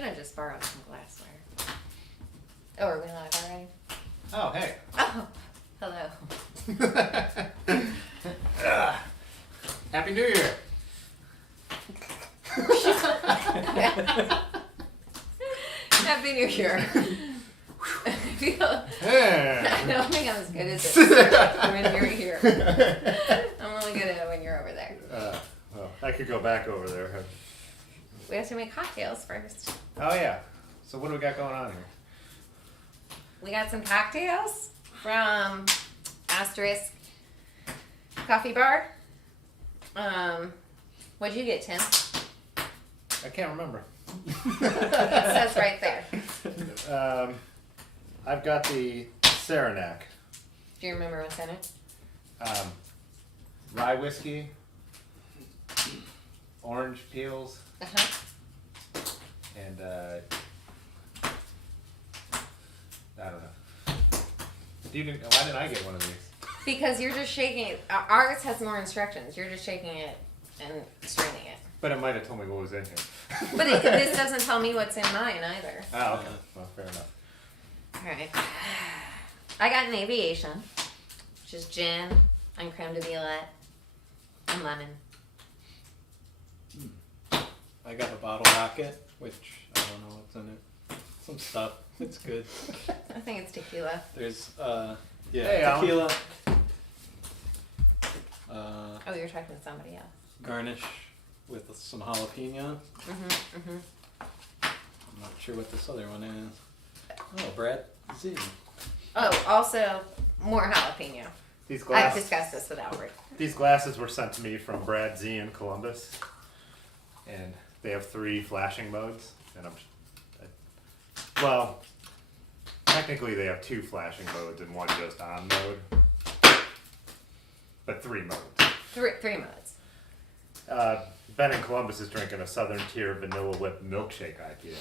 should have just borrowed some glassware. Oh, are we live already? Oh, hey. Oh, hello. Happy New Year. Happy New Year. I don't think I'm as good at this when you're here. I'm only good at it when you're over there. Well, I could go back over there. We have to make cocktails first. Oh, yeah. So what do we got going on here? We got some cocktails from Asterisk Coffee Bar. What'd you get, Tim? I can't remember. It says right there. I've got the Saranac. Do you remember what's in it? Rye whiskey, orange peels, and I don't know. Why didn't I get one of these? Because you're just shaking it. Ours has more instructions. You're just shaking it and straining it. But it might have told me what was in here. But this doesn't tell me what's in mine either. Oh, okay. Well, fair enough. Alright. I got an aviation, which is gin and creme de violette and lemon. I got a bottle rocket, which I don't know what's in it. Some stuff. It's good. I think it's tequila. There's Hey, tequila. Oh, you're talking to somebody else. Garnish with some jalapeno. I'm not sure what this other one is. Oh, Brad Z. Oh, also more jalapeno. These I've glasses. discussed this with Albert. These glasses were sent to me from Brad Z in Columbus, and they have 3 flashing modes. And well, technically they have 2 flashing modes and 1 just on mode, but 3 modes. Three modes. Ben in Columbus is drinking a Southern Tier Vanilla Whip Milkshake IPA.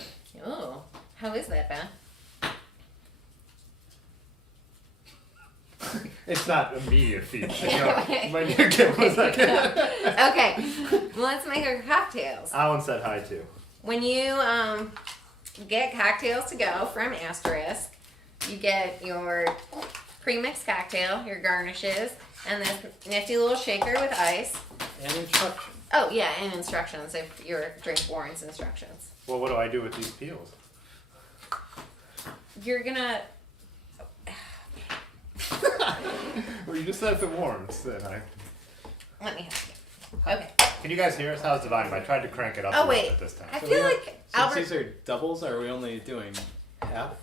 Oh, how is that, Ben? It's not immediate feature. You know, might need to give 1 second. Okay, well, let's make our cocktails. Alan said hi too. When you get cocktails to go from Asterisk, you get your pre-mixed cocktail, your garnishes, and this nifty little shaker with ice. And instructions. Oh, yeah, and instructions if your drink warrants instructions. Well, what do I do with these peels? You're gonna... Well, you just said if it warms, then Let me help you. Okay. Can you guys hear us? How's the volume? I tried to crank it up Oh, a little wait. bit this time. I feel like Since Albert... these are doubles, are we only doing half?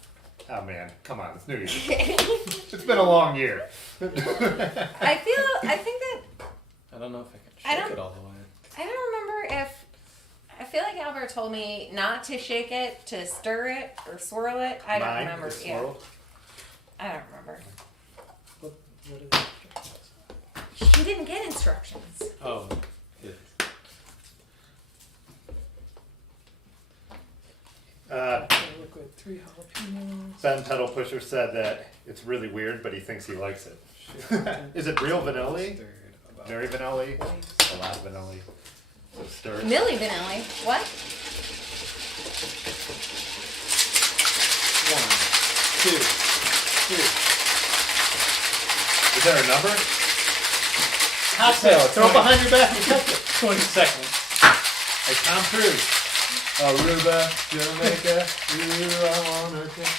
Oh man, come on, it's New Year. It's been a long year. I think that... I don't know if I can shake it all the way. I don't remember if... I feel like Albert told me not to shake it, to stir it, or swirl it. I don't remember. Is Yeah. swirled? I don't remember. What is it? She didn't get instructions. Oh, yeah. Liquid 3 jalapenos. Ben Pedal Pusher said that it's really weird, but he thinks he likes it. Is it real vanilla? Very vanilla? A lot of vanilla. So stir it. Milli Vanilli. What? 1, 2, 3. Is there a number? Cocktail. So, Throw it behind your back and catch it. 20 seconds. Like Tom Cruise. Aruba, Jamaica, you wanna take.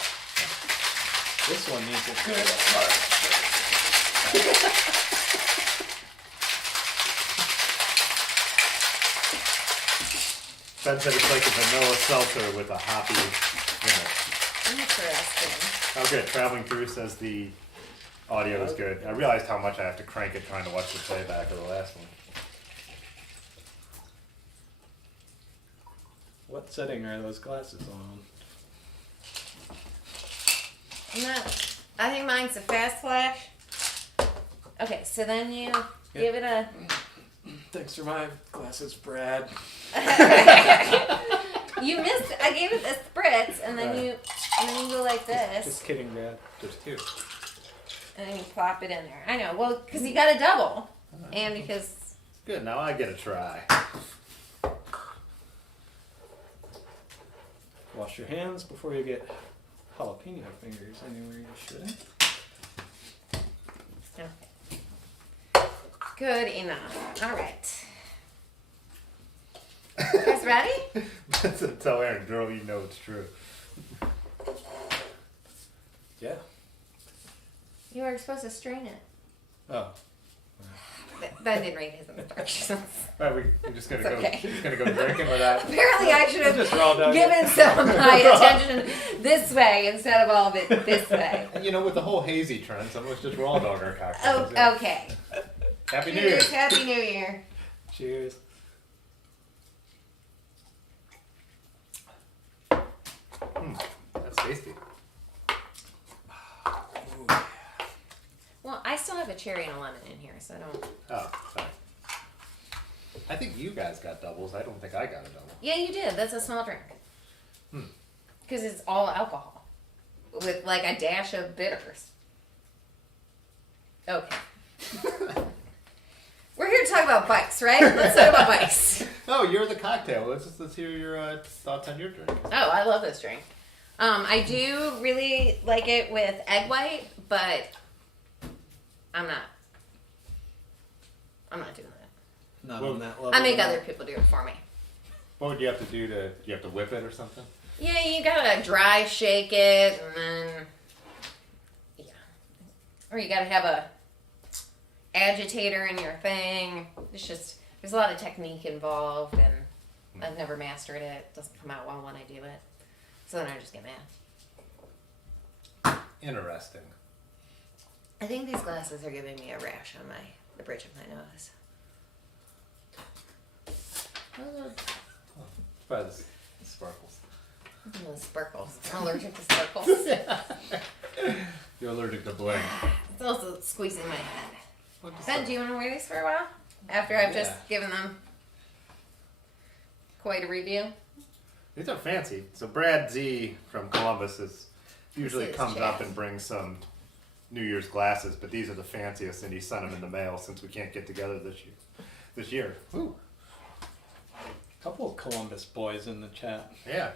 This one needs a good Ben said it's like a vanilla seltzer with a hoppy finish. Interesting. Oh, good. Traveling Through says the audio is good. I realized how much I have to crank it trying to watch the playback of the last one. What setting are those glasses on? No, I think mine's a fast flash. Okay, so then you give it a... Thanks for my glasses, Brad. You missed... I gave it a spritz, and then you go like this. Just kidding, Brad. There's 2. And then you plop it in there. I know, well, because you got a double. And because... Good, now I get a try. Wash your hands before you get jalapeno fingers anywhere you shouldn't. Okay. Good enough. All right. You guys ready? Tell Erin, girl, you know it's true. Yeah. You were supposed to strain it. Oh. That didn't read his instructions. All right, we're just gonna It's go. okay. Just gonna go drinking without. Apparently, I should Just have raw dog it. given some of my attention this way instead of all of it this way. And you know, with the whole hazy trend, some of us just raw dog our cocktails. Oh, okay. Happy New Year. Cheers, Happy New Year. Cheers. That's tasty. Well, I still have a cherry and a lemon in here, so I don't. Oh, sorry. I think you guys got doubles. I don't think I got a double. Yeah, you did. That's a small drink. Hmm. Because it's all alcohol with like a dash of bitters. Okay. We're here to talk about bikes, right? Let's talk about bikes. Oh, you're the cocktail. Let's hear your thoughts on your drink. Oh, I love this drink. I do really like it with egg white, but I'm not doing that. Not Well, on that level. I make other people do it for me. What would you have to do to? You have to whip it or something? Yeah, you gotta dry shake it, and then yeah, or you gotta have a agitator in your thing. It's just there's a lot of technique involved, and I've never mastered it. It doesn't come out well when I do it, so then I just get mad. Interesting. I think these glasses are giving me a rash on the bridge of my nose. By the sparkles. The sparkles. I'm allergic to sparkles. You're allergic to bling. It's also squeezing my head. What does Ben, that- do you want to wear these for a while? After I've Yeah. just given them quite a review. These are fancy. So Brad Z from Columbus usually This is comes up jazz. and brings some New Year's glasses, but these are the fanciest, and he sent them in the mail since we can't get together this year. Ooh, Couple of Columbus boys in the chat. yeah.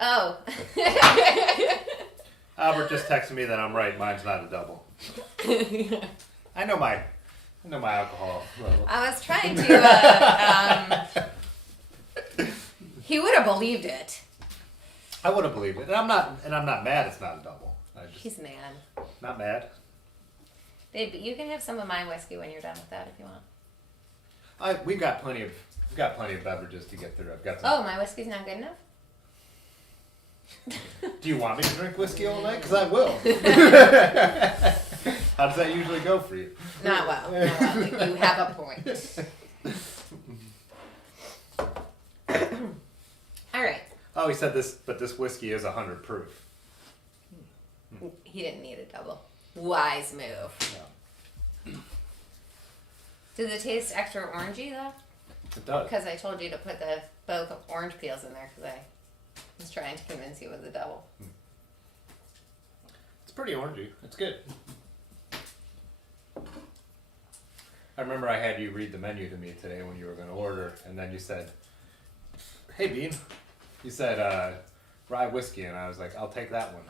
Oh. Albert just texted me that I'm right. Mine's not a double. I know my alcohol level. I was trying to. He would have believed it. I would have believed it, and I'm not mad. It's not a double. I just He's mad. not mad. Babe, you can have some of my whiskey when you're done with that if you want. We've got plenty of beverages to get through. I've got some. Oh, my whiskey's not good enough? Do you want me to drink whiskey all night? Because I will. How does that usually go for you? Not well. Not well. You have a point. All right. Oh, he said this, but this whiskey is 100 proof. He didn't need a double. Wise move. Yeah. Does it taste extra orangey though? It does. Because I told you to put both orange peels in there because I was trying to convince you it was a double. It's pretty orangey. It's good. I remember I had you read the menu to me today when you were going to order, and then you said, "Hey, Bean," you said rye whiskey, and I was like, "I'll take that one."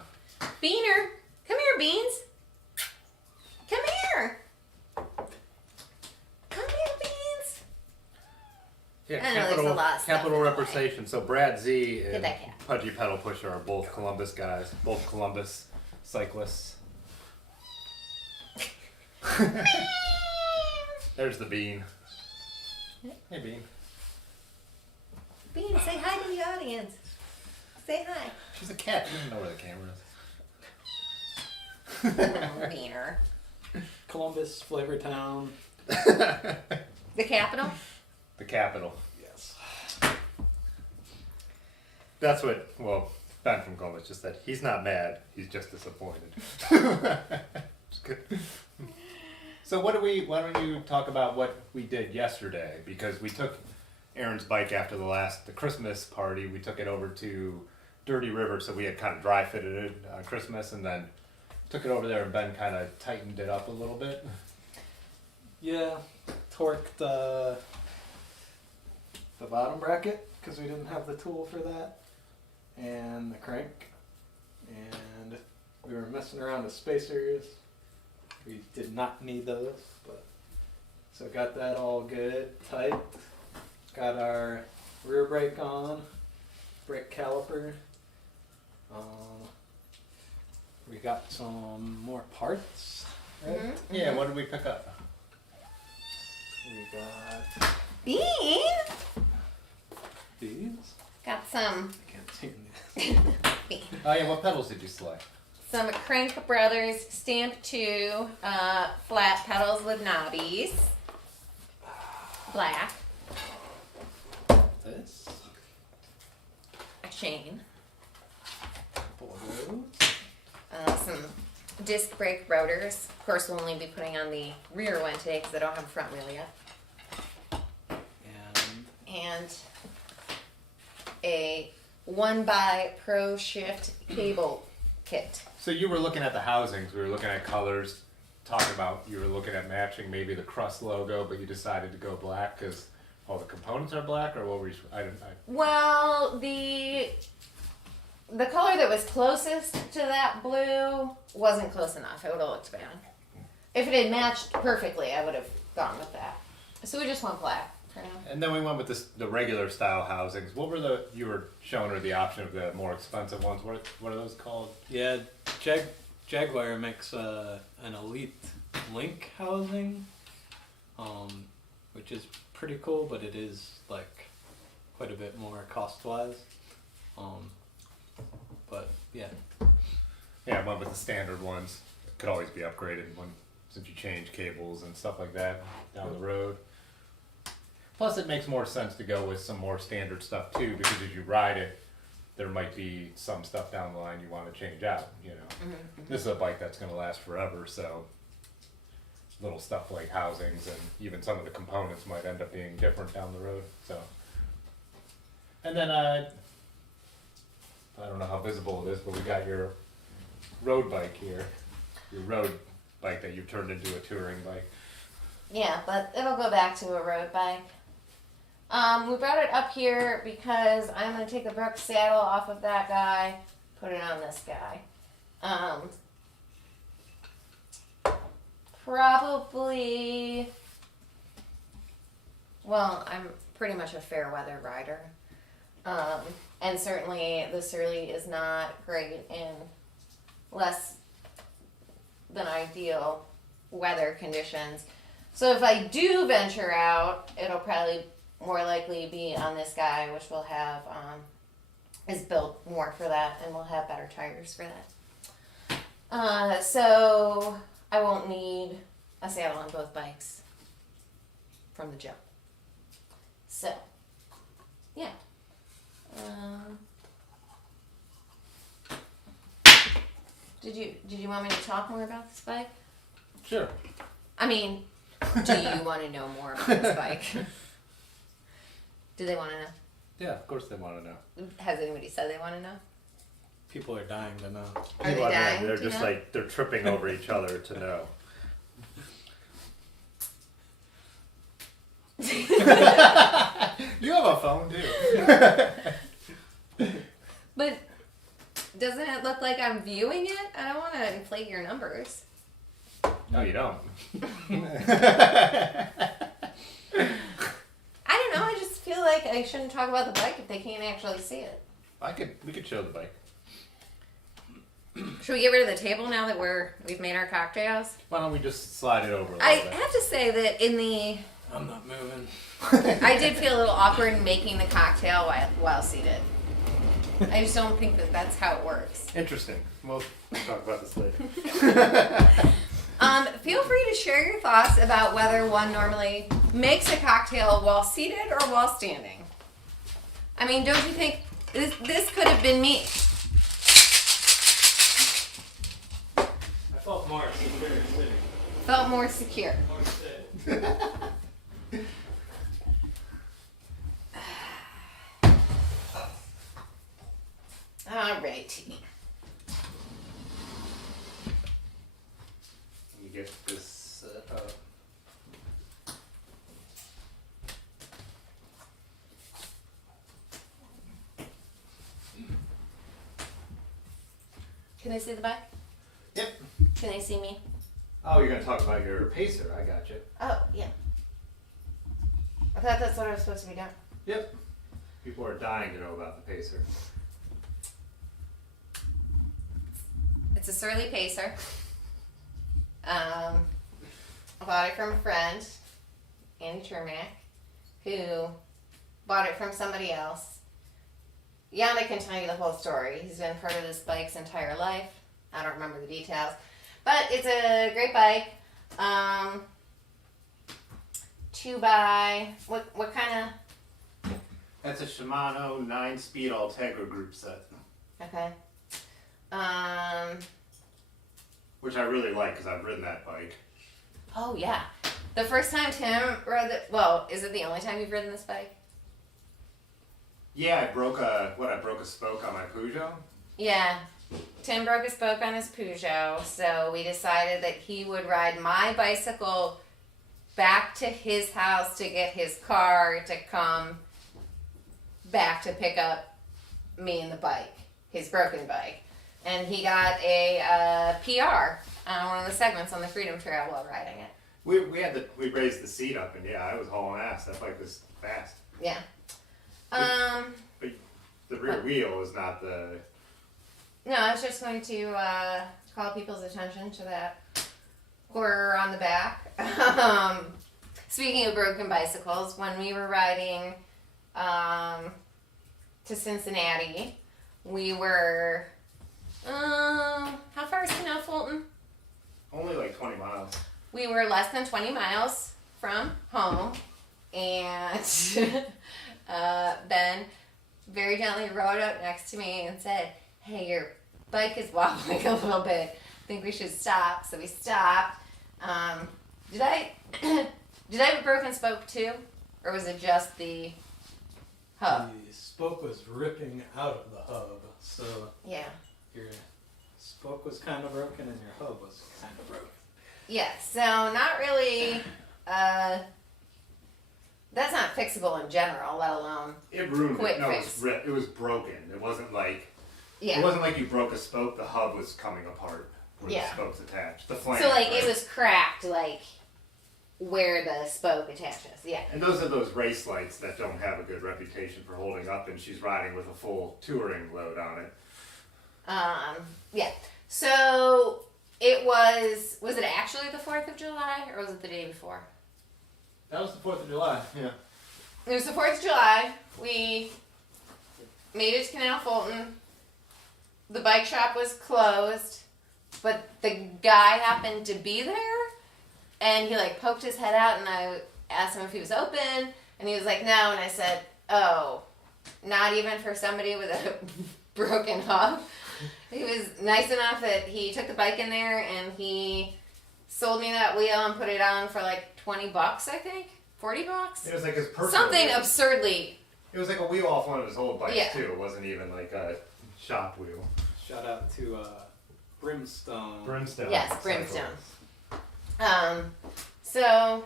Beaner, come here, Beans. Come here. Come here, Beans. Yeah, I know, there's a lot of stuff capital in the representation. So Brad Z Get and that cat. Pudgy Pedal Pusher are both Columbus guys, both Columbus cyclists. There's the Bean. Hey, Bean. Bean, say hi to the audience. Say hi. She's a cat. She doesn't know where the camera is. Beaner. Columbus, Flavortown. The capital? The capital. Yes. That's what, well, Ben from Columbus just said. He's not mad. He's just disappointed. It's good. So why don't you talk about what we did yesterday? Because we took Erin's bike after the Christmas party. We took it over to Dirty River, so we had kind of dry fitted it on Christmas, and then took it over there, and Ben kind of tightened it up a little bit. Yeah, torqued the bottom bracket because we didn't have the tool for that, and the crank, and we were messing around with spacers. We did not need those, but so got that all good, tight. Got our rear brake on, brake caliper. We got some more parts. Right? Mm-hmm. Yeah, what did we pick up? We got Bean. these. Got some. I can't see these. Oh yeah, what pedals did you select? Some Crank Brothers Stamp 2 flat pedals with knobbies. Black. This. A chain. Couple of those. Some disc brake rotors. Of course, we'll only be putting on the rear one today because I don't have a front wheel yet. And a 1x Pro Shift cable kit. So you were looking at the housings, we were looking at colors, talking about, you were looking at matching maybe the Crust logo, but you decided to go black because all the components are black, or what were you, Well, the color that was closest to that blue wasn't close enough. It would have looked bad. If it had matched perfectly, I would have gone with that. So we just went black for now. And then we went with the regular style housings. What were you were showing her the option of the more expensive ones. What are those called? Yeah, Jaguar makes an Elite Link housing, which is pretty cool, but it is like quite a bit more cost-wise. But yeah. Yeah, I went with the standard ones. It could always be upgraded since you change cables and stuff like that down the road. Plus, it makes more sense to go with some more standard stuff too, because as you ride it, there might be some stuff down the line you want to change out. You know, Mm-hmm. This is a bike that's going to last forever, so little stuff like housings and even some of the components might end up being different down the road. So, and then I don't know how visible it is, but we got your road bike here, your road bike that you've turned into a touring bike. Yeah, but it'll go back to a road bike. We brought it up here because I'm going to take the Brooks saddle off of that guy, put it on this guy. Probably, well, I'm pretty much a fair weather rider. And certainly the Surly is not great in less than ideal weather conditions. So if I do venture out, it'll probably more likely be on this guy, which will have, is built more for that and will have better tires for that. So I won't need a saddle on both bikes from the jump. So, yeah. Did you want me to talk more about this bike? Sure. I mean, do you want to know more about this bike? Do they want to know? Yeah, of course they want to know. Has anybody said they want to know? People are dying to know. Are they dying They're to just know? like, they're tripping over each other to know. You have a phone too. But doesn't it look like I'm viewing it? I don't want to inflate your numbers. No, you don't. I don't know. I just feel like I shouldn't talk about the bike if they can't actually see it. We could show the bike. Should we get rid of the table now that we've made our cocktails? Why don't we just slide it over a little I bit? have to say that in the I'm not moving. I did feel a little awkward making the cocktail while seated. I just don't think that that's how it works. Interesting. We'll talk about this later. Feel free to share your thoughts about whether one normally makes a cocktail while seated or while standing. I mean, don't you think this could have been me? I felt more secure sitting. Felt more secure. More sit. Alrighty. Let me get this set up. Can they see the bike? Yep. Can they see me? Oh, you're gonna talk about your pacer. I got you. Oh, yeah. I thought that's what I was supposed to be doing. Yep. People are dying to know about the pacer. It's a Surly Pacer. I bought it from a friend, Andy Chermack, who bought it from somebody else. Yanda can tell you the whole story. He's been part of this bike's entire life. I don't remember the details. But it's a great bike. 2x, what kind of? That's a Shimano 9-speed Ultegra group set. Okay. Which I really like because I've ridden that bike. Oh yeah. The first time Tim rode it, well, is it the only time you've ridden this bike? Yeah, I broke a spoke on my Peugeot. Yeah. Tim broke a spoke on his Peugeot, so we decided that he would ride my bicycle back to his house to get his car to come back to pick up me and the bike, his broken bike. And he got a PR on one of the segments on the Freedom Trail while riding it. We raised the seat up and yeah, I was hauling ass. That bike was fast. Yeah. But the rear wheel is not the. No, I was just going to call people's attention to that horror on the back. Speaking of broken bicycles, when we were riding to Cincinnati, we were, how far is Canal Fulton? Only like 20 miles. We were less than 20 miles from home, and Ben very gently rode up next to me and said, "Hey, your bike is wobbling a little bit. I think we should stop." So we stopped. Did I have a broken spoke too? Or was it just the hub? The spoke was ripping out of the hub, so Yeah. your spoke was kind of broken and your hub was kind of broken. Yeah, so not really, that's not fixable in general, let alone, It ruined Quick it. No, fix. it was broken. It wasn't like yeah. It wasn't like you broke a spoke. The hub was coming apart where Yeah. the spokes attached. The flange. So like right? it was cracked, like where the spoke attaches, yeah. And those are those race lights that don't have a good reputation for holding up, and she's riding with a full touring load on it. Yeah. So it was it actually the 4th of July or was it the day before? That was the 4th of July. Yeah. It was the 4th of July. We made it to Canal Fulton. The bike shop was closed, but the guy happened to be there, and he like poked his head out, and I asked him if he was open, and he was like, no, and I said, oh, not even for somebody with a broken hub. He was nice enough that he took the bike in there, and he sold me that wheel and put it on for like $20, I think? $40? It was like his personal Something wheel. absurdly. It was like a wheel off one of his old bikes Yeah. too. It wasn't even like a shop wheel. Shout out to Brimstone. Brimstone. Yes, Brimstone. So,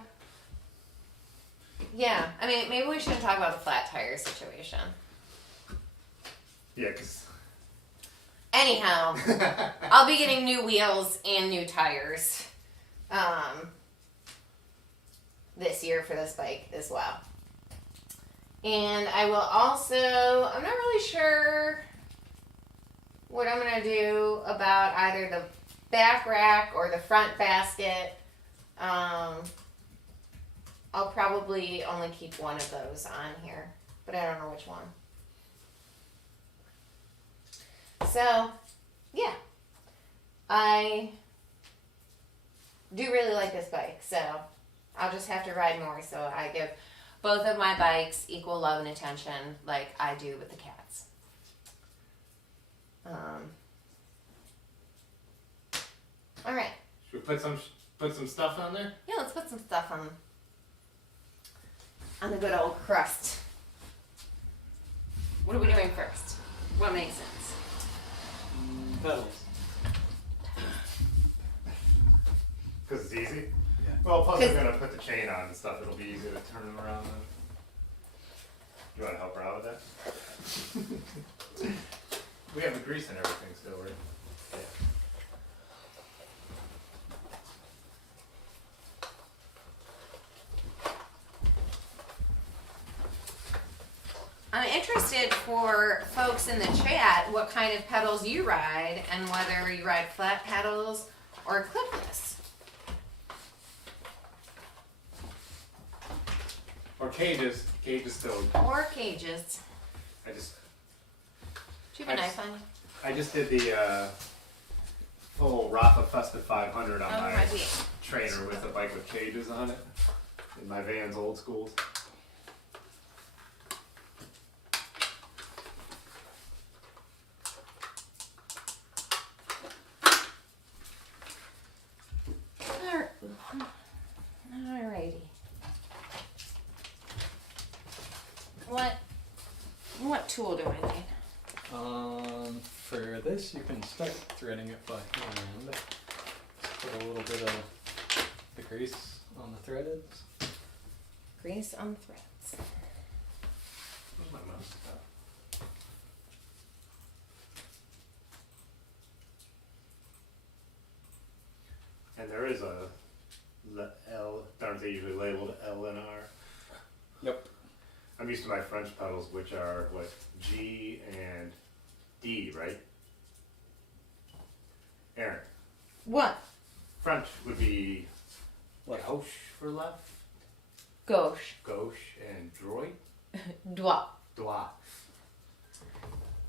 yeah. I mean, maybe we shouldn't talk about the flat tire situation. Yeah, because Anyhow, I'll be getting new wheels and new tires this year for this bike as well. And I will also, I'm not really sure what I'm going to do about either the back rack or the front basket. I'll probably only keep one of those on here, but I don't know which one. So, yeah, I do really like this bike, so I'll just have to ride more, so I give both of my bikes equal love and attention like I do with the cats. All right. should we put some stuff on there? Yeah, let's put some stuff on the good old crust. What are we doing first? What makes sense? Pedals. Because it's easy. Yeah. Well, plus we're gonna put the chain on and stuff. It'll be easier to turn them around then. You want to help her out with that? We have the grease and everything still, right? Yeah. for folks in the chat what kind of pedals you ride and whether you ride flat pedals or clipless. Or cages. Cages still. Or cages. I just Do you have a knife on you? I just did the full Rafa Festa 500 on my might be. trainer with a bike with cages on it. In my Vans old schools. Alrighty. What tool do I need? For this, you can start threading it by hand. Just put a little bit of the grease on the threads. Grease on threads. Where's my mouse? And there is a L, aren't they usually labeled L and R? Yep. I'm used to my French pedals, which are what, G and D, right? Erin. What? French would be gauche for left, Gauche. gauche, and droit, Droit. droit.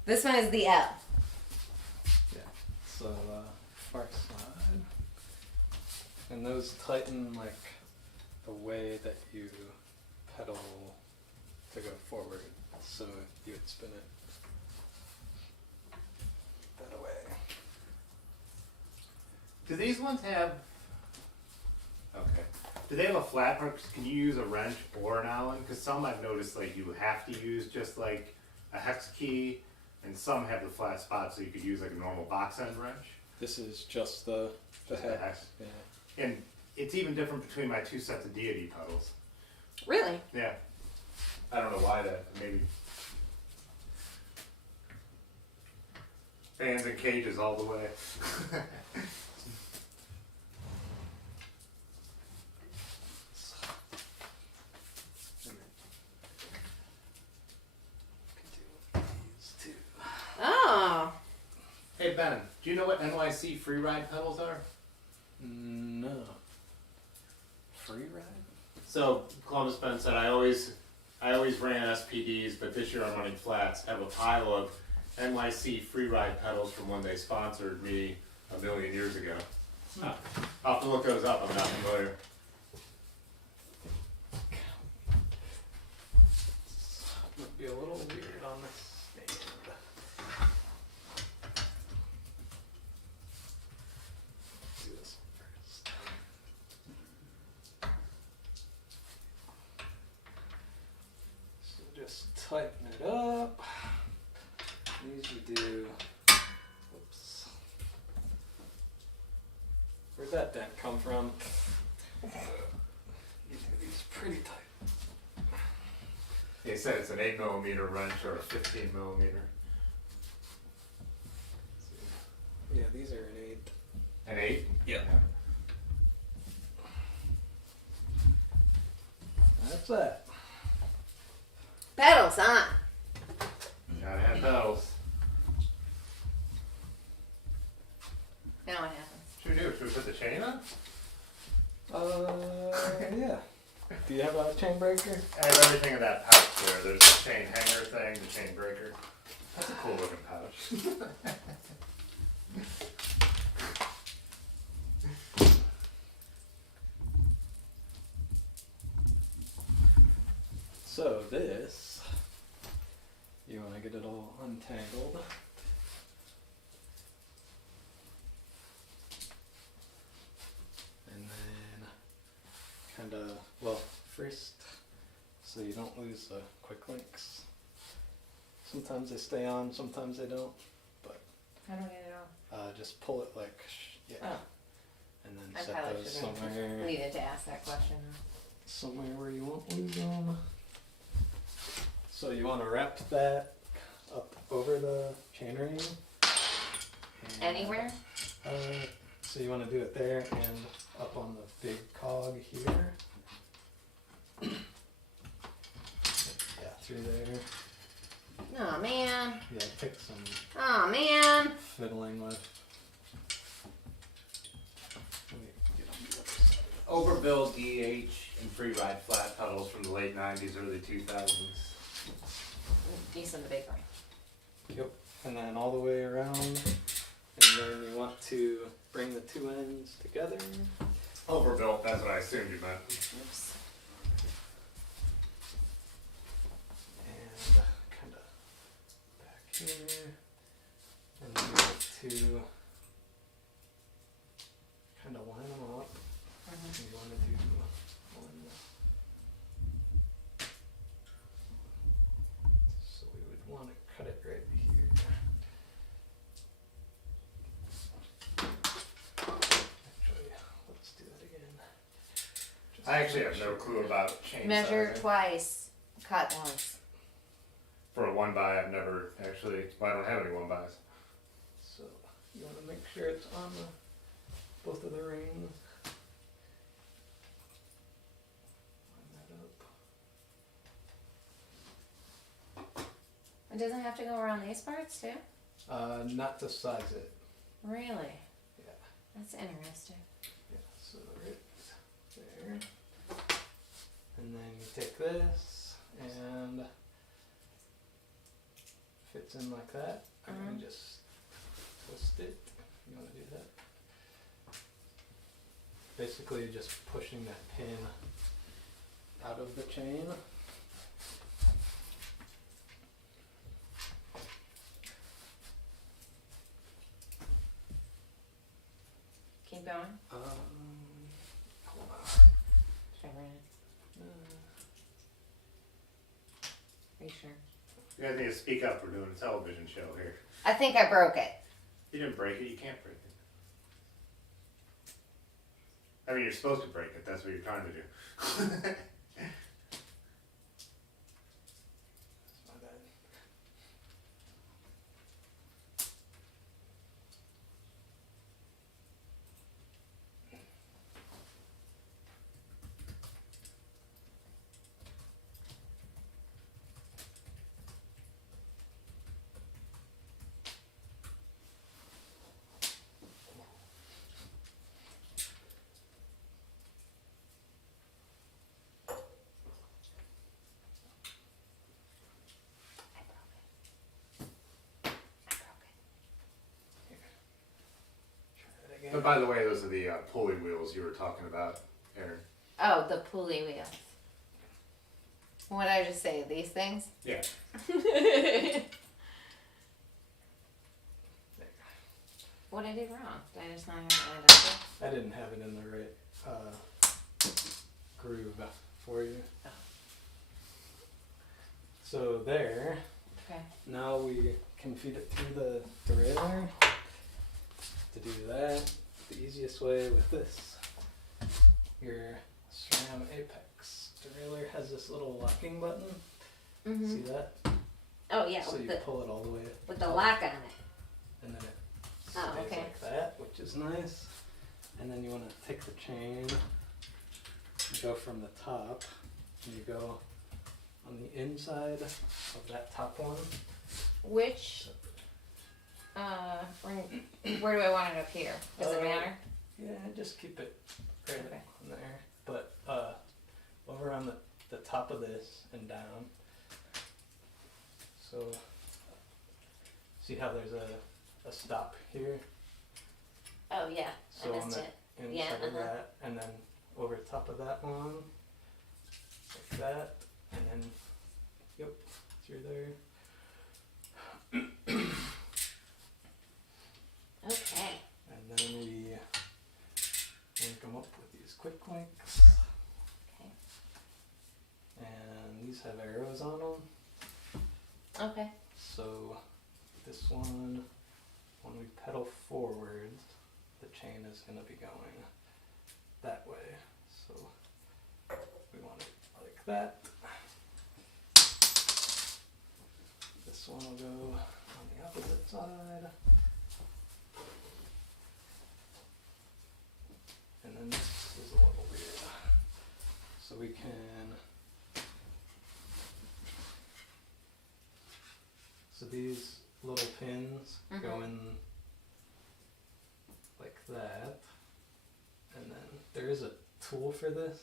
This one is the L. Yeah. So far side, and those tighten like the way that you pedal to go forward. So you would spin it that way. Do these ones have? Okay. Do they have a flat part? Can you use a wrench or an Allen? Because some I've noticed like you have to use just like a hex key, and some have the flat spot, so you could use like a normal box end wrench. This is just the Just the hex. hex. Yeah. And it's even different between my two sets of deity pedals. Really? Yeah. I don't know why that. Maybe. Fans and cages all the way. Oh. Hey Ben, do you know what NYC free ride pedals are? No. Free ride? So Columbus Ben said I always ran SPDs, but this year I'm running flats. I have a pile of NYC free ride pedals from when they sponsored me a million years ago. I'll have to look those up. I'm not familiar. Would be a little weird on this stand. Do this first. So just tighten it up. These we do. Whoops. Where'd that dent come from? You do these pretty tight. They said it's an 8mm wrench or a 15mm. Yeah, these are an 8. An 8? Yeah. That's that. Pedals on. Gotta have those. Now what happens? Should we do? Should we put the chain on? Yeah. Do you have a chain breaker? I have everything in that pouch there. There's the chain hanger thing, the chain breaker. That's a cool looking pouch. So this, you want to get it all untangled. And then kind of, well, first, so you don't lose the quick links. Sometimes they stay on, sometimes they don't, but How do I get it off? just pull it like, yeah. Oh. And I then set probably those shouldn't somewhere, needed to ask that question. somewhere where you won't lose them. So you want to wrap that up over the chainring. And, Anywhere? So you want to do it there and up on the big cog here. Yeah, through there. Oh man. Yeah, it takes some Oh man. fiddling with. Let me get on the other side. Overbuild DH and free ride flat pedals from the late 90s, early 2000s. Use the big one. Yep. And then all the way around. And then you want to bring the two ends together. Overbuilt, that's what I assumed you meant. Oops. And kind of back here. And you want to kind of line them up. And you want to do one. So we would want to cut it right here. Actually, let's do that again. Just I actually make have no sure. clue about chain Measure sizing. twice. Cut once. For a one by, I've never actually. Well, I don't have any one bys. So you want to make sure it's on both of the rings. Line that up. It doesn't have to go around these parts too? Not to size it. Really? Yeah. That's interesting. Yeah. So right there. And then you take this and fits in like that. And then you just twist it. You want to do that? Basically, just pushing that pin out of the chain. Keep going. Hold on. Should I run it? Are you sure? You guys need to speak up. We're doing a television show here. I think I broke it. You didn't break it. You can't break it. I mean, you're supposed to break it. That's what you're trying to do. My bad. Try it again. But by the way, those are the pulley wheels you were talking about, Erin. Oh, the pulley wheels. What did I just say? These things? Yeah. What I did wrong? Did I just not have it? I didn't have it in the right groove for you. Oh. So there. Okay. Now we can feed it through the derailleur. To do that, the easiest way with this, your SRAM Apex derailleur has this little locking button. Mm-hmm. See that? Oh yeah, So you pull it all the way with the lock on it. and then it stays Oh, okay. like that, which is nice. And then you want to take the chain, you go from the top, and you go on the inside of that top one. Which where do I want it up here? Does it matter? Yeah, just keep it right Okay. on there. But over on the top of this and down. So see how there's a stop here? Oh yeah, So I on missed the it. inside Yeah, of that, and then over top of that one, like that, and then, yep, through there. Okay. And then we link them up with these quick links. Okay. And these have arrows on them. Okay. So this one, when we pedal forward, the chain is going to be going that way. So we want it like that. This one will go on the opposite side. And then this is a little weird. So we can these little pins go in like that, and then there is a tool for this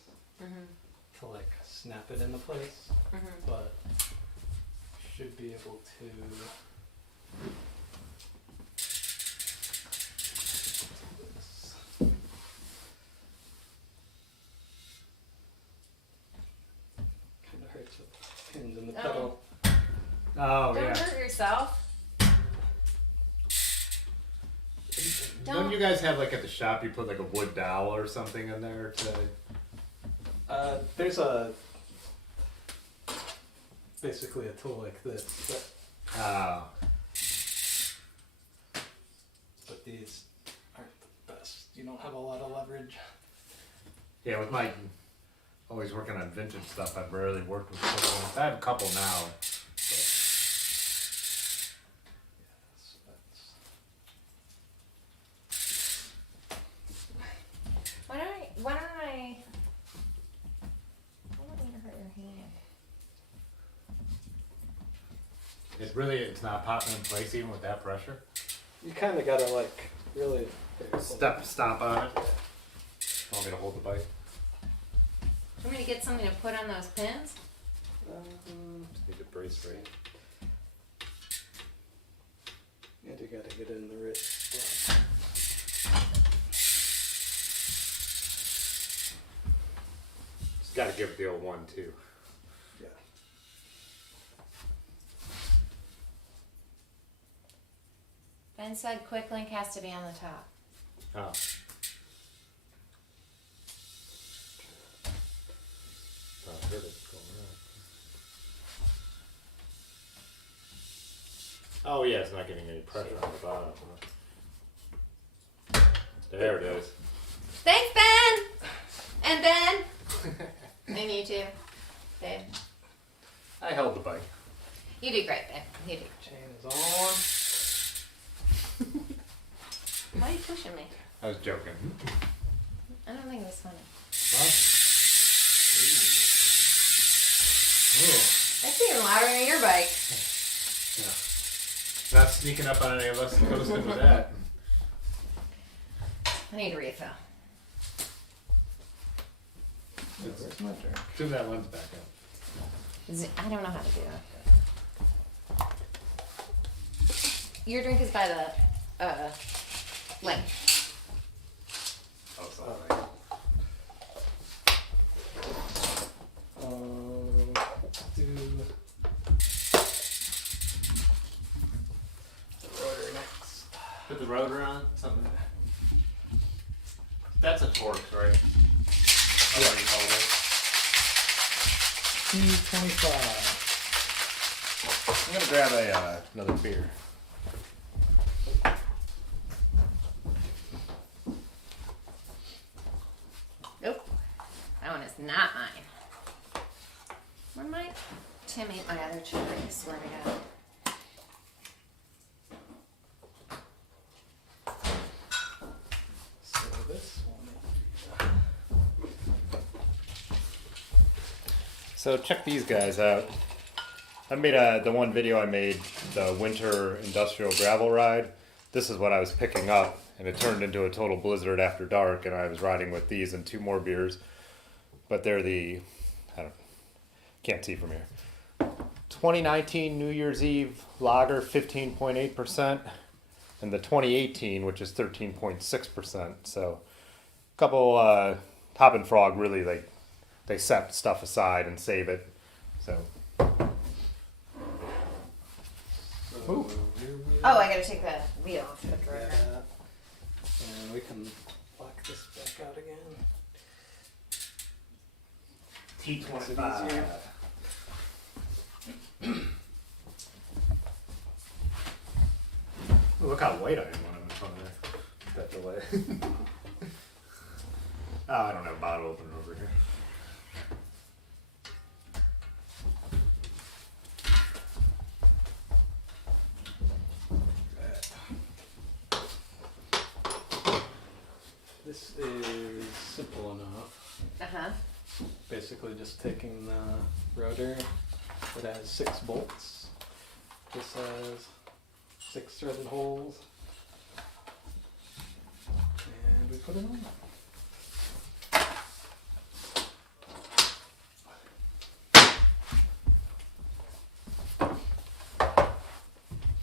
to like snap it into place, but should be able to kind of hurts with pins in the pedal. Oh, Don't yeah. hurt yourself. Don't you guys have, like, at the shop, you put, like, a wood dowel or something in there to... There's basically a tool like this, but these aren't the best. You don't have a lot of leverage. Yeah, with my always working on vintage stuff, I've rarely worked with footballs. I have a couple now. But... Why don't I don't need to hurt your hand. It's not popping in place even with that pressure. You kind of gotta like really Stomp on it. Want me to hold the bike? Want me to get something to put on those pins? Just need to brace right. And you gotta get it in the right spot. Just gotta give it the old 1-2. Yeah. Ben said quick link has to be on the top. Oh. I heard it going around. Oh yeah, it's not getting any pressure on the bottom. Huh? There it is. Thanks, Ben! And Ben! And you too, babe. I held the bike. You do great, babe. You do. Chain is on. Why are you pushing me? I was joking. I don't think it was funny. What? Ooh. That's even louder than your bike. Yeah. Not sneaking up on any of us and coasting with that. I need a refill. Where's my drink? Turn that lens back up. I don't know how to do that. Your drink is by the link. Oh, sorry. Let's do the rotor next. Put the rotor on. Something. That's a Torx, right? What do you call this? T25. I'm gonna grab another beer. Nope. That one is not mine. Where might Tim ate my other cherry? I swear to God. So this one. So check these guys out. I made the one video I made, the winter industrial gravel ride. This is what I was picking up, and it turned into a total blizzard after dark, and I was riding with these and 2 more beers. But they're the, can't see from here. 2019 New Year's Eve lager, 15.8%, and the 2018, which is 13.6%. So a couple, Hoppin Frog really, they set stuff aside and save it. So. Ooh. Oh, I gotta take the wheel off the rotor. And we can lock this back out again. T25. Look how white I am when I'm in front of that delay. Oh, I don't have a bottle opener over here. This is simple enough. Uh-huh. Basically just taking the rotor that has 6 bolts This has 6 threaded holes. And we put it on.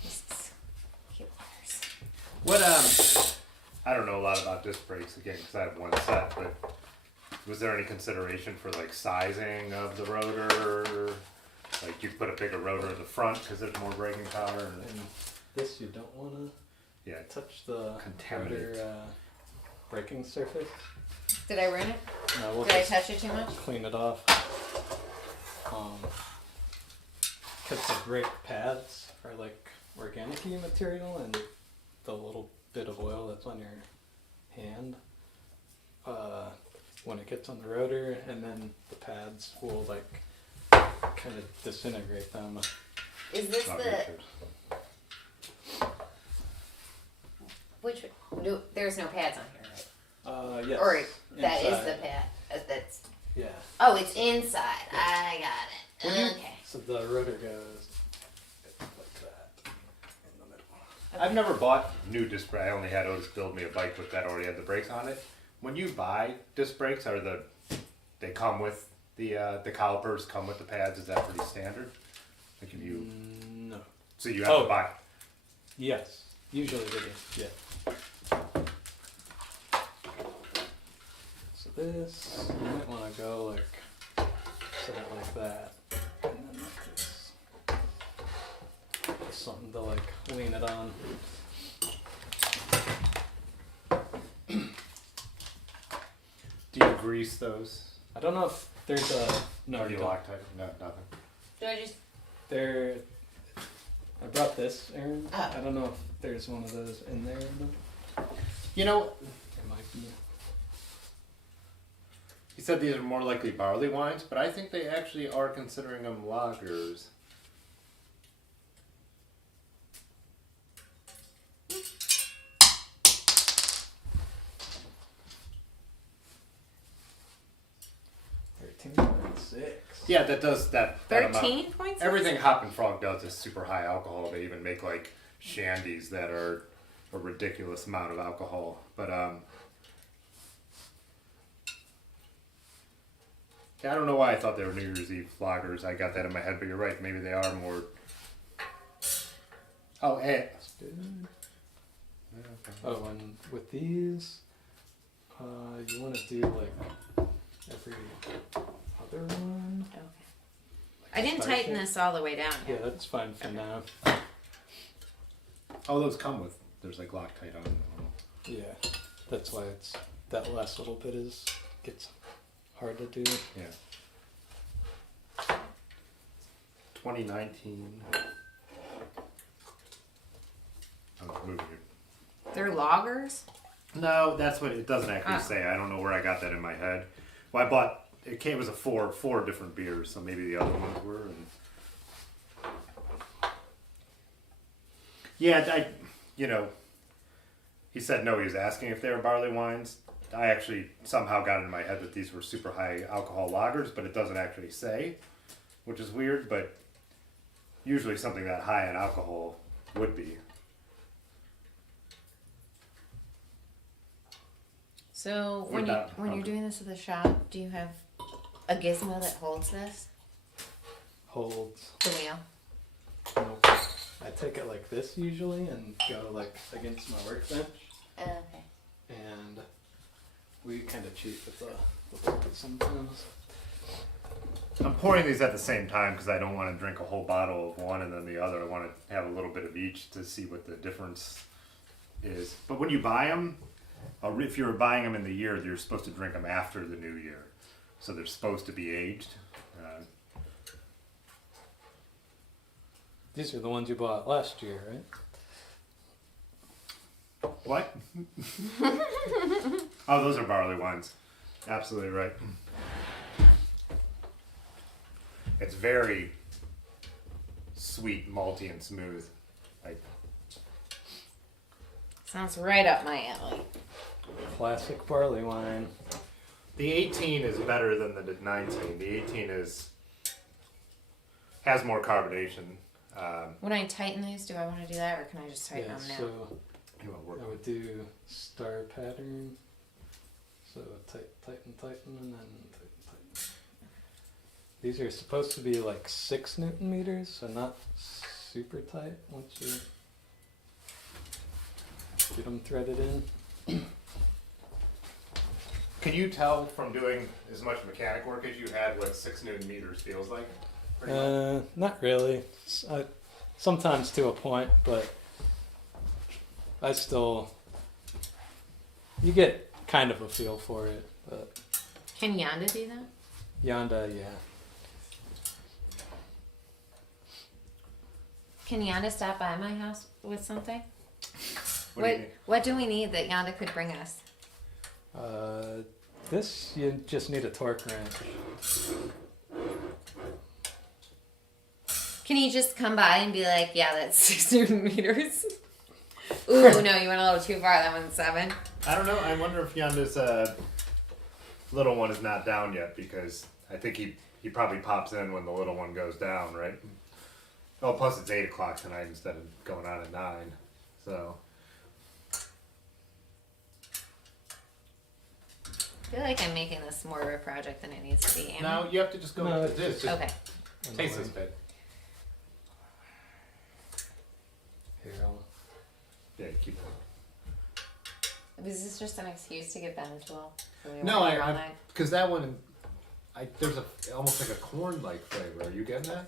This is cute wires. What I don't know a lot about disc brakes again because I have one set, but was there any consideration for like sizing of the rotor? Like you put a bigger rotor in the front because there's more braking power. And this you don't want to Yeah, touch the Contaminate. rotor braking surface. Did I ruin it? No, we'll Did I just touch it too much? clean it off. Because the brake pads are like organic-y material, and the little bit of oil that's on your hand, when it gets on the rotor, and then the pads will like kind of disintegrate them. Is this not the Richard. which? No, there's no pads on here, right? Yes. Or that is inside. the pad. That's. Yeah. Oh, it's inside. I got it. Okay. So the rotor goes like that in the middle. I've never bought new disc brakes. I only had Otis build me a bike with that already had the brakes on it. When you buy disc brakes, they come with the calipers come with the pads? Is that pretty standard? Like if you No. so you have to buy. Yes. Usually they do. Yeah. So this, you might want to go like, set it like that. And then like this. Just something to like lean it on. Do you grease those? I don't know if there's a, no, Or you do you don't. Loctite? No, nothing. Do I just? There, I brought this, Erin. Oh. I don't know if there's one of those in there. Though. You know, There might be. he said these are more likely barley wines, but I think they actually are considering them lagers. Yeah, that does that. that amount. 13.6? Everything Hoppin Frog does is super high alcohol. They even make like shandies that are a ridiculous amount of alcohol. But yeah, I don't know why I thought they were New Year's Eve lagers. I got that in my head, but you're right. Maybe they are more. Oh, hey. Oh, and with these, you want to do like every other one. Okay. I didn't Sorry, tighten Shane. this all the way down Yeah, yet. that's fine for now. Oh, those come with. There's like Loctite on them. Yeah, that's why it's that last little bit gets hard to do. Yeah. 2019. I'm moving it. They're loggers? No, that's what it doesn't actually Ah. say. I don't know where I got that in my head. Well, I bought it came as a four different beers, so maybe the other ones were. And yeah, he said no. He was asking if they were barley wines. I actually somehow got in my head that these were super high alcohol lagers, but it doesn't actually say, which is weird. But usually something that high in alcohol would be. So Would when not- you're okay. doing this at the shop, do you have a gizmo that holds this? Holds. The wheel? Nope. I take it like this usually and go like against my workbench, Okay. and we kind of cheat with the bucket sometimes. I'm pouring these at the same time because I don't want to drink a whole bottle of one and then the other. I want to have a little bit of each to see what the difference is. But when you buy them, if you're buying them in the year, you're supposed to drink them after the new year. So they're supposed to be aged. These are the ones you bought last year, right? What? Oh, those are barley wines. Absolutely right. It's very sweet, malty, and smooth. Like, Sounds right up my alley. Classic barley wine. the 18 is better than the 19. The 18 has more carbonation. When I tighten these, do I want to do that, or can I just tighten them now? So You wanna work I would do star pattern. So tighten, and then tighten. These are supposed to be like 6 Newton meters, so not super tight once you get them threaded in. Can you tell from doing as much mechanic work as you had what 6 Newton meters feels like? Pretty much? Not really. Sometimes to a point, but I still, you get kind of a feel for it. But Can Yonda do that? Yonda, yeah. Can Yonda stop by my house with something? What do you need? What do we need that Yonda could bring us? This, you just need a torque wrench. Can you just come by and be like, yeah, that's 6 Newton meters? Ooh, no, you went a little too far. That one's 7. I don't know. I wonder if Yonda's little one is not down yet, because I think he probably pops in when the little one goes down, right? Oh, plus it's 8 o'clock tonight instead of going on at 9. So I feel like I'm making this more of a project than it needs to be. Am I? now you have to just go No, with this. Just Okay. taste this bit. Here, I'll, Yeah, keep it. Was this just an excuse to get Ben a tool? So we No, weren't here all night? because that one, there's almost like a corn-like flavor. Are you getting that?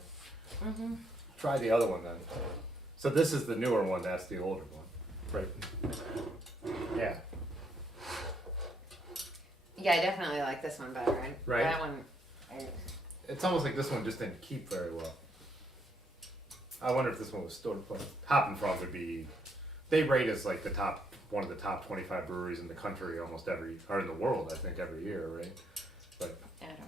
Mm-hmm. Try the other one then. So this is the newer one. That's the older one, right? Yeah. Yeah, I definitely like this one better. Right. That one. It's almost like this one just didn't keep very well. I wonder if this one was stored put. Hoppin Frog would be. They rate as like one of the top 25 breweries in the country almost or in the world, I think, every year, right? But I don't know.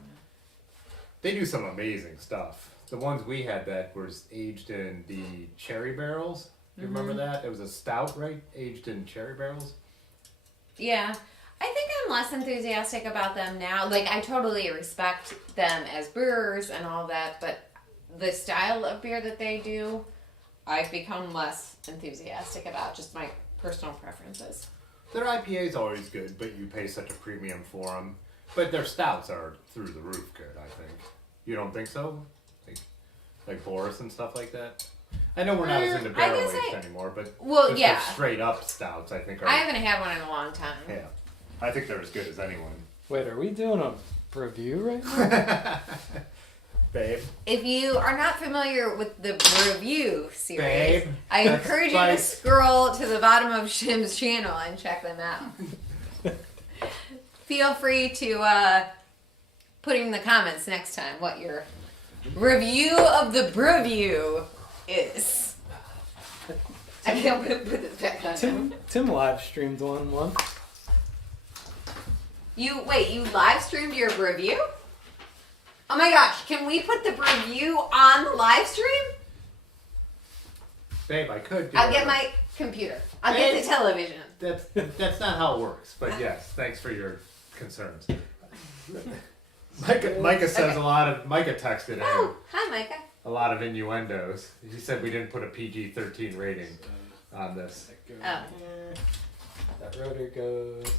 they do some amazing stuff. The ones we had that was aged in the cherry barrels. You remember that? It was a stout, right? Aged in cherry barrels. Yeah. I think I'm less enthusiastic about them now. Like, I totally respect them as brewers and all that, but the style of beer that they do, I've become less enthusiastic about. Just my personal preferences. Their IPA is always good, but you pay such a premium for them. But their stouts are through the roof good, I think. You don't think so? Like Boris and stuff like that? I know we're not as into barrel aged anymore, but just yeah. their straight up stouts, I think, are. I haven't had one in a long time. Yeah. I think they're as good as anyone. wait, are we doing a review right now? Babe. If you are not familiar with the review series, Babe, I that's encourage you like- to scroll to the bottom of Shim's channel and check them out. Feel free to put in the comments next time what your review of the Breview is. I can't put this back on. Tim live streamed one once. You live streamed your review? Oh my gosh, can we put the review on the live stream? Babe, I could do I'll it. get my computer. I'll get the television. That's not how it works, but yes, thanks for your concerns. Micah says Micah texted in Oh, hi Micah. a lot of innuendos. He said we didn't put a PG-13 rating on this. That goes Oh. here. That rotor goes.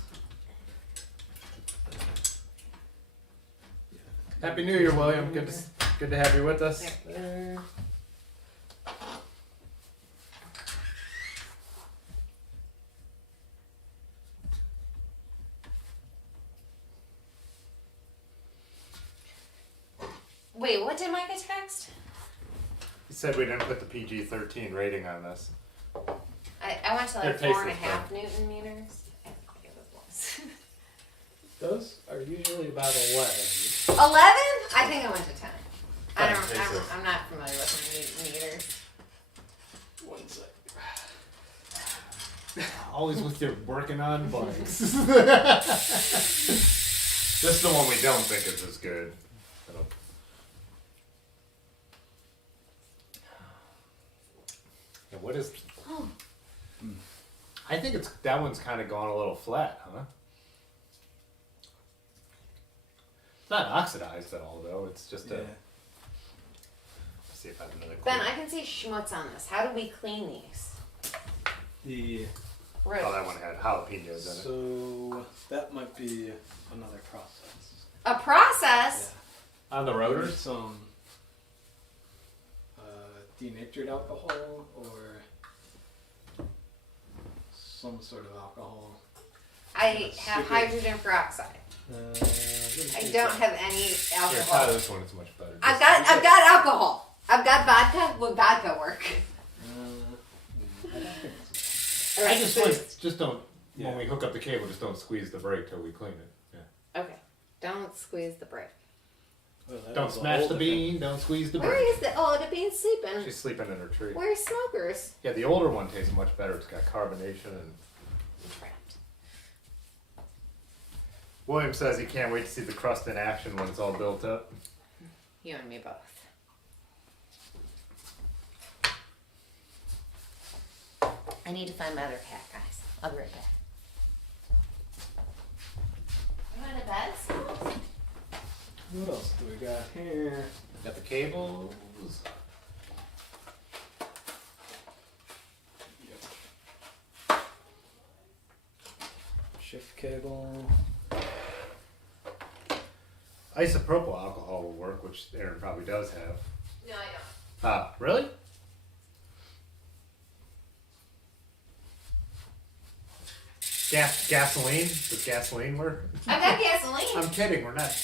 Happy New Year, William. Good to have you with us. There. Wait, what did Micah text? He said we didn't put the PG-13 rating on this. I went to like They're 4.5 Newton meters. I think it was less. Those are usually about 11. 11? I think I went to 10. Thanks, Jason. I'm not familiar with Newton meters. 1 sec. Always with your working on bikes. This is the one we don't think is as good. And what is? Oh. I think that one's kind of gone a little flat, huh? It's not oxidized at all, though. It's just Yeah. see if I have another clue. Ben, I can see schmutz on this. How do we clean these? Oh, that one had jalapenos in it. So that might be another process. A process? On the There's rotors? some denatured alcohol or some sort of alcohol. I have Super. hydrogen peroxide. I don't have any Here, try alcohol. this one. It's much better. I've got alcohol. I've got vodka. Would vodka work? I don't think so. All I right, just so- like, just don't, Yeah. when we hook up the cable, just don't squeeze the brake till we clean it. Yeah. Okay. Don't squeeze the brake. Well, that Don't was a smash whole the different- bean, don't squeeze the Where brake. is the? Oh, the bean's sleeping. She's sleeping in her tree. Where's Smokers? Yeah, the older one tastes much better. It's got carbonation and... Trapped. William says he can't wait to see the crust in action when it's all built up. You and me both. I need to find my other cat, guys. I'll be right back. You want a bed, Smokes? What else do we got here? Got the cables. Shift cable. Isopropyl alcohol will work, which Erin probably does have. No, I don't. Ah, really? Gasoline? Does gasoline work? I've got gasoline. I'm kidding, we're not.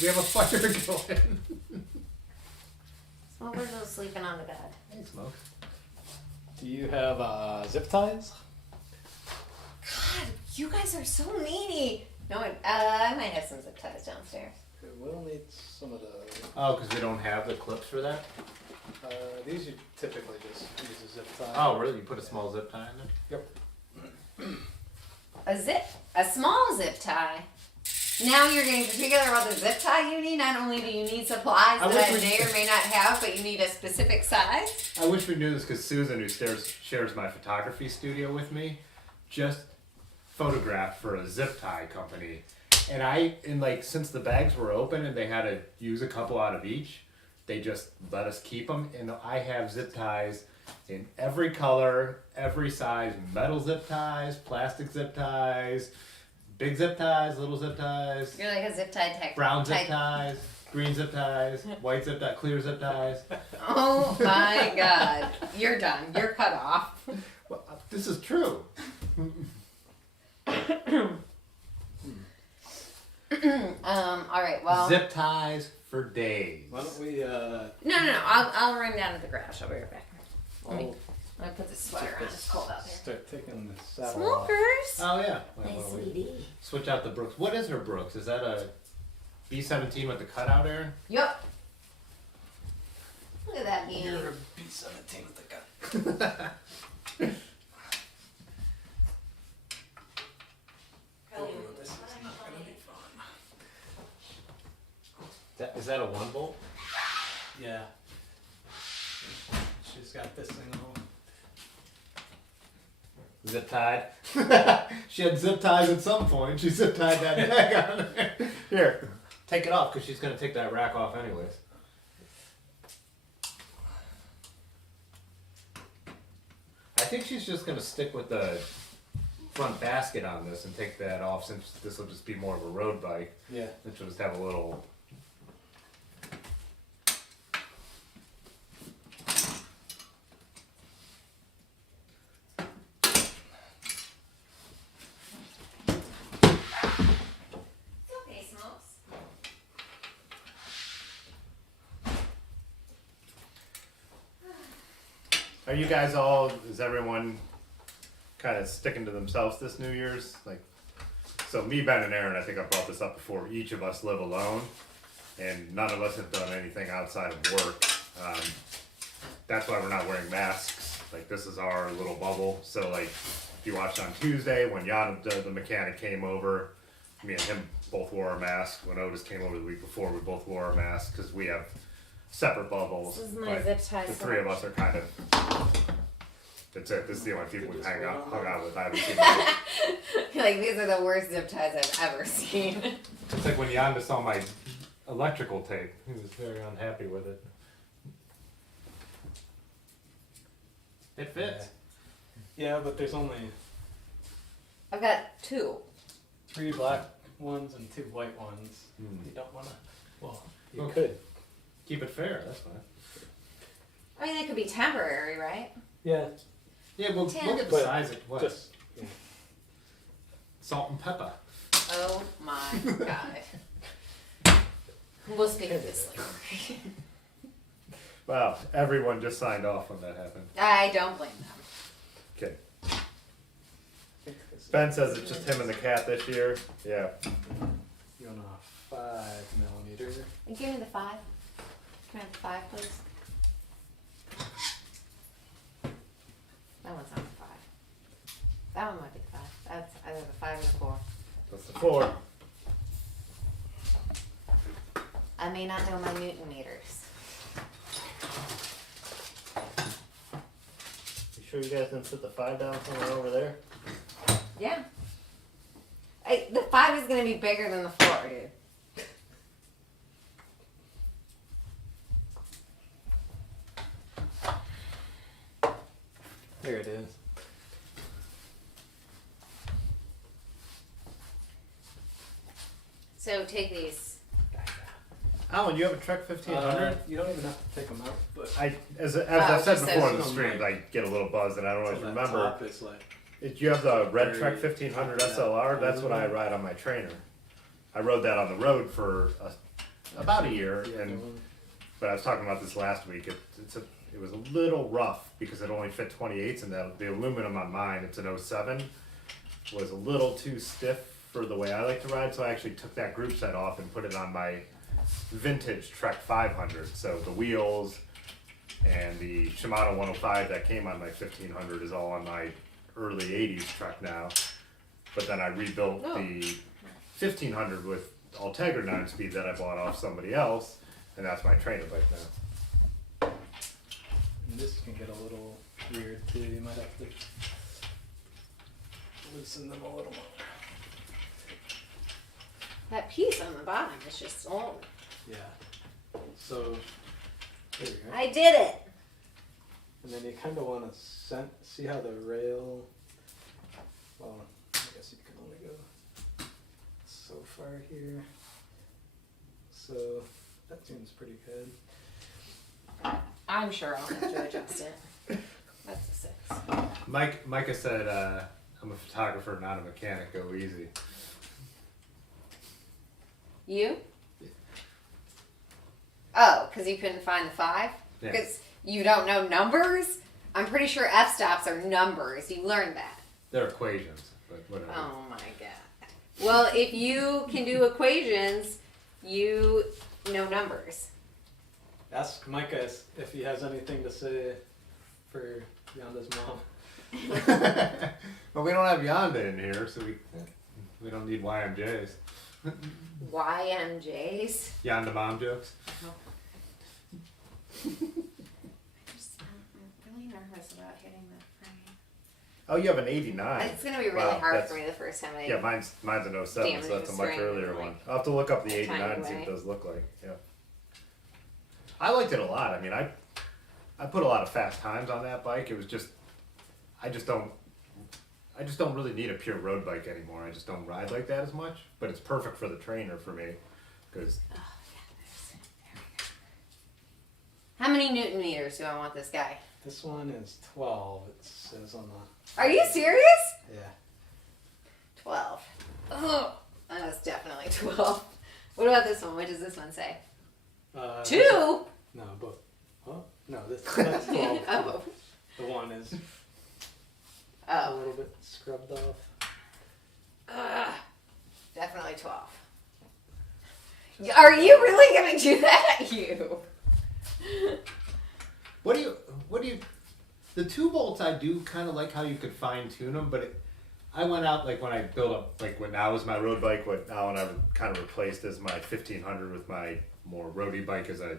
We have a fire going. Smokers is sleeping on the bed. Hey, Smoke. Do you have zip ties? God, you guys are so needy. No, I might have some zip ties downstairs. We'll need some of those. Oh, because we don't have the clips for that? These you typically just use a zip tie. Oh, really? You put a small zip tie in there? Yep. A small zip tie. Now you're getting particular about the zip tie you need. Not only do you need supplies I that I wish we- may or may not have, but you need a specific size. I wish we knew this because Susan, who shares my photography studio with me, just photographed for a zip tie company. And since the bags were open and they had to use a couple out of each, they just let us keep them. And I have zip ties in every color, every size, metal zip ties, plastic zip ties, big zip ties, little zip ties, You're like a zip tie tech. brown zip ties, green zip ties, white zip ties, clear zip ties. Oh my God. You're done. You're cut off. Well, this is true. All right. Well. Zip ties for days. Why don't we No. I'll run down to the garage. I'll be right back. Let me put the sweater on. It's cold out there. start taking the saddle off? Smokers. Oh yeah. Hey, Well, we sweetie. switch out the Brooks. What is her Brooks? Is that a B17 with the cutout, Erin? Yup. Look at that bean. You're a B-17 with the gun. Oh, this is not gonna be fun. Is that a 1 bolt? Yeah. She's got this thing on. Zip tied. She had zip ties at some point. She zip tied that bag on there. Here, take it off because she's gonna take that rack off anyways. I think she's just gonna stick with the front basket on this and take that off since this will just be more of a road bike. Yeah. And she'll just have a little. It's okay, Smokes. Are you guys all? Is everyone kind of sticking to themselves this New Year's? Like, so me, Ben, and Erin, I think I brought this up before. Each of us live alone, and none of us have done anything outside of work. That's why we're not wearing masks. Like, this is our little bubble. So, like, if you watched on Tuesday when Jan, the mechanic, came over, me and him both wore our masks. When Otis came over the week before, we both wore our masks because we have separate bubbles. This is my but zip tie the swatch. three of us are kind of. That's it. This is the only people we've hung out with. I haven't seen them. Like, these are the worst zip ties I've ever seen. It's like when Yonda saw my electrical tape. He was very unhappy with it. It fits. Yeah, but there's only I've got 2. 3 black ones and 2 white ones. Hmm. You don't want to. Well, you Okay. could. Keep it fair, that's fine. I mean, they could be temporary, right? Yeah. Yeah, well, Tim. look at the But size it was. Just. Yeah. Salt and pepper. Oh my god. We'll speak of this later. Wow, everyone just signed off when that happened. I don't blame them. Okay. Ben says it's just him and the cat this year. Yeah. You want a 5mm. Give me the 5. Can I have the 5, please? That one's not the 5. That one might be the 5. That's either the 5 or the 4. That's the 4. I may not know my Newton meters. You sure you guys didn't put the 5 down somewhere over there? Yeah. The 5 is going to be bigger than the 4, dude. Here it is. So take these guys out. Alan, you have a Trek 1500? You don't even have to take them out, but As I've Oh, said just before those in the on streams, my- I get a little buzzed and I don't always so that remember. top is like You have the red Very- Trek 1500 yeah. SLR. That's what I ride on my trainer. I rode that on the road for about a year, but I was talking about this last week. It was a little rough because it only fit 28s, and the aluminum on mine, it's an 07, was a little too stiff for the way I like to ride. So I actually took that group set off and put it on my vintage Trek 500. So the wheels and the Shimano 105 that came on my 1500 is all on my early 80s Trek now. But then I rebuilt the 1500 with Ultegra 9-speed that I bought off somebody else, and that's my trainer bike now. And this can get a little weird too. You might have to loosen them a little more. That piece on the bottom is just old. Yeah. So there you go. I did it. And then you kind of want to see how the rail. Well, I guess you can only go so far here. So that seems pretty good. I'm sure I'll have to adjust it. That's a 6. Micah said, I'm a photographer, not a mechanic, go easy. You? Oh, because you couldn't find the 5? Yeah. Because you don't know numbers? I'm pretty sure f-stops are numbers. You learned that. They're equations, but whatever. Oh my god. Well, if you can do equations, you know numbers. Ask Micah if he has anything to say for Yonda's mom. Well, we don't have Yonda in here, so we don't need YMJs. YMJs. Yonda mom jokes. I'm really nervous about hitting the frame. Oh, you have an 89. It's going to be really Wow, hard that's- for me the first time I Yeah, mine's an 07, Damn, so that's a it's much string, earlier like, one. I'll have to look up the a 89 and see tiny what way. those look like. Yeah. I liked it a lot. I mean, I put a lot of fast times on that bike. It was just, I just don't really need a pure road bike anymore. I just don't ride like that as much. But it's perfect for the trainer for me, because How many Newton meters do I want this guy? This one is 12. It says on the. Are you serious? Yeah. 12. Oh, that was definitely 12. What about this one? What does this one say? 2? No, but. Oh, no, that's 12. Oh. The one is a Oh. little bit scrubbed off. Definitely 12. Are you really going to do that? You. what do you? The 2 bolts, I do kind of like how you could fine tune them, but I went out like when I built up like what now is my road bike, what now and I've kind of replaced as my 1500 with my more roadie bike as a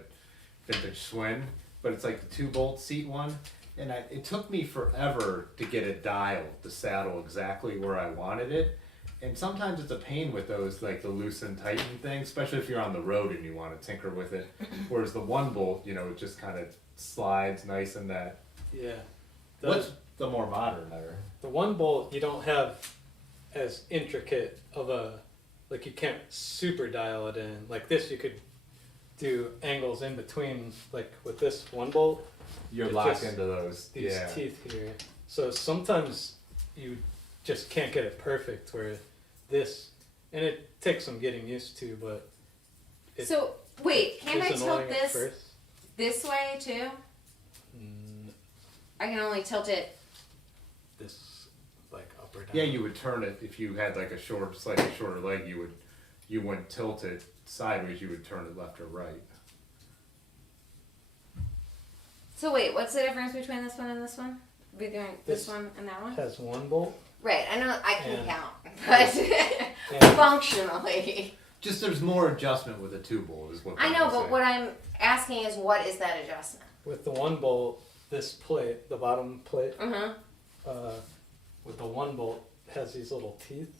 vintage Swin, but it's like the 2-bolt seat one, and it took me forever to get it dialed, the saddle exactly where I wanted it, and sometimes it's a pain with those, like the loosen tighten thing, especially if you're on the road and you want to tinker with it, whereas the 1-bolt, it just kind of slides nice in that. Yeah. What's the more modern there? The one bolt you don't have as intricate of a, like you can't super dial it in. Like this you could do angles in between, like with this one bolt. You're It's locked just into those. These Yeah. teeth here. So sometimes you just can't get it perfect where this, and it takes some getting used to, but it So wait, can I is tilt annoying at this first. this way too? Mm, I can only tilt it. this like up or down. Yeah, you would turn it if you had like a slightly shorter leg. You wouldn't tilt it sideways. You would turn it left or right. So wait, what's the difference between this one and this one? Between this This one and that one? has one bolt. Right, I know I can And- count, but And functionally. Just there's more adjustment with a 2-bolt is what I know, I'm but saying. what I'm asking is what is that adjustment? with the one bolt, this plate, the bottom plate, Mm-hmm. with the one bolt has these little teeth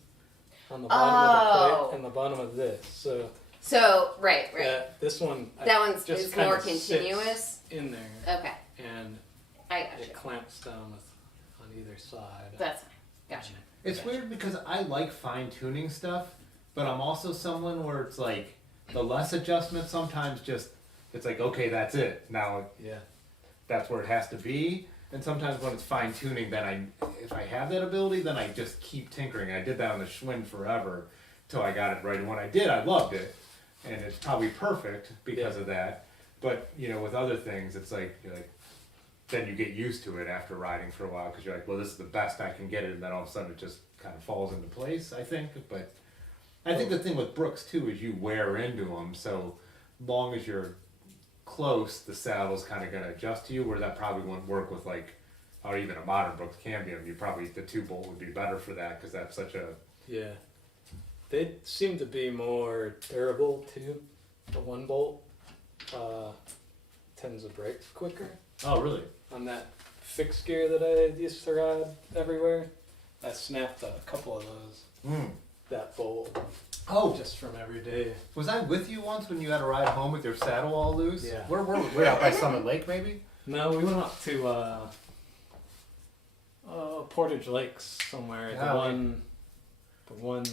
on the bottom of the Oh. plate and the bottom of this. So So right. this one That one's just is kinda more sits continuous. in there, Okay, and I got you. it clamps down with on either side. That's fine. Gotcha. It's weird because I like fine tuning stuff, but I'm also someone where it's like the less adjustment sometimes just it's like okay that's it now Yeah. that's where it has to be. And sometimes when it's fine tuning, then if I have that ability, then I just keep tinkering. I did that on the Schwinn forever till I got it right. And when I did, I loved it, and it's probably perfect because of that. But you know, with other things, it's like you're like, then you get used to it after riding for a while because you're like, well, this is the best I can get it, and then all of a sudden it just kind of falls into place. I think, but I think the thing with Brooks too is you wear into them. So long as you're close, the saddle's kind of going to adjust to you, where that probably wouldn't work with like, or even a modern Brooks Cambium. You probably, the 2-bolt would be better for that because that's such a, Yeah. They seem to be more durable too. The one bolt tends to break quicker. oh really? On that fixed gear that I used to ride everywhere, I snapped a couple of those. That bolt Oh, just from every day. was I with you once when you had to ride home with your saddle all loose? Yeah. Where were we? We're out by Summit Lake maybe? No, we went up to Portage Lakes somewhere. Oh, The one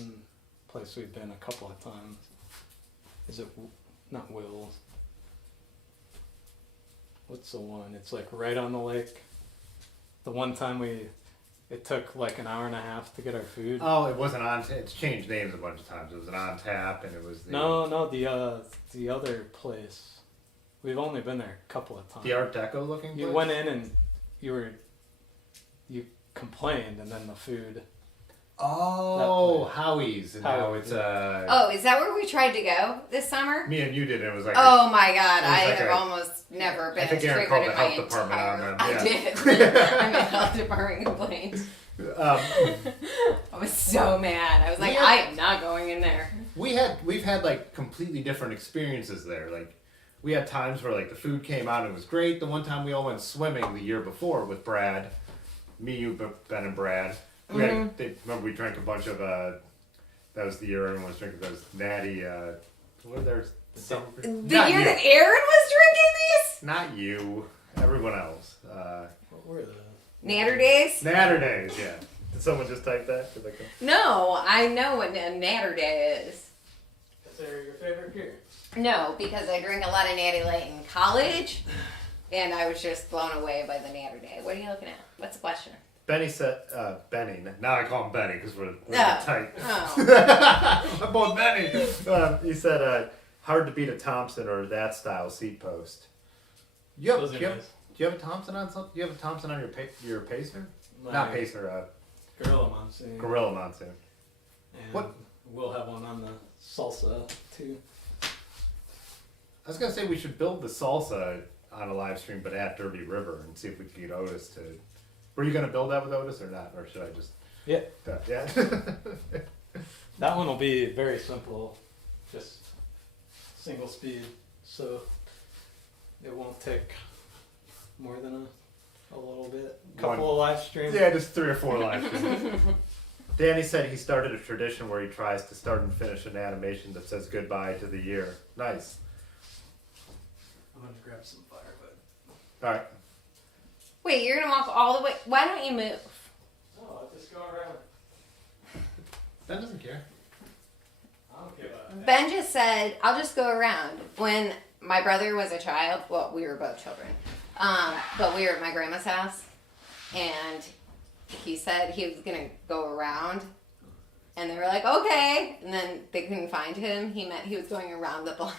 place we've been a couple of times. Is it not Will's? What's the one? It's like right on the lake. The one time it took like an hour and a half to get our food. Oh, it wasn't on. It's changed names a bunch of times. It was an On Tap, and it was the, No, the other place. We've only been there a couple of times. the Art Deco looking place. You went in and you complained, and then the food. Oh, place. Howie's, and now Howie's, it's Oh, is that where we tried to go this summer? me and you did. It was like Oh my god, It was I like have a- almost never been I think as Erin triggered called in the my health department on entire. them, I yeah. did. I made health department complaint. um, I was so mad. I was like, Yeah. I am not going in there. we've had like completely different experiences there. Like we had times where like the food came out and it was great. The one time we all went swimming the year before with Brad, me, you, Ben, and Brad. We had, remember we drank a bunch of that was the year everyone was drinking those natty. What are there? The year that Erin was drinking these? Not you. Everyone else. What were those? Natter days? Natter days. Yeah. Did someone just type that? Did they come? No, I know what a natter day is. Is there your favorite beer? No, because I drank a lot of natty light in college, and I was just blown away by the natter day. What are you looking at? What's the question? Benny said, Benny. Now I call him Benny because we're No. tight. Oh. I'm on Benny. He said, hard to beat a Thompson or that style seat post. You have, Those are do you have, nice. do you have a Thompson on something? Do you have a Thompson on your Pacer? My Not Pacer, Gorilla Monsoon. Gorilla Monsoon. And What? We'll have one on the salsa too. I was going to say we should build the salsa on a live stream, but at Dirty River and see if we can get Otis to... Were you going to build that with Otis or not? Or should I just... Yeah. Yeah. That one will be very simple, just single speed, so it won't take more than a little bit. Couple of live streams. Yeah, just 3 or 4 live streams. Danny said he started a tradition where he tries to start and finish an animation that says goodbye to the year. Nice. I'm gonna grab some firewood. All right. Wait, you're gonna walk all the way? Why don't you move? Oh, I'll just go around. Ben doesn't care. I don't care about that. Ben just said, I'll just go around. When my brother was a child, well, we were both children, but we were at my grandma's house, and he said he was gonna go around, and they were like, okay, and then they couldn't find him. He meant he was going around the block.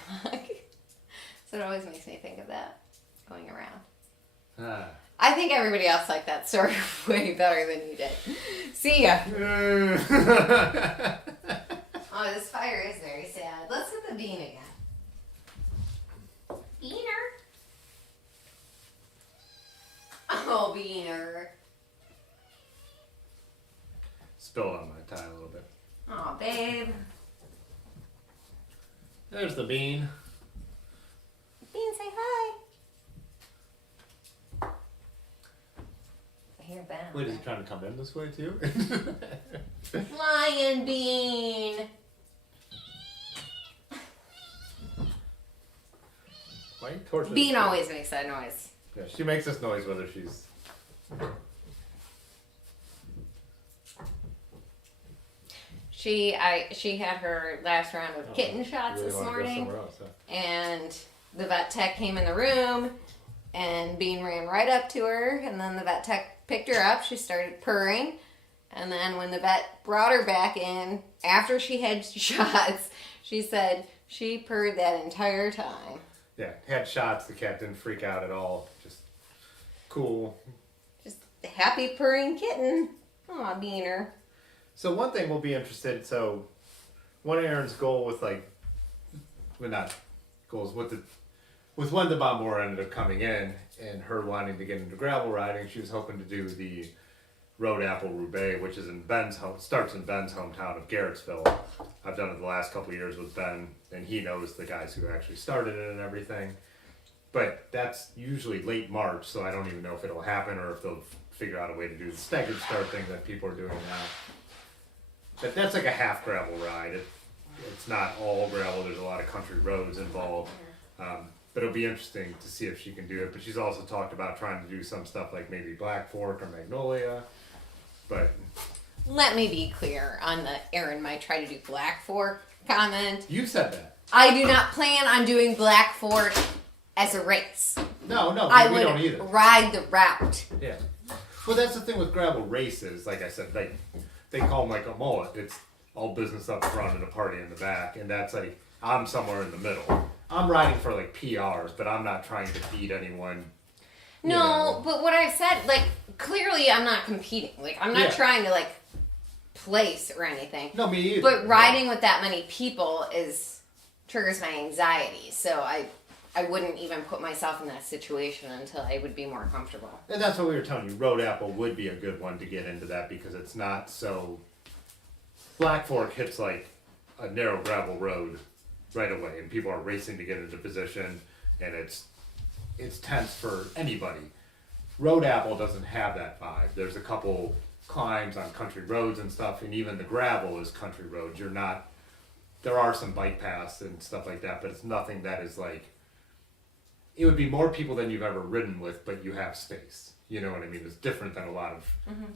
So it always makes me think of that, going around. Ah. I think everybody else liked that story way better than you did. See ya. Oh, this fire is very sad. Let's hit the bean again. Beaner. Oh, Beaner. Spilled on my tie a little bit. Oh, babe. There's the bean. Bean, say hi. I hear Ben. Wait, is he trying to come in this way too? Lion Bean. Why are you torturing Bean this always makes that noise. Yeah, she makes this noise whether she's. She had her last round of kitten shots Really this wanna go morning, somewhere else, huh? and the vet tech came in the room, and Bean ran right up to her, and then the vet tech picked her up. She started purring, and then when the vet brought her back in after she had shots, she said she purred that entire time. Yeah, had shots. The cat didn't freak out at all. Just cool. Just a happy purring kitten. Aw, Beaner. So one thing we'll be interested. So one of Erin's goal with not goals with when the Bombora ended up coming in and her wanting to get into gravel riding, she was hoping to do the Road Apple Roubaix, which is starts in Ben's hometown of Garrettsville. I've done it the last couple of years with Ben, and he knows the guys who actually started it and everything. But that's usually late March, so I don't even know if it'll happen or if they'll figure out a way to do the staggered start thing that people are doing now. But that's like a half gravel ride. It's not all gravel. There's a lot of country roads involved. But it'll be interesting to see if she can do it. But she's also talked about trying to do some stuff like maybe Black Fork or Magnolia. But Let me be clear on the Erin might try to do Black Fork comment. you said that. I do not plan on doing Black Fork as a race. No, I we would don't either. ride the route. Yeah. Well, that's the thing with gravel races. Like I said, they call them like a mullet. It's all business up front and a party in the back. And that's like, I'm somewhere in the middle. I'm riding for like PRs, but I'm not trying to beat anyone. No, know. but what I've said, like, clearly I'm not competing. Like, I'm not Yeah. trying to, like, place or anything. No, me either. But riding with that many people triggers my anxiety. So I wouldn't even put myself in that situation until I would be more comfortable. And that's what we were telling you. Road Apple would be a good one to get into that because it's not so. Black Fork hits like a narrow gravel road right away, and people are racing to get into position, and it's tense for anybody. Road Apple doesn't have that vibe. There's a couple climbs on country roads and stuff, and even the gravel is country roads. There are some bike paths and stuff like that, but it's nothing that is like. It would be more people than you've ever ridden with, but you have space. You know what I mean? It's different than a lot of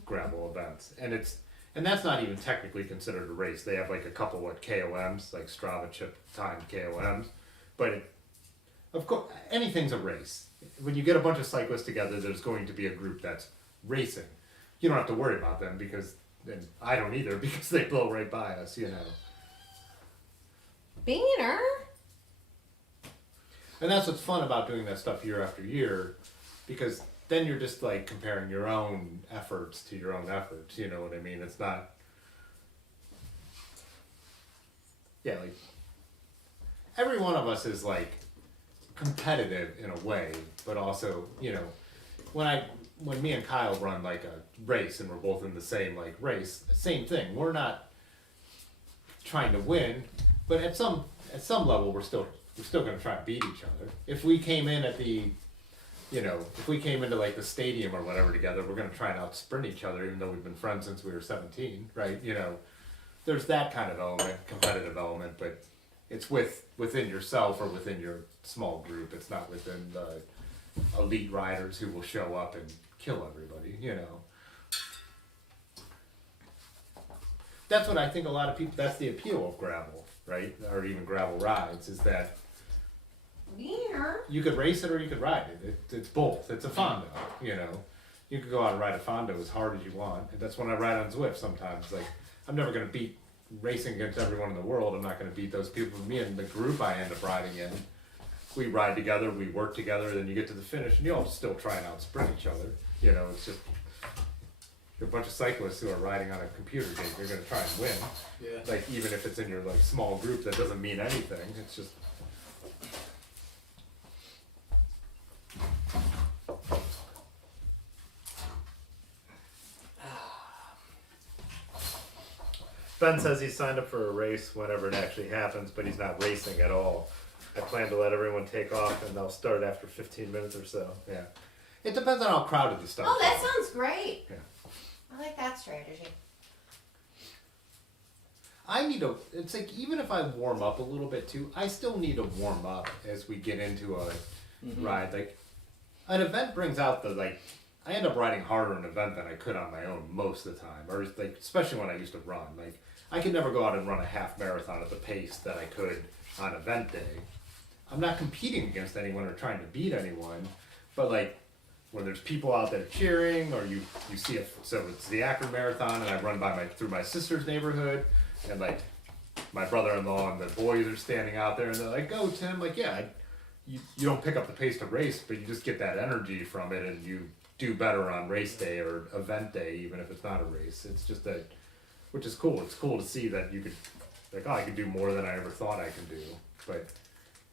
gravel events, and that's not even technically considered a race. They have like a couple KOMs, like Strava chip timed KOMs, but of course anything's a race. When you get a bunch of cyclists together, there's going to be a group that's racing. You don't have to worry about them and I don't either because they blow right by us. You know. Beaner. And that's what's fun about doing that stuff year after year, because then you're just like comparing your own efforts to your own efforts. You know what I mean? It's not. Yeah, like every one of us is like competitive in a way, but also, you know, when me and Kyle run like a race and we're both in the same like race, same thing. We're not trying to win, but at some level we're still going to try to beat each other. If we came in if we came into like the stadium or whatever together, we're going to try and out sprint each other, even though we've been friends since we were 17, right? You know, there's that kind of element, competitive element, but it's within yourself or within your small group. It's not within the elite riders who will show up and kill everybody, you know. That's what I think a lot of people, that's the appeal of gravel, right? Or even gravel rides, is that Wiener. you could race it or you could ride it. It's both. It's a Fondo, you know. You could go out and ride a Fondo as hard as you want. And that's when I ride on Zwift sometimes. Like, I'm never going to beat racing against everyone in the world. I'm not going to beat those people. Me and the group I end up riding in, we ride together, we work together, then you get to the finish and you all still try and outsprint each other. You know, it's just a bunch of cyclists who are riding on a computer game. You're going to try and win. Yeah. Like, even if it's in your like small group, that doesn't mean anything. It's just... Ben says he signed up for a race whenever it actually happens, but he's not racing at all. I plan to let everyone take off, and they'll start after 15 minutes or so. Yeah. It depends on how crowded the stuff Oh, that is. sounds great. Yeah. I like that strategy. I need to, it's like, even if I warm up a little bit too, I still need to warm up as we get into a ride. Like, an event brings out the, like, I end up riding harder in an event than I could on my own most of the time. Or, like, especially when I used to run. Like, I could never go out and run a half marathon at the pace that I could on event day. I'm not competing against anyone or trying to beat anyone, but, like, when there's people out there cheering, or you see so it's the Akron Marathon, and I run through my sister's neighborhood, and like my brother-in-law and the boys are standing out there, and they're like, "Go, Tim!" Like, yeah, you don't pick up the pace to race, but you just get that energy from it, and you do better on race day or event day, even if it's not a race. It's just that, which is cool. It's cool to see that you could, like, oh, I can do more than I ever thought I can do. But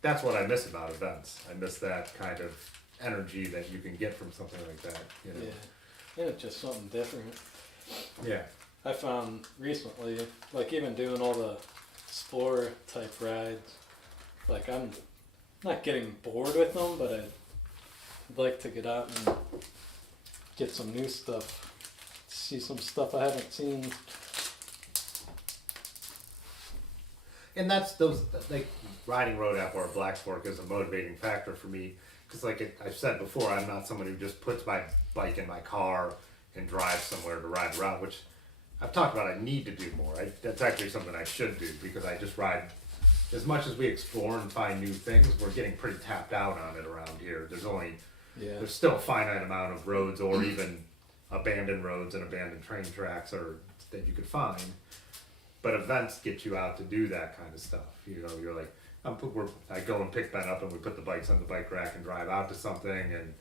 that's what I miss about events. I miss that kind of energy that you can get from something like that, you know? Yeah, it's just something different. Yeah. I found recently, like even doing all the Explorer type rides, like I'm not getting bored with them, but I'd like to get out and get some new stuff, see some stuff I haven't seen. And that's those, like, riding road app or Black Fork is a motivating factor for me. Because like I've said before, I'm not someone who just puts my bike in my car and drives somewhere to ride around, which I've talked about I need to do more. That's actually something I should do, because I just ride, as much as we explore and find new things, we're getting pretty tapped out on it around here. There's still a finite amount of roads, or even abandoned roads and abandoned train tracks that you could find. But events get you out to do that kind of stuff. You know, you're like, I go and pick Ben up and we put the bikes on the bike rack and drive out to something, and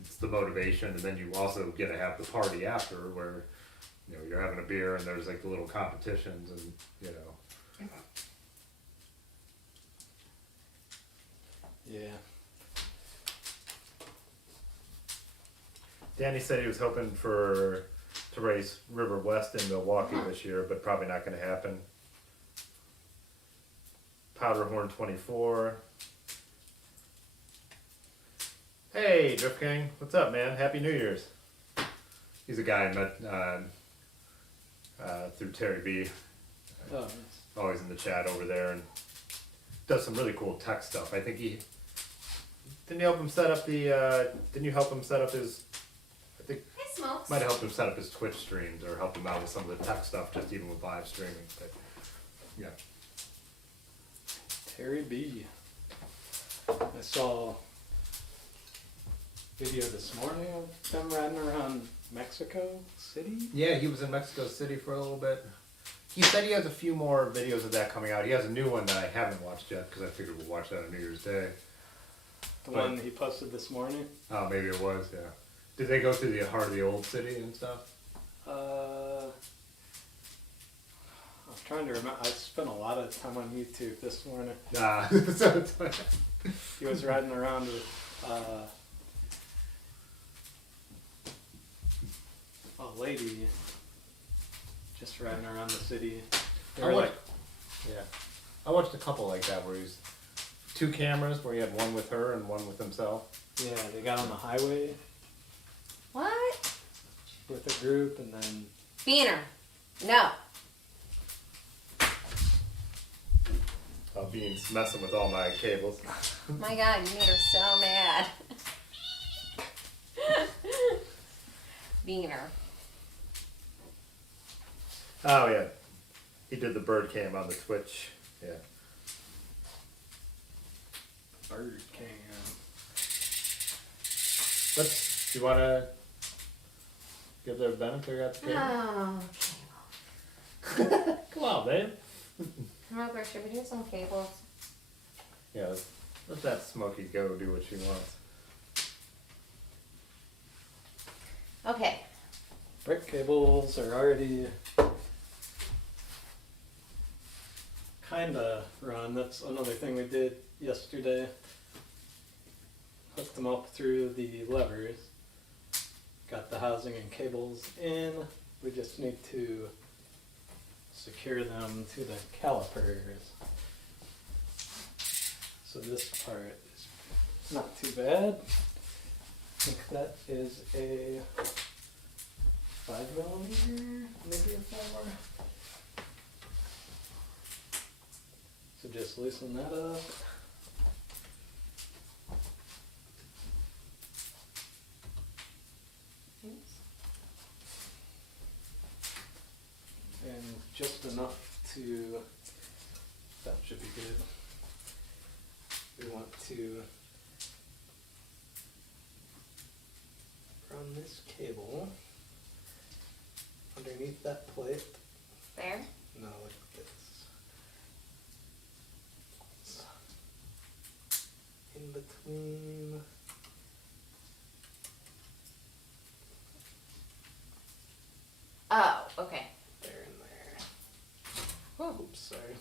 it's the motivation. And then you also get to have the party after, where, you know, you're having a beer and there's like the little competitions, and, you know. Yeah. Danny said he was hoping to race River West in Milwaukee this year, but probably not going to happen. Powderhorn 24. Hey, Drift King. What's up, man? Happy New Year's. He's a guy I met through Terry B. Oh, Always in the chat over there, and does some really cool tech stuff. I think didn't you help him set up his, I think Hey, Smokes. might have helped him set up his Twitch streams, or help him out with some of the tech stuff, just even with live streaming. But yeah. Terry B. I saw a video this morning of them riding around Mexico City. Yeah, he was in Mexico City for a little bit. He said he has a few more videos of that coming out. He has a new one that I haven't watched yet, because I figured we'll watch that on New Year's Day. The one he posted this morning. Oh, maybe it was, yeah. Did they go through the heart of the old city and stuff? I was trying to remember. I spent a lot of time on YouTube this morning. Nah. He was riding around with a lady, just riding around the city. I watched a couple like that where he's two cameras, where he had one with her and one with himself. Yeah, they got on the highway What? with a group, and then Beaner. No. Bean's messing with all my cables. My God, you made her so mad. Beaner. Oh yeah, he did the bird cam on the Twitch. Yeah. Bird cam. Do you want to give their benefit of the doubt? Oh. Come on, babe. Mother, should we do some cables? Yeah, let that Smokey go do what she wants. Okay. Brake cables are already kinda run. That's another thing we did yesterday. Hooked them up through the levers. Got the housing and cables in. We just need to secure them to the calipers. So this part is not too bad. I think that is a 5mm, maybe a 4. So just loosen that up. And just enough to, that should be good. We want to run this cable underneath that plate. There? No, like this. It's in between. Oh, okay. There and there. Whew. Oops, sorry.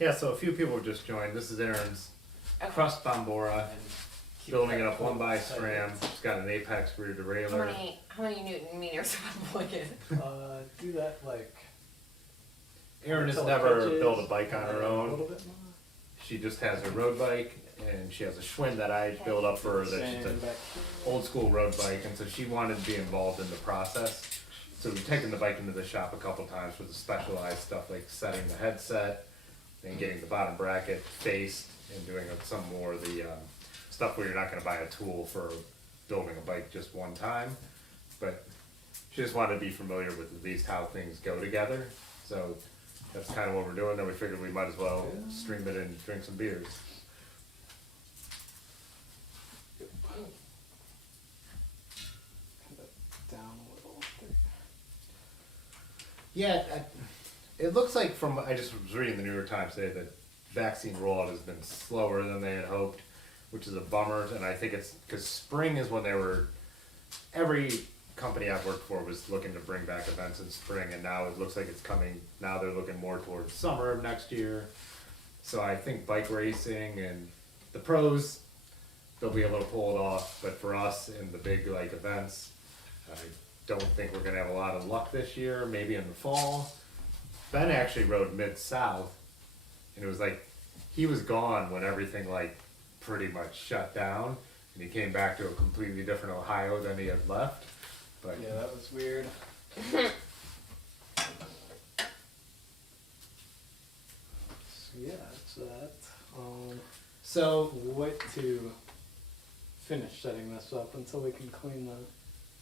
Yeah, so a few people just joined. This is Erin's Okay. Crust Bombora, And keep building it that up one by tight. SRAM. It's got an apex rear How derailleur. many Newton meters am I plugging? Do that like. Erin has until it never touches, built a bike on and her then A own. little bit more. She just has her road bike, and she has a Schwinn that I built up for her. That's just Sand an back old school road bike, and so she wanted to be involved in the process. So we've taken the bike into the shop a couple times for the specialized stuff like setting the headset and getting the bottom bracket faced and doing some more of the stuff where you're not going to buy a tool for building a bike just one time. But she just wanted to be familiar with at least how things go together. So that's kind of what we're doing. Then we figured we might as well stream it and drink some beers. Kind of down a little. Yeah, it looks like from, I just was reading the New York Times today that vaccine rollout has been slower than they had hoped, which is a bummer. And I think it's because spring is when every company I've worked for was looking to bring back events in spring, and now it looks like it's coming, now they're looking more towards summer of next year. So I think bike racing and the pros, they'll be able to pull it off, but for us in the big like events, I don't think we're gonna have a lot of luck this year, maybe in the fall. Ben actually rode Mid-South, and it was like, he was gone when everything like pretty much shut down, and he came back to a completely different Ohio than he had left. But Yeah, that was weird. So yeah, that's that. so We'll wait to finish setting this up until we can clean the.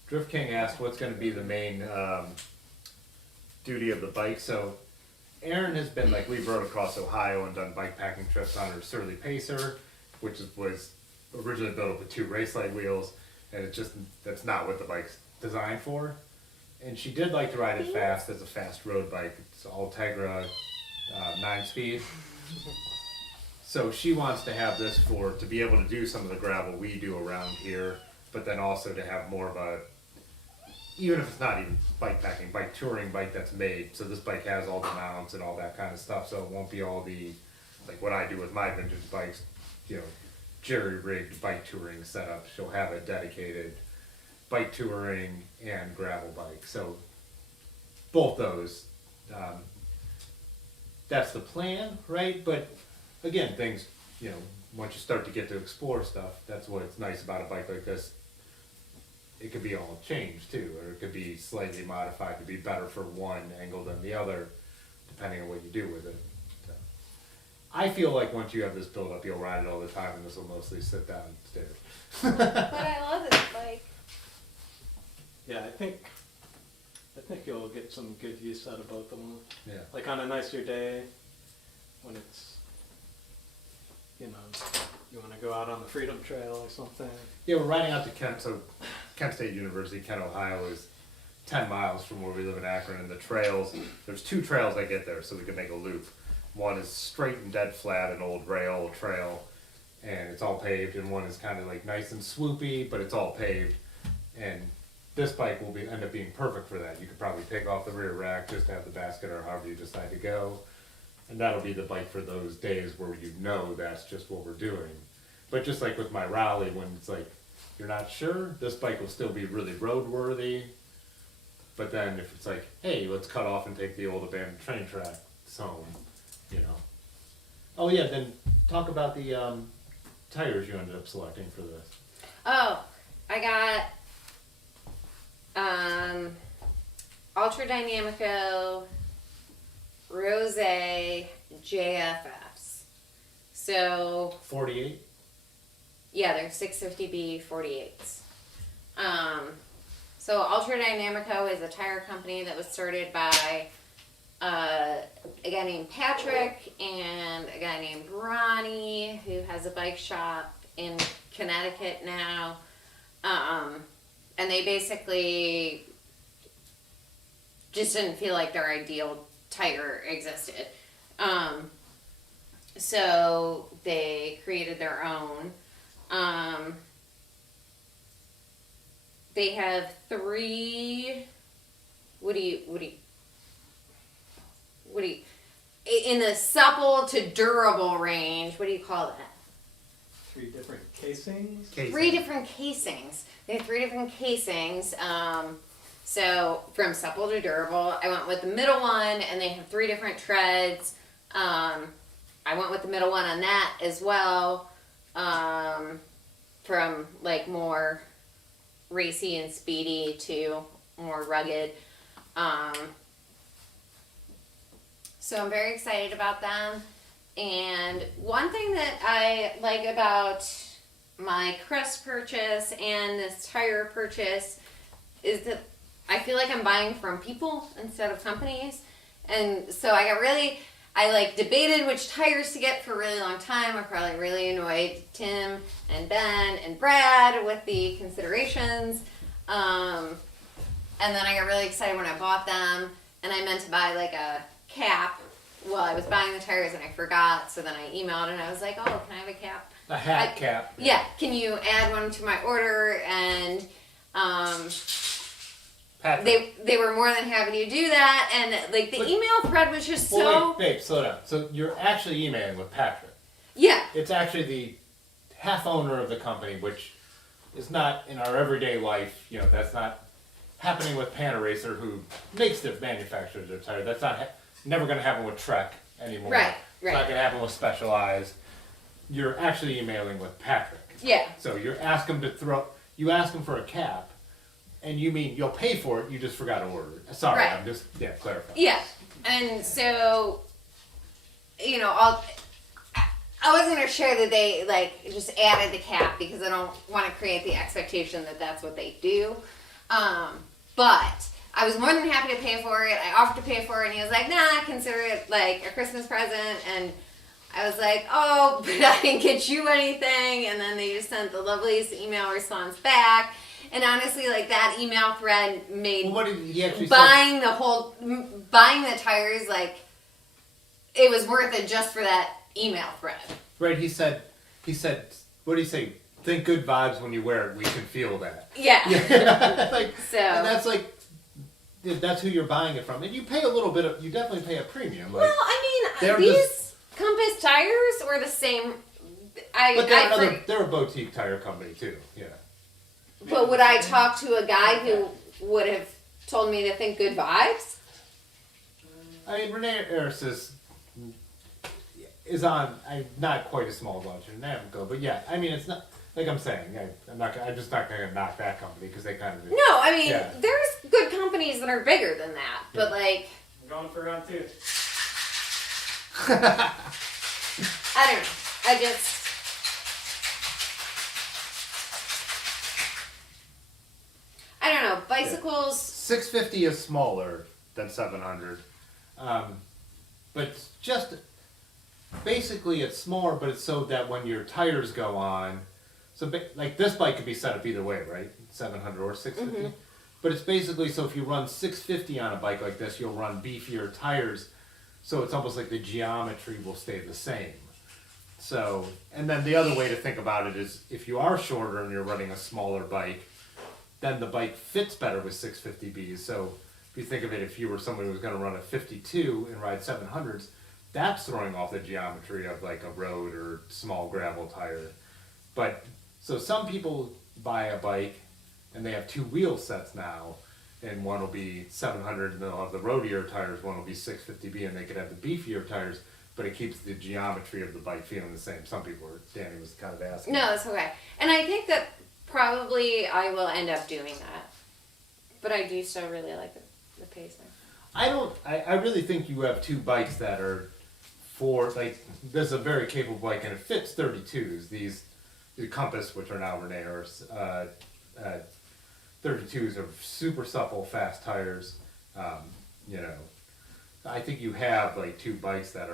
Drift King asked what's going to be the main duty of the bike. So Erin has been like, we've rode across Ohio and done bike packing trips on her Surly Pacer, which was originally built with 2 race light wheels, and that's not what the bike's designed for. And she did like to ride it fast as a fast road bike. It's Ultegra 9-speed. So she wants to have this to be able to do some of the gravel we do around here, but then also to have more of a, even if it's not even bike packing, bike touring bike that's made. So this bike has all the mounts and all that kind of stuff, so it won't be all the, like what I do with my vintage bikes, jerry-rigged bike touring setup. She'll have a dedicated bike touring and gravel bike. So both those, that's the plan, right? But again, things, once you start to get to explore stuff, that's what's nice about a bike like this. it could be all changed too, or it could be slightly modified to be better for one angle than the other, depending on what you do with it. So, I feel like once you have this built up, you'll ride it all the time, and this will mostly sit downstairs. But I love this bike. Yeah, I think you'll get some good use out of both of them. Yeah. Like on a nicer day, when it's, you want to go out on the Freedom Trail or something. Yeah, we're riding out to Kent. So Kent State University, Kent, Ohio is 10 miles from where we live in Akron, and the trails, there's 2 trails that get there, so we can make a loop. One is straight and dead flat, an old rail trail, and it's all paved, and one is kind of like nice and swoopy, but it's all paved. And this bike will end up being perfect for that. You could probably take off the rear rack, just have the basket, or however you decide to go. And that'll be the bike for those days where you know that's just what we're doing. But just like with my rally, when it's like, you're not sure, this bike will still be really roadworthy. But then if it's like, hey, let's cut off and take the old abandoned train track home, Oh yeah, then talk about the tires you ended up selecting for this. Oh, I got Ultra Dynamico Rose JFFs. So 48? yeah, they're 650B 48s. So Ultra Dynamico is a tire company that was started by a guy named Patrick and a guy named Ronnie, who has a bike shop in Connecticut now. And they basically just didn't feel like their ideal tire existed. So they created their own. They have 3, what do you, in the supple to durable range, what do you call that? 3 different casings. 3 different casings. They have 3 different casings. So from supple to durable, I went with the middle one, and they have 3 different treads. I went with the middle one on that as well. From like more racy and speedy to more rugged. So I'm very excited about them. And one thing that I like about my Crust purchase and this tire purchase is that I feel like I'm buying from people instead of companies. And so I debated which tires to get for a really long time. I probably really annoyed Tim and Ben and Brad with the considerations. And then I got really excited when I bought them, and I meant to buy like a cap while I was buying the tires, and I forgot. So then I emailed and I was like, oh, can I have a cap? A hat cap. Yeah, can you add one to my order? And they were more than happy to do that, and like the email thread was just Wait, babe, slow down. So you're actually emailing with Patrick. Yeah. It's actually the half owner of the company, which is not in our everyday life. That's not happening with Panaracer, who makes the manufacturers their tire. That's not never going to happen with Trek anymore. Right. It's not going to happen with Specialized. You're actually emailing with Patrick. Yeah. So you ask him for a cap, and you mean you'll pay for it, you just forgot to order it. Sorry, Right. I'm just clarifying. Yeah, and so, I wasn't gonna share that they just added the cap because I don't want to create the expectation that that's what they do. But I was more than happy to pay for it. I offered to pay for it, and he was like, "Nah, consider it like a Christmas present." And I was like, "Oh, but I didn't get you anything." And then they just sent the loveliest email response back. And honestly, like that email thread made Well, what did he actually buying the tires, like it was worth it just for that email thread. Right, he said, what did he say? Think good vibes when you wear it. We can feel that. Yeah. So. And that's like, that's who you're buying it from. And you pay you definitely pay a premium. Well, I mean, these Compass tires were the same. But they're a boutique tire company too, yeah. But would I talk to a guy who would have told me to think good vibes? I mean, Renee Eris is on, not quite a small budget, but yeah, I mean, it's not, like I'm saying, I'm just not gonna knock that company because they kind of do. No, I mean, Yeah. there's good companies that are bigger than that, but like, I'm going for round 2. I don't know. I don't know. Bicycles. 650 is smaller than 700, but just basically it's smaller, but it's so that when your tires go on, so like this bike could be set up either way, right? 700 or 650. But it's basically so if you run 650 on a bike like this, you'll run beefier tires, so it's almost like the geometry will stay the same. So, and then the other way to think about it is if you are shorter and you're running a smaller bike, then the bike fits better with 650Bs. So if you think of it, if you were somebody who was going to run a 52 and ride 700s, that's throwing off the geometry of like a road or small gravel tire. But so some people buy a bike and they have 2 wheel sets now, and one will be 700 and they'll have the roadier tires, one will be 650B and they could have the beefier tires, but it keeps the geometry of the bike feeling the same. Some people are, Danny was kind of asking. No, that's okay. And I think that probably I will end up doing that. But I do still really like the Pacer. I really think you have 2 bikes that are for, like, this is a very capable bike and it fits 32s. The Compass, which are now Renault's, 32s are super supple, fast tires. You know, I think you have like 2 bikes that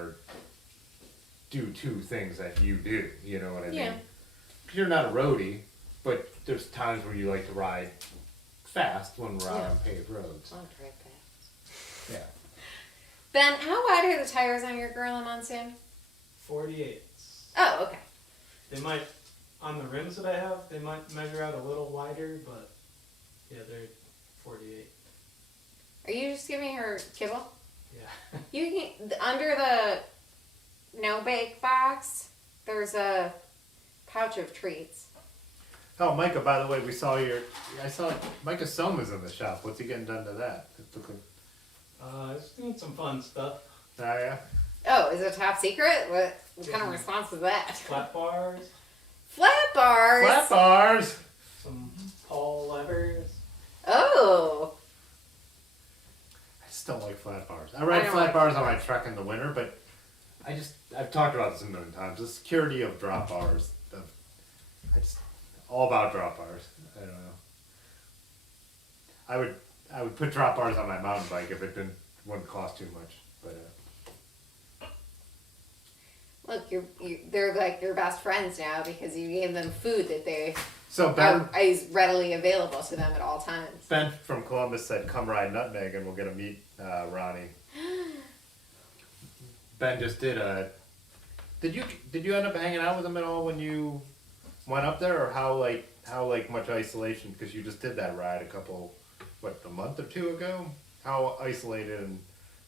do 2 things that you do. You know what I mean? You're not a roadie, but there's times where you like to ride fast when we're out on paved roads. I'll drive fast. Yeah. Ben, how wide are the tires on your Gorilla Monsoon? 48s. Oh, okay. They might, on the rims that I have, they might measure out a little wider, but yeah, they're 48. Are you just giving her kibble? Yeah. You can, under the no bake box, there's a pouch of treats. Oh, Micah, by the way, I saw Micah Soma's in the shop. What's he getting done to that? It looked like, Just doing some fun stuff. oh, yeah? Oh, is it top secret? What kind of response is that? Flat bars, Flat bars. Flat bars! some Paul levers. Oh. I just don't like flat bars. I ride don't flat like bars flat on my truck in the winter, but I've talked about this a million times. The security of drop bars, all about drop bars. I don't know. I would put drop bars on my mountain bike if it wouldn't cost too much, but Look, they're like your best friends now because you gave them food that they so Ben is readily available to them at all times. Ben from Columbus said, "Come ride Nutmeg and we'll get to meet Ronnie." Ben just did a. Did you end up hanging out with him at all when you went up there, or how much isolation? Because you just did that ride a month or 2 ago. How isolated and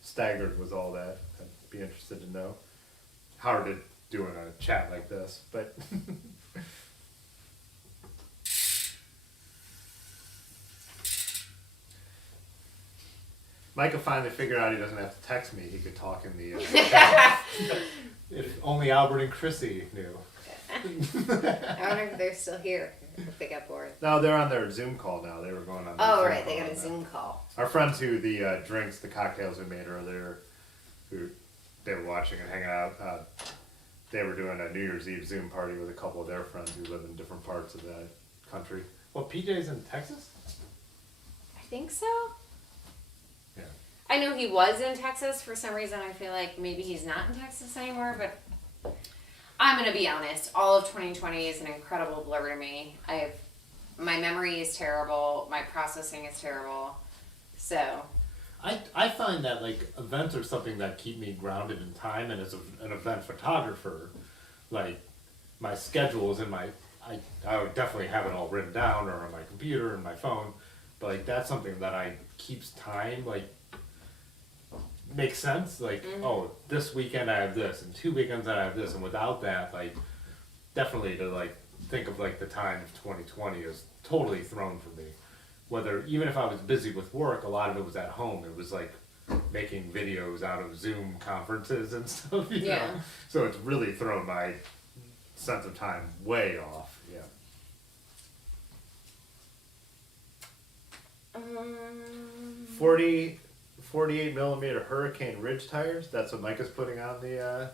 staggered was all that? I'd be interested to know. Hard to do in a chat like this, but. Micah finally figured out he doesn't have to text me. He could talk in the chat. If only Albert and Chrissy knew. I wonder if they're still here. If they got bored. No, they're on their Zoom call now. They were going on. Oh, Zoom right. They call got a now. Zoom call. Our friends who the drinks, the cocktails we made earlier, who they were watching and hanging out. They were doing a New Year's Eve Zoom party with a couple of their friends who live in different parts of the country. Well, PJ's in Texas? I think so. Yeah. I know he was in Texas. For some reason, I feel like maybe he's not in Texas anymore, but I'm going to be honest. All of 2020 is an incredible blur to me. My memory is terrible. My processing is terrible. So. I find that like events are something that keep me grounded in time, and as an event photographer, like my schedule is in my I would definitely have it all written down or on my computer and my phone, but like that's something that keeps time, like makes sense, like oh, this weekend I have this and 2 weekends I have this, and without that, like definitely to like think of like the time of 2020 is totally thrown for me. Whether, even if I was busy with work, a lot of it was at home. It was like making videos out of Zoom conferences and stuff, you know? So it's really thrown my sense of time way off, yeah. 48 millimeter Hurricane Ridge tires. That's what Mike is putting on the.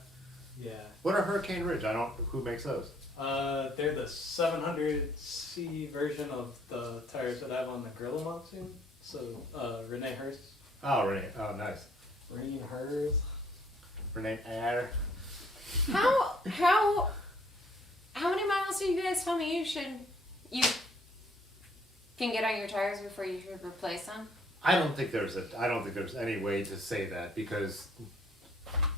Yeah. What are Hurricane Ridge? Who makes those? They're the 700C version of the tires that I have on the Gorilla Monsoon. So, Renee Hurst. Oh, Renee. Oh, nice. Renee Hurst. Renee Air. How many miles do you guys tell me you can get on your tires before you should replace them? I don't think there's any way to say that because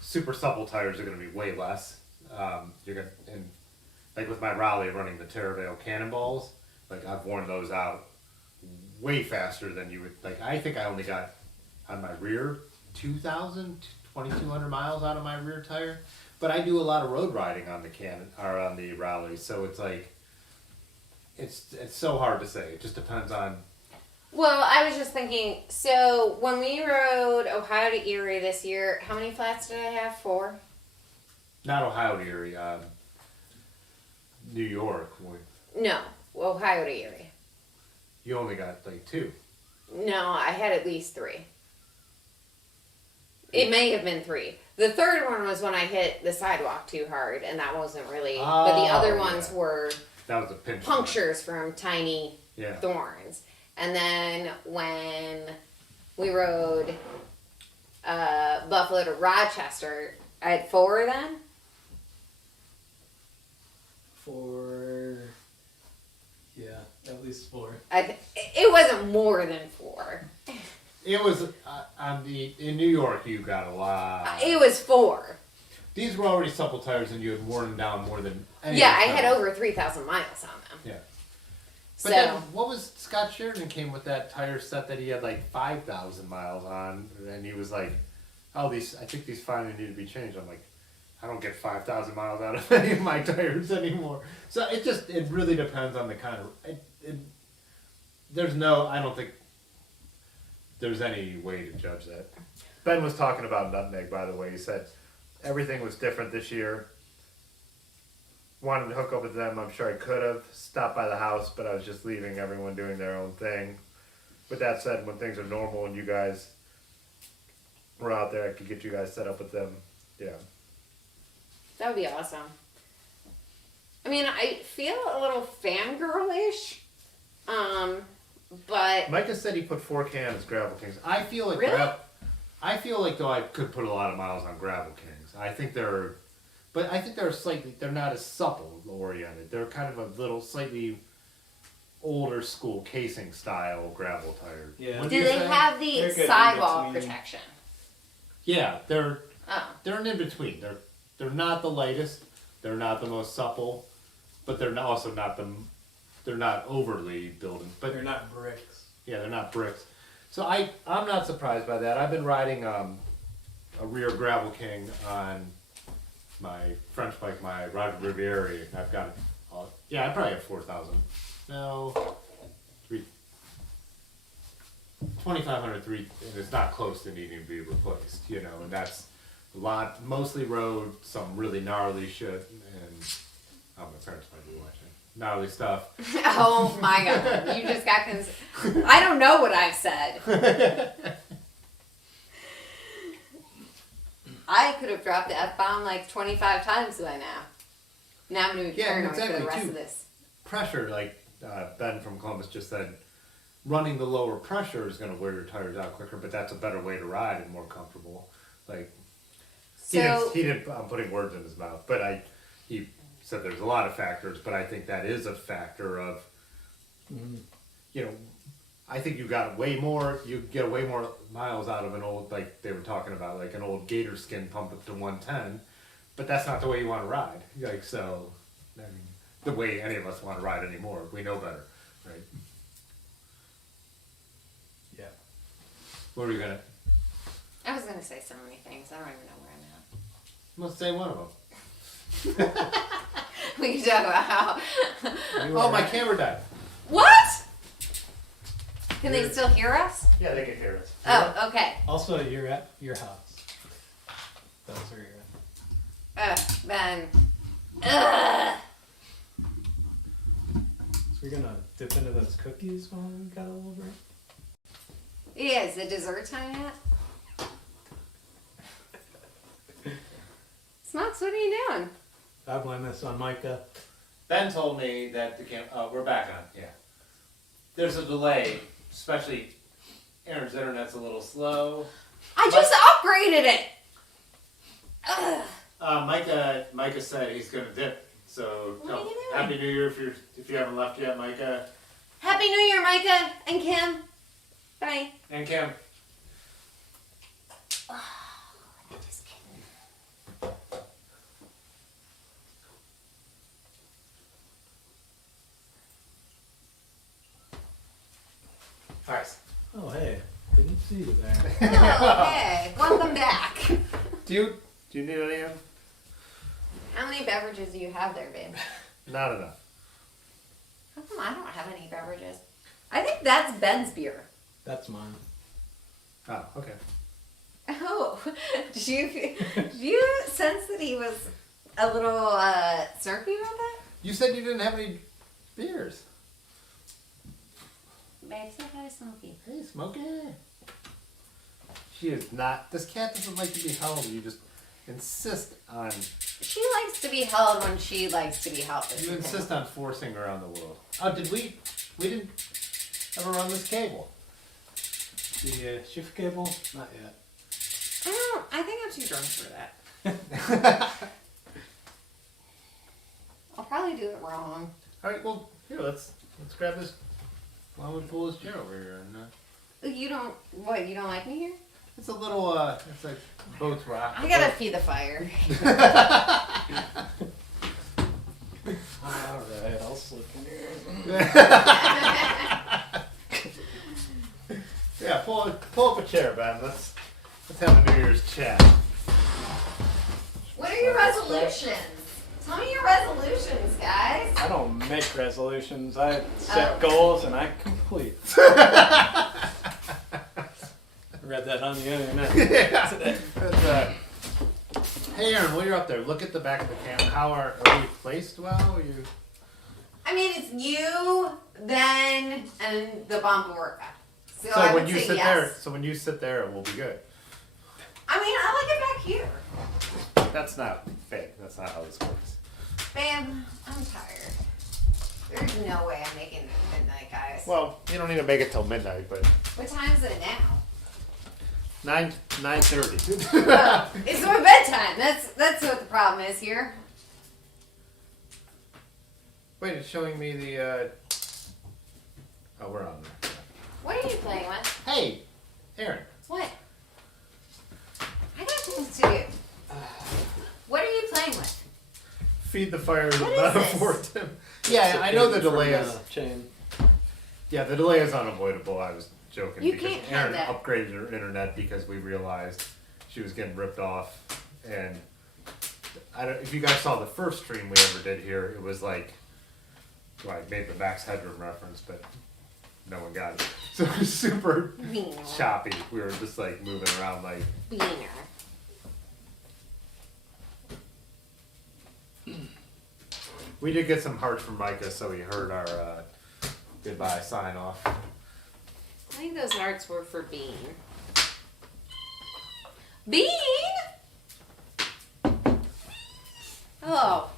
super supple tires are going to be way less. And like with my Raleigh running the Terravale Cannonballs, like I've worn those out way faster than you would. Like I think I only got on my rear 2,200 miles out of my rear tire, but I do a lot of road riding on the Raleigh, so it's like it's so hard to say. It just depends on. Well, I was just thinking, so when we rode Ohio to Erie this year, how many flats did I have? 4? Not Ohio to Erie, New York. No, Ohio to Erie. You only got like 2. No, I had at least 3. It may have been 3. The third one was when I hit the sidewalk too hard, and that wasn't really. But the other ones were that was a pinch punctures from tiny thorns. And then when we rode Buffalo to Rochester, I had 4 then. 4. Yeah, at least 4. It wasn't more than 4. It was in New York. You got a lot. It was 4. These were already supple tires, and you had worn them down more than any. Yeah, I had over 3,000 miles on them. Yeah. So But then, what was Scott Sheridan came with that tire set that he had like 5,000 miles on, and he was like, "Oh, I think these finally need to be changed." I'm like, I don't get 5,000 miles out of any of my tires anymore. So it really depends on the kind of. I don't think there's any way to judge that. Ben was talking about Nutmeg, by the way. He said everything was different this year. Wanted to hook up with them. I'm sure I could have stopped by the house, but I was just leaving everyone doing their own thing. With that said, when things are normal and you guys were out there, I could get you guys set up with them. Yeah. that would be awesome. I mean, I feel a little fangirlish, but Micah said he put 4 cans Gravel Kings. I feel like Really? I feel like though I could put a lot of miles on Gravel Kings. I think they're not as supple oriented. They're kind of a little slightly older school casing style gravel tire. Yeah. What do you they say? have the They're good in sidewall between. protection? Yeah, they're Oh. an in between. They're not the lightest. They're not the most supple, but they're also not they're not overly building. But They're not bricks. yeah, they're not bricks. So I'm not surprised by that. I've been riding a rear Gravel King on my French bike, my Roger Riviere. I've got I probably have 4,000. No, 2,500, and it's not close to needing to be replaced, and that's a lot, mostly road, some really gnarly shit, and my parents might be watching. Gnarly stuff. Oh my god, you just got I don't know what I've said. I could have dropped the F-bomb like 25 times by now. Now I'm going to be paranoid for the rest of this. Pressure, like Ben from Columbus just said, running the lower pressure is going to wear your tires out quicker, but that's a better way to ride and more comfortable. Like, he didn't, I'm putting words in his mouth, but he said there's a lot of factors, but I think that is a factor of, I think you get way more miles out of an old, like they were talking about, like an old gator skin pump up to 110, but that's not the way you want to ride. Like, so, I mean, the way any of us want to ride anymore. We know better, right? Yeah. What were you gonna? I was going to say so many things. I don't even know where I'm Let's say one of them. at. We can talk about how... Oh, my camera died. What? Can they still hear us? Yeah, they can hear us. Oh, okay. Also, you're at your house. That's where you're at. Ben. Ugh. So we're gonna dip into those cookies while we got a little break. Yeah, is the dessert time yet? Smokes, what are you doing? I blame this on Micah. Ben told me that we're back on, yeah. There's a delay, especially Erin's internet's a little slow. I just upgraded it! Ugh. Micah said he's gonna dip, so What are you doing? Happy New Year if you haven't left yet, Micah. Happy New Year, Micah and Kim. Bye. And Kim. Just kidding. Alright. Oh, hey. Didn't see you there. Oh, hey. Welcome back. Do you need any of them? How many beverages do you have there, babe? Not enough. How come I don't have any beverages? I think that's Ben's beer. That's mine. Oh, okay. Oh, do you sense that he was a little snarky about that? You said you didn't have any beers. Babe, say hi to Smokey. Hey, Smokey. She is not. This cat doesn't like to be held. You just insist on. She likes to be held when she likes to be held. You insist on forcing her around the world. Oh, did we? We didn't ever run this cable. The shift cable? Not yet. I think I'm too drunk for that. I'll probably do it wrong. All right. Well, here let's grab this. Why don't we pull this chair over here? And You don't. What? You don't like me here? it's a little. It's like boats rock. I gotta feed the fire. Alright, I'll slip in here. Yeah, pull up a chair, Ben. Let's have a New Year's chat. What are your resolutions? Tell me your resolutions, guys. I don't make resolutions. I set Oh. goals and I complete. Read that on the internet today. Hey, Erin, while you're up there, look at the back of the camera. How are we placed well? You. I mean, it's you, Ben, and the Bombora. So, So I when would you say sit yes. there, it will be good. I mean, I like it back here. That's not fake. That's not how this works. Bam, I'm tired. There's no way I'm making it midnight, guys. Well, you don't need to make it till midnight, but What time is it now? 9:30. It's my bedtime. That's what the problem is here. Wait, it's showing me the. Oh, we're on there. What are you playing with? Hey, Erin. What? I got things to do. What are you playing with? Feed the fire is a What is metaphor, Tim. Yeah, I know the delay From is. the chain. Yeah, the delay is unavoidable. I was joking You because can't have Erin that. upgraded her internet because we realized she was getting ripped off. And if you guys saw the first stream we ever did here, it was like, well, I made the Max Headroom reference, but no one got it. So it was super Wiener. choppy. We were just like moving around like. Wiener. We did get some hearts from Micah, so he heard our goodbye sign off. I think those hearts were for Bean. Bean? Oh,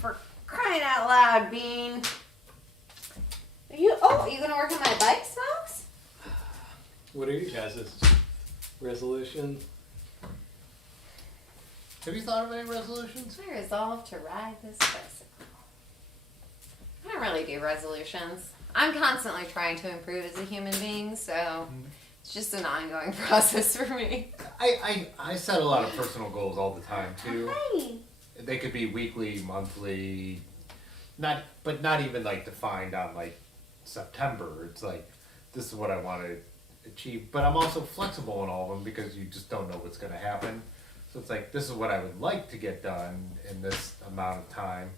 for crying out loud, Bean. Are you gonna work on my bike, Smokes? What are you guys' resolutions? Have you thought of any resolutions? I resolve to ride this bicycle. I don't really do resolutions. I'm constantly trying to improve as a human being, so it's just an ongoing process for me. I set a lot of personal goals all the time too. Hi. They could be weekly, monthly, not even like defined on like September. It's like this is what I want to achieve, but I'm also flexible in all of them because you just don't know what's going to happen. So it's like this is what I would like to get done in this amount of time,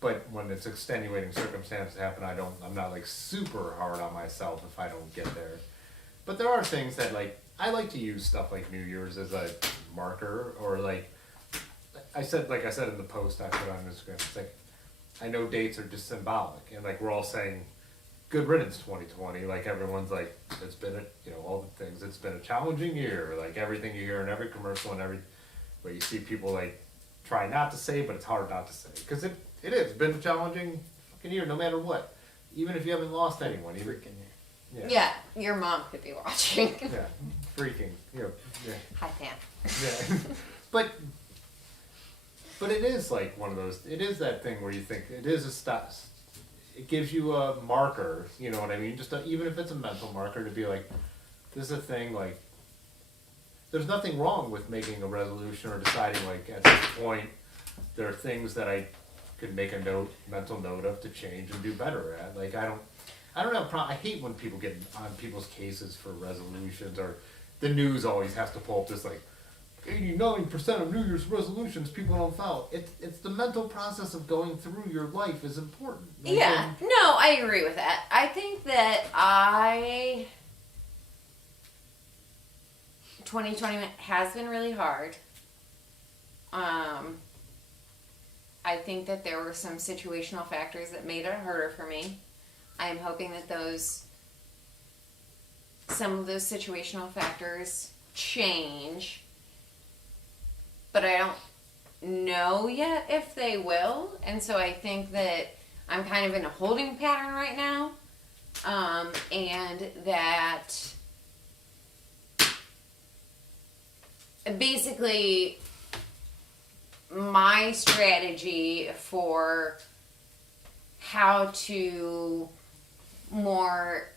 but when it's extenuating circumstances happen, I'm not like super hard on myself if I don't get there. But there are things that like I like to use stuff like New Year's as a marker, or like I said in the post I put on Instagram, it's like I know dates are just symbolic, and like we're all saying good riddance 2020. Like everyone's like, it's been a, you know, all the things. It's been a challenging year. Like everything you hear in every commercial and but you see people like try not to say, but it's hard not to say because it is been a challenging fucking year, no matter what. Even if you haven't lost anyone, even Freaking year. Yeah, your mom could be watching. Yeah, freaking, you know, yeah. Hi, Pam. Yeah, but it is like one of those. It is that thing where you think it is a stop. It gives you a marker. You know what I mean? Just even if it's a mental marker to be like, this is a thing. Like, there's nothing wrong with making a resolution or deciding like at this point there are things that I could make a mental note of to change and do better at. Like I don't have a problem. I hate when people get on people's cases for resolutions or the news always has to pull up this like 89% of New Year's resolutions people don't follow. It's the mental process of going through your life is important. Like, Yeah, no, I agree with that. I think that 2020 has been really hard. I think that there were some situational factors that made it harder for me. I am hoping that some of those situational factors change, but I don't know yet if they will, and so I think that I'm kind of in a holding pattern right now, and that basically my strategy for how to more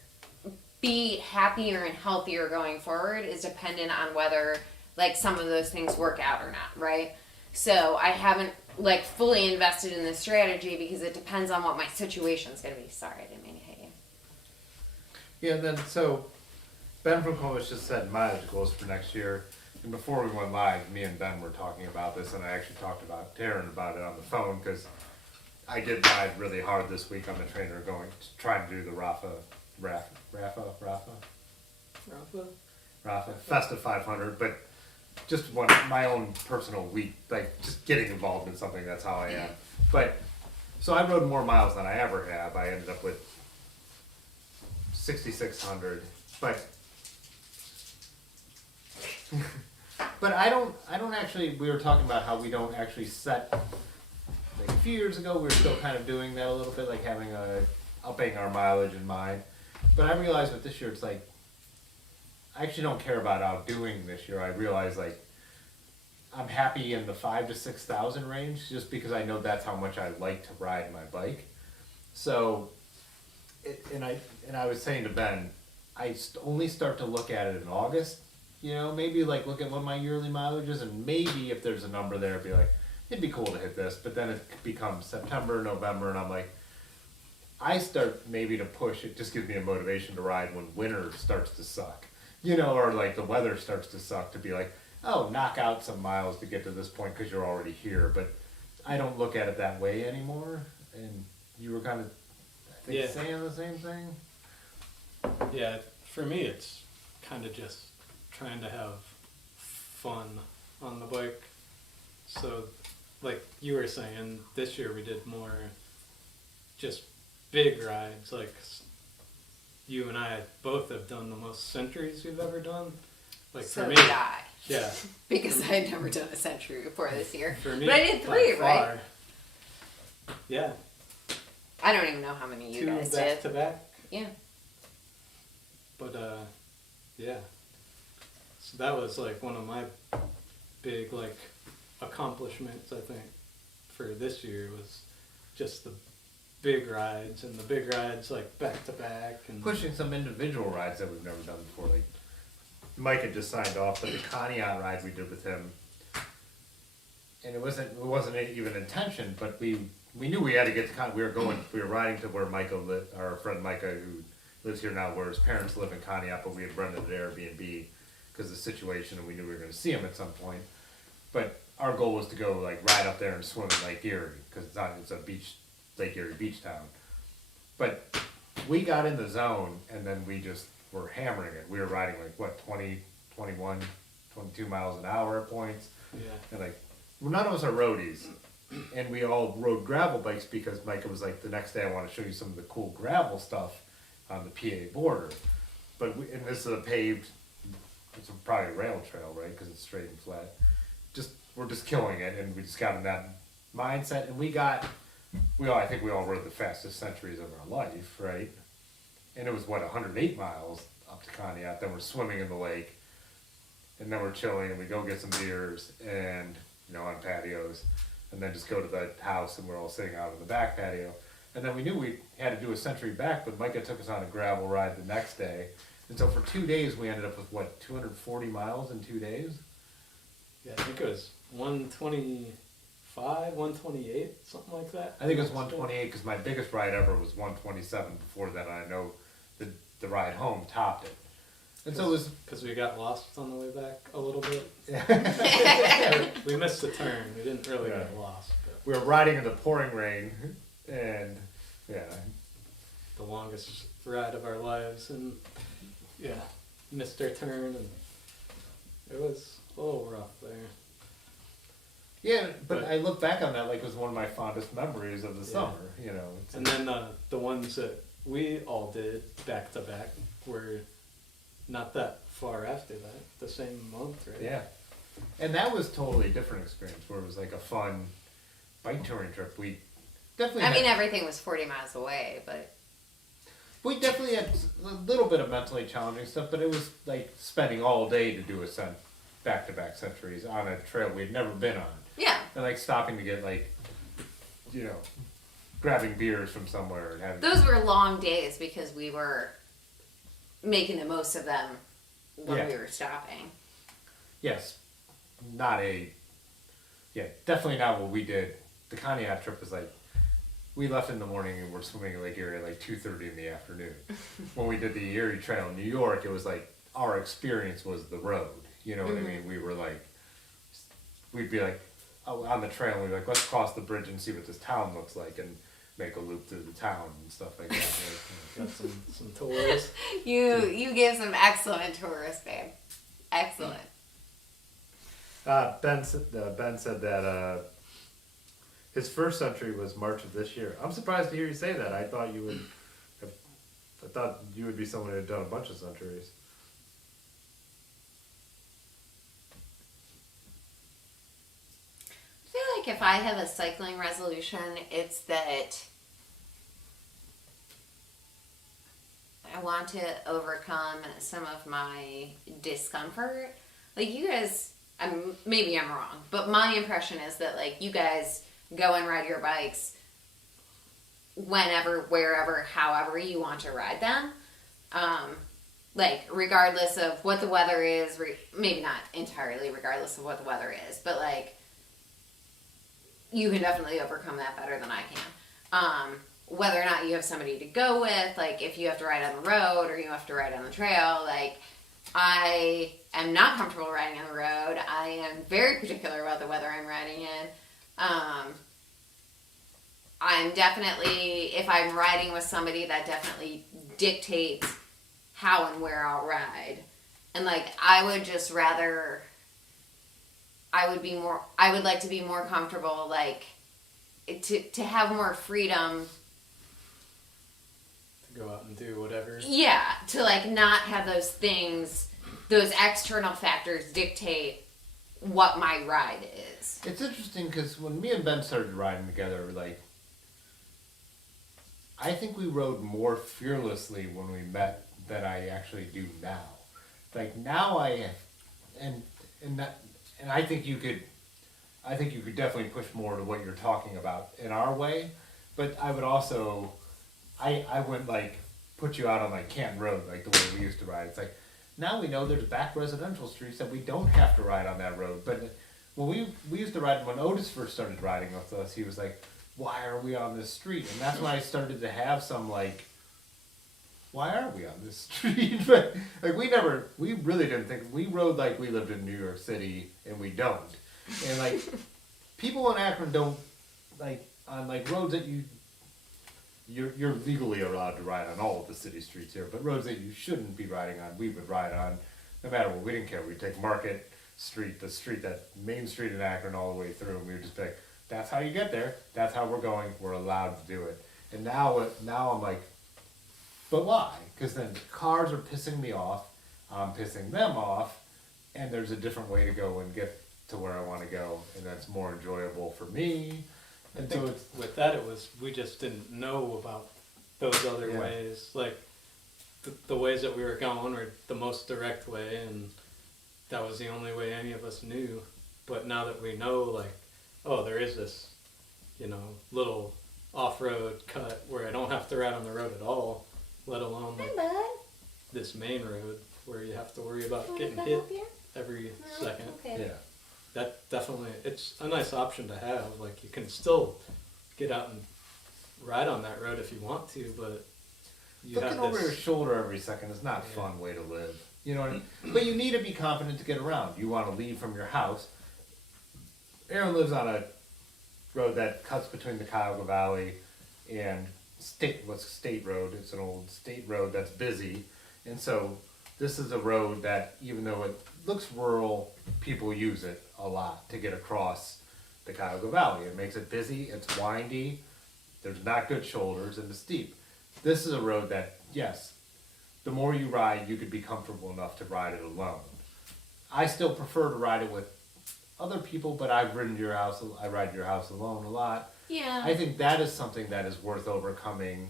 be happier and healthier going forward is dependent on whether like some of those things work out or not, right? So I haven't like fully invested in this strategy because it depends on what my situation's gonna be. Sorry, I didn't mean to hit you. Yeah, then so Ben from Columbus just said mileage goals for next year. And before we went live, me and Ben were talking about this, and I actually talked about Erin about it on the phone because I did ride really hard this week on the trainer trying to do the Rafa Festa 500, but just my own personal week, like just getting involved in something. That's how I am. But so I rode more miles than I ever have. I ended up with 6,600, but. But I don't actually, we were talking about how we don't actually set, like a few years ago we were still kind of doing that a little bit, like upping our mileage in mind. But I realized with this year, it's like, I actually don't care about outdoing this year. I realize like, I'm happy in the 5,000 to 6,000 range just because I know that's how much I like to ride my bike. So, and I was saying to Ben, I only start to look at it in August. You know, maybe like look at what my yearly mileage is, and maybe if there's a number there, be like, it'd be cool to hit this. But then it becomes September, November, and I'm like, I start maybe to push. It just gives me a motivation to ride when winter starts to suck, you know, or like the weather starts to suck. To be like, oh, knock out some miles to get to this point because you're already here. But I don't look at it that way anymore. And you were kind of, I think, saying the same thing. Yeah, for me, it's kind of just trying to have fun on the bike. So, like you were saying, this year we did more just big rides. Like you and I both have done the most centuries we've ever done. Like So for me, did I. yeah. Because I had never done a century before this year. For me, but I did 3, by right? far, yeah. I don't even know how many you 2 guys back did. to back. Yeah. But yeah. So that was like one of my big like accomplishments, I think, for this year was just the big rides and the big rides like back to back and Pushing some individual rides that we've never done before. Like Mike had just signed off, but the Conneaut ride we did with him, and it wasn't even intention, but we knew we had to get to we were riding to where Micah lived, our friend Micah who lives here now, where his parents live in Conneaut, but we had rented an Airbnb because of the situation, and we knew we were going to see him at some point. But our goal was to go like ride up there and swim in Lake Erie because it's a beach, Lake Erie beach town. But we got in the zone, and then we just were hammering it. We were riding like what 20, 21, 22 miles an hour at points, and like none of us are roadies, and we all rode gravel bikes because Micah was like, the next day I want to show you some of the cool gravel stuff on the PA border. But and this is a paved, it's probably a rail trail, right? Because it's straight and flat. We're just killing it, and we just got in that mindset, and I think we all rode the fastest centuries of our life, right? And it was 108 miles up to Conneaut. Then we're swimming in the lake, and then we're chilling, and we go get some beers, and on patios, and then just go to the house, and we're all sitting out on the back patio. And then we knew we had to do a century back, but Micah took us on a gravel ride the next day, and so for 2 days we ended up with 240 miles in 2 days. Yeah, I think it was 125, 128, something like that. I think it was 128 because my biggest ride ever was 127 before that. I know the ride home topped it. And so it was... Because we got lost on the way back a little bit. We missed a turn. We didn't really get lost. But we were riding in the pouring rain, and the longest ride of our lives. And missed our turn. And it was a little rough there. Yeah, but I look back on that like it was one of my fondest memories of the summer, And then the ones that we all did back to back were not that far after that, the same month, right? Yeah. And that was totally different experience where it was like a fun bike touring trip. We definitely everything was 40 miles away, but we definitely had a little bit of mentally challenging stuff, but it was like spending all day to do a back-to-back centuries on a trail we'd never been on. yeah. And like stopping to get grabbing beers from somewhere and having... Those were long days because we were making the most of them when we were stopping. Yes. Definitely not what we did. The Conneaut trip was like, we left in the morning and we're swimming in Lake Erie at like 2:30 in the afternoon. When we did the Erie Trail in New York, it was like, our experience was the road. You know what I mean? We were like, we'd be like, on the trail, we'd be like, let's cross the bridge and see what this town looks like and make a loop through the town and stuff like that. Got some tours. You give some excellent tours, babe. Excellent. Ben said that his first century was March of this year. I'm surprised to hear you say that. I thought you would be someone who had done a bunch of centuries. I feel like if I have a cycling resolution, it's that I want to overcome some of my discomfort. Like you guys, maybe I'm wrong, but my impression is that like you guys go and ride your bikes whenever, wherever, however you want to ride them. Like regardless of what the weather is, maybe not entirely regardless of what the weather is, but like you can definitely overcome that better than I can. Whether or not you have somebody to go with, like if you have to ride on the road or you have to ride on the trail, like I am not comfortable riding on the road. I am very particular about the weather I'm riding in. I'm definitely, if I'm riding with somebody, that definitely dictates how and where I'll ride. And like I would just rather, I would like to be more comfortable, like to have more freedom. To go out and do whatever. Yeah, to like not have those things, those external factors dictate what my ride is. It's interesting because when me and Ben started riding together, like, I think we rode more fearlessly when we met than I actually do now. Like now and I think you could definitely push more to what you're talking about in our way, but I would also, I wouldn't like put you out on like Canton Road like the way we used to ride. It's like, now we know there's back residential streets that we don't have to ride on that road. But when we used to ride, when Otis first started riding with us, he was like, why are we on this street? And that's when I started to have some like, why are we on this street? But like we really didn't think, we rode like we lived in New York City and we don't. And like people in Akron don't, like on like roads that you're legally allowed to ride on all of the city streets here, but roads that you shouldn't be riding on, we would ride on no matter what. We didn't care. We'd take Market Street, that main street in Akron all the way through, and we would just be like, that's how you get there. That's how we're going. We're allowed to do it. And now I'm like, But why? Because then cars are pissing me off, I'm pissing them off, and there's a different way to go and get to where I want to go, and that's more enjoyable for me. I And think so it's, with that, it was we just didn't know about those other Yeah. ways. Like the ways that we were going were the most direct way, and that was the only way any of us knew. But now that we know, like, oh, there is this, little off-road cut where I don't have to ride on the road at all, let alone Hi, like, bud. this main road where you have to worry about Wanna getting come hit up here? every No? second. Okay. yeah. That definitely, it's a nice option to have. Like, you can still get out and ride on that road if you want to, but you Looking have over your this. shoulder every second is not a Yeah. fun way to live. You know what I mean? But you need to be confident to get around. You want to leave from your house. Erin lives on a road that cuts between the Cuyahoga Valley and State Road. It's an old state road that's busy. And so this is a road that, even though it looks rural, people use it a lot to get across the Cuyahoga Valley. It makes it busy, it's windy, there's not good shoulders, and it's steep. This is a road that, yes, the more you ride, you could be comfortable enough to ride it alone. I still prefer to ride it with other people, but I ride your house alone a lot. Yeah. I think that is something that is worth overcoming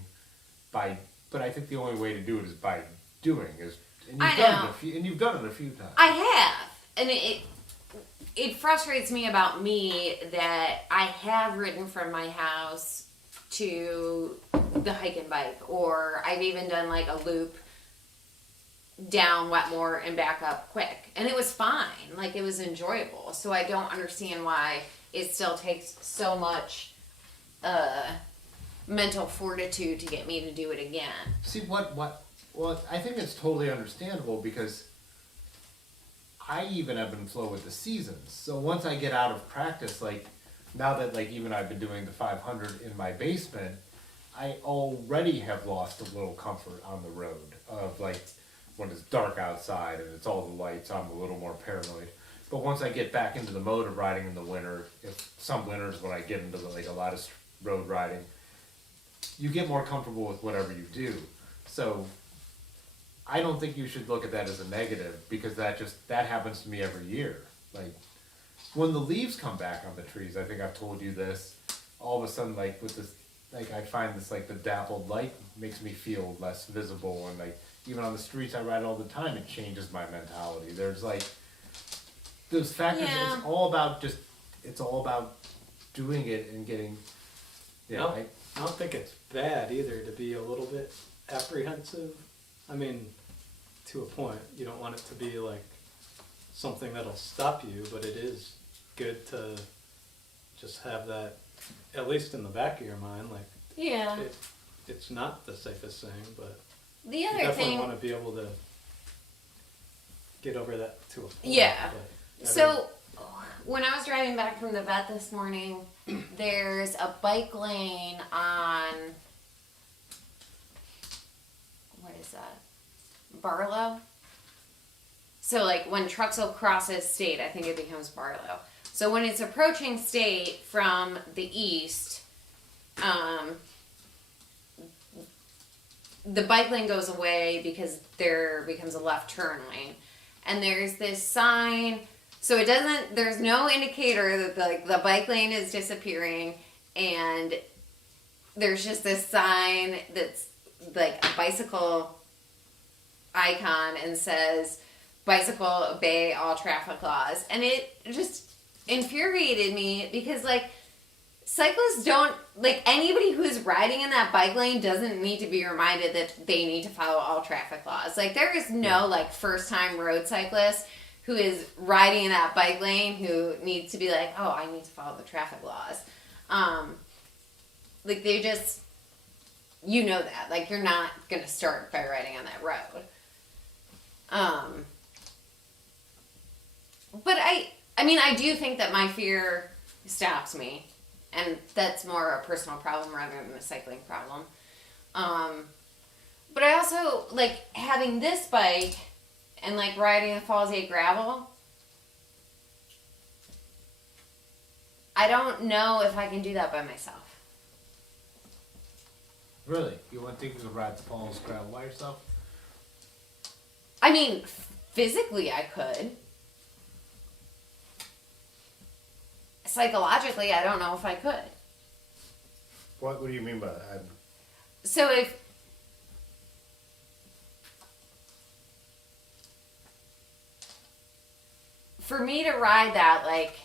but I think the only way to do it is by doing is, and I you've done it a few times. I have, and it frustrates me about me that I have ridden from my house to the hike and bike, or I've even done like a loop down Wetmore and back up quick, and it was fine. Like, it was enjoyable. So I don't understand why it still takes so much mental fortitude to get me to do it again. See well, I think it's totally understandable because I even ebb and flow with the seasons. So once I get out of practice, like now that like even I've been doing the 500 in my basement, I already have lost a little comfort on the road of like when it's dark outside and it's all the lights, I'm a little more paranoid. But once I get back into the mode of riding in the winter, if some winters when I get into like a lot of road riding, you get more comfortable with whatever you do. So I don't think you should look at that as a negative because that happens to me every year. Like when the leaves come back on the trees, I think I've told you this, all of a sudden like with this, like I find this like the dappled light makes me feel less visible, and like even on the streets I ride all the time, it changes my mentality. There's like those factors. Yeah. It's all about doing it and getting. Yeah, No. I don't think it's bad either to be a little bit apprehensive. I mean, to a point, you don't want it to be like something that'll stop you, but it is good to just have that, at least in the back of your mind, like Yeah. it's not the safest thing, but The you other definitely thing, want to be able to get over that to a point. Yeah. but so when I was driving back from the vet this morning, there's a bike lane on, what is that? Barlow? So like when Truxell crosses state, I think it becomes Barlow. So when it's approaching state from the east, the bike lane goes away because there becomes a left turn lane. And there's this sign, so it doesn't, there's no indicator that the bike lane is disappearing, and there's just this sign that's like a bicycle icon and says, bicycle, obey all traffic laws. And it just infuriated me because like cyclists don't, like anybody who's riding in that bike lane doesn't need to be reminded that they need to follow all traffic laws. Like there is no like first time road cyclist who is riding in that bike lane who needs to be like, oh, I need to follow the traffic laws. Like they just, you know that. Like you're not going to start by riding on that road. But I mean, I do think that my fear stops me. And that's more a personal problem rather than a cycling problem. But I also, like, having this bike and, like, riding the Falls 8 gravel, I don't know if I can do that by myself. Really? You wouldn't think you could ride the Paul's gravel by yourself? I mean, physically I could. Psychologically, I don't know if I could. What do you mean by that? So if for me to ride that, like,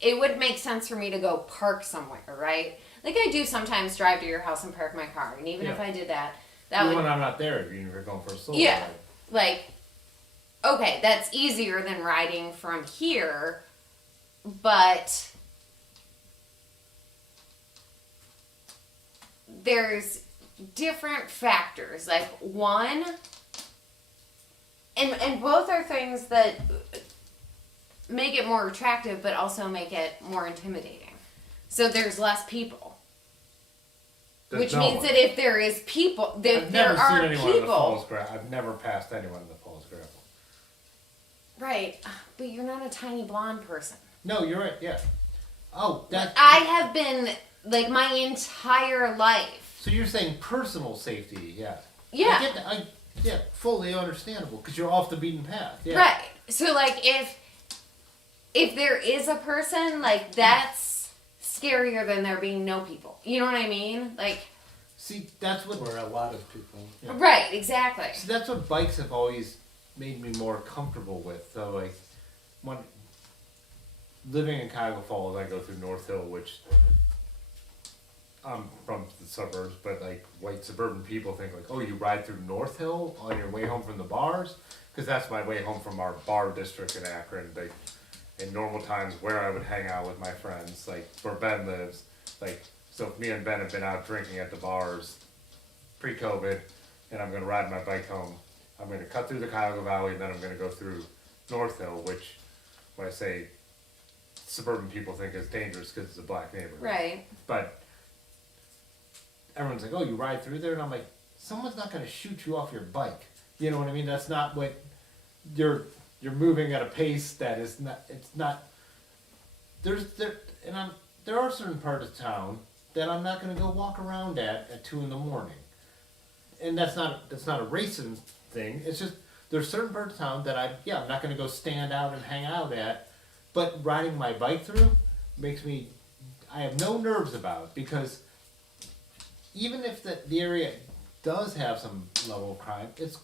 it would make sense for me to go park somewhere, right? Like I do sometimes drive to your house and park my car, and even if I did that, Even would when I'm not there, if you're going for a solo yeah, ride. like, okay, that's easier than riding from here, but there's different factors. Like one, and both are things that make it more attractive, but also make it more intimidating. So there's less people. Which means that if there is people, I've never seen anyone in the Paul's people. gravel. I've never passed anyone in the Paul's gravel. Right, but you're not a tiny blonde person. No, you're right. Yeah. Oh, that. I have been, like, my entire life. So you're saying personal safety? Yeah. Yeah. I get that. Yeah, fully understandable because you're off the beaten path. Yeah. Right. So, like, if there is a person, like, that's scarier than there being no people. You know what I mean? Like, See, that's what. Or a lot of people. Yeah. right, exactly. See, that's what bikes have always made me more comfortable with. So, like, when living in Cuyahoga Falls, I go through North Hill, which I'm from the suburbs, but like white suburban people think like, oh, you ride through North Hill on your way home from the bars, because that's my way home from our bar district in Akron. Like, in normal times, where I would hang out with my friends, like where Ben lives, like, so if me and Ben have been out drinking at the bars pre-COVID, and I'm gonna ride my bike home, I'm gonna cut through the Cuyahoga Valley, and then I'm gonna go through North Hill, which, when I say suburban people think is dangerous because it's a black neighborhood. Right. But everyone's like, oh, you ride through there? And I'm like, someone's not gonna shoot you off your bike. You know what I mean? That's not what you're moving at a pace that is not, it's not, there are certain parts of town that I'm not gonna go walk around at 2 a.m. And that's not a racing thing. It's just, there's certain parts of town that I'm not gonna go stand out and hang out at, but riding my bike through makes me, I have no nerves about it, because even if the area does have some level of crime, it's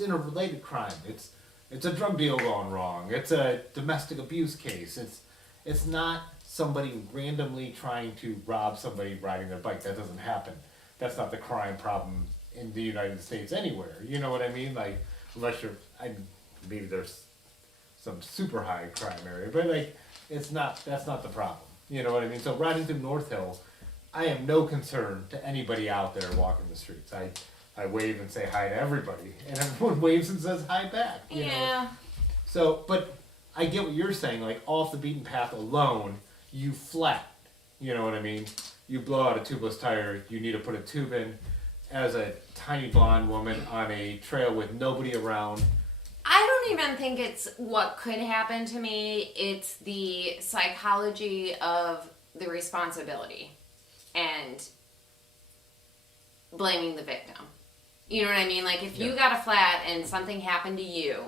interrelated crime. It's a drug deal gone wrong. It's a domestic abuse case. It's not somebody randomly trying to rob somebody riding their bike. That doesn't happen. That's not the crime problem in the United States anywhere. You know what I mean? Like, unless maybe there's some super high crime area, but like, that's not the problem. You know what I mean? So riding through North Hill, I am no concern to anybody out there walking the streets. I wave and say hi to everybody, and everyone waves and says hi back. You know? So, but I get what you're saying. Like, off the beaten path alone, you flat. You know what I mean? You blow out a tubeless tire. You need to put a tube in. As a tiny blonde woman on a trail with nobody around. I don't even think it's what could happen to me. It's the psychology of the responsibility and blaming the victim. You know what I mean? Like, if you got a flat and something happened to you,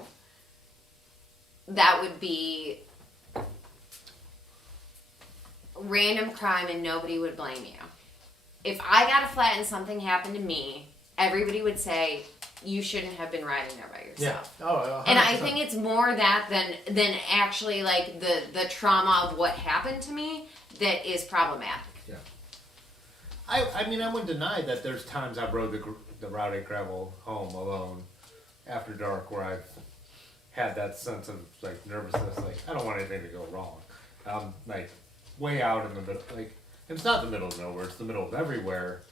that would be random crime and nobody would blame you. If I got a flat and something happened to me, everybody would say, you shouldn't have been riding there by yourself. Yeah. Oh, 100%. And I think it's more that than actually like the trauma of what happened to me that is problematic. Yeah. I mean, I wouldn't deny that there's times I've rode the routed gravel home alone after dark where I've had that sense of like nervousness, like I don't want anything to go wrong. I'm like way out in the middle, like it's not the middle of nowhere, it's the middle of everywhere,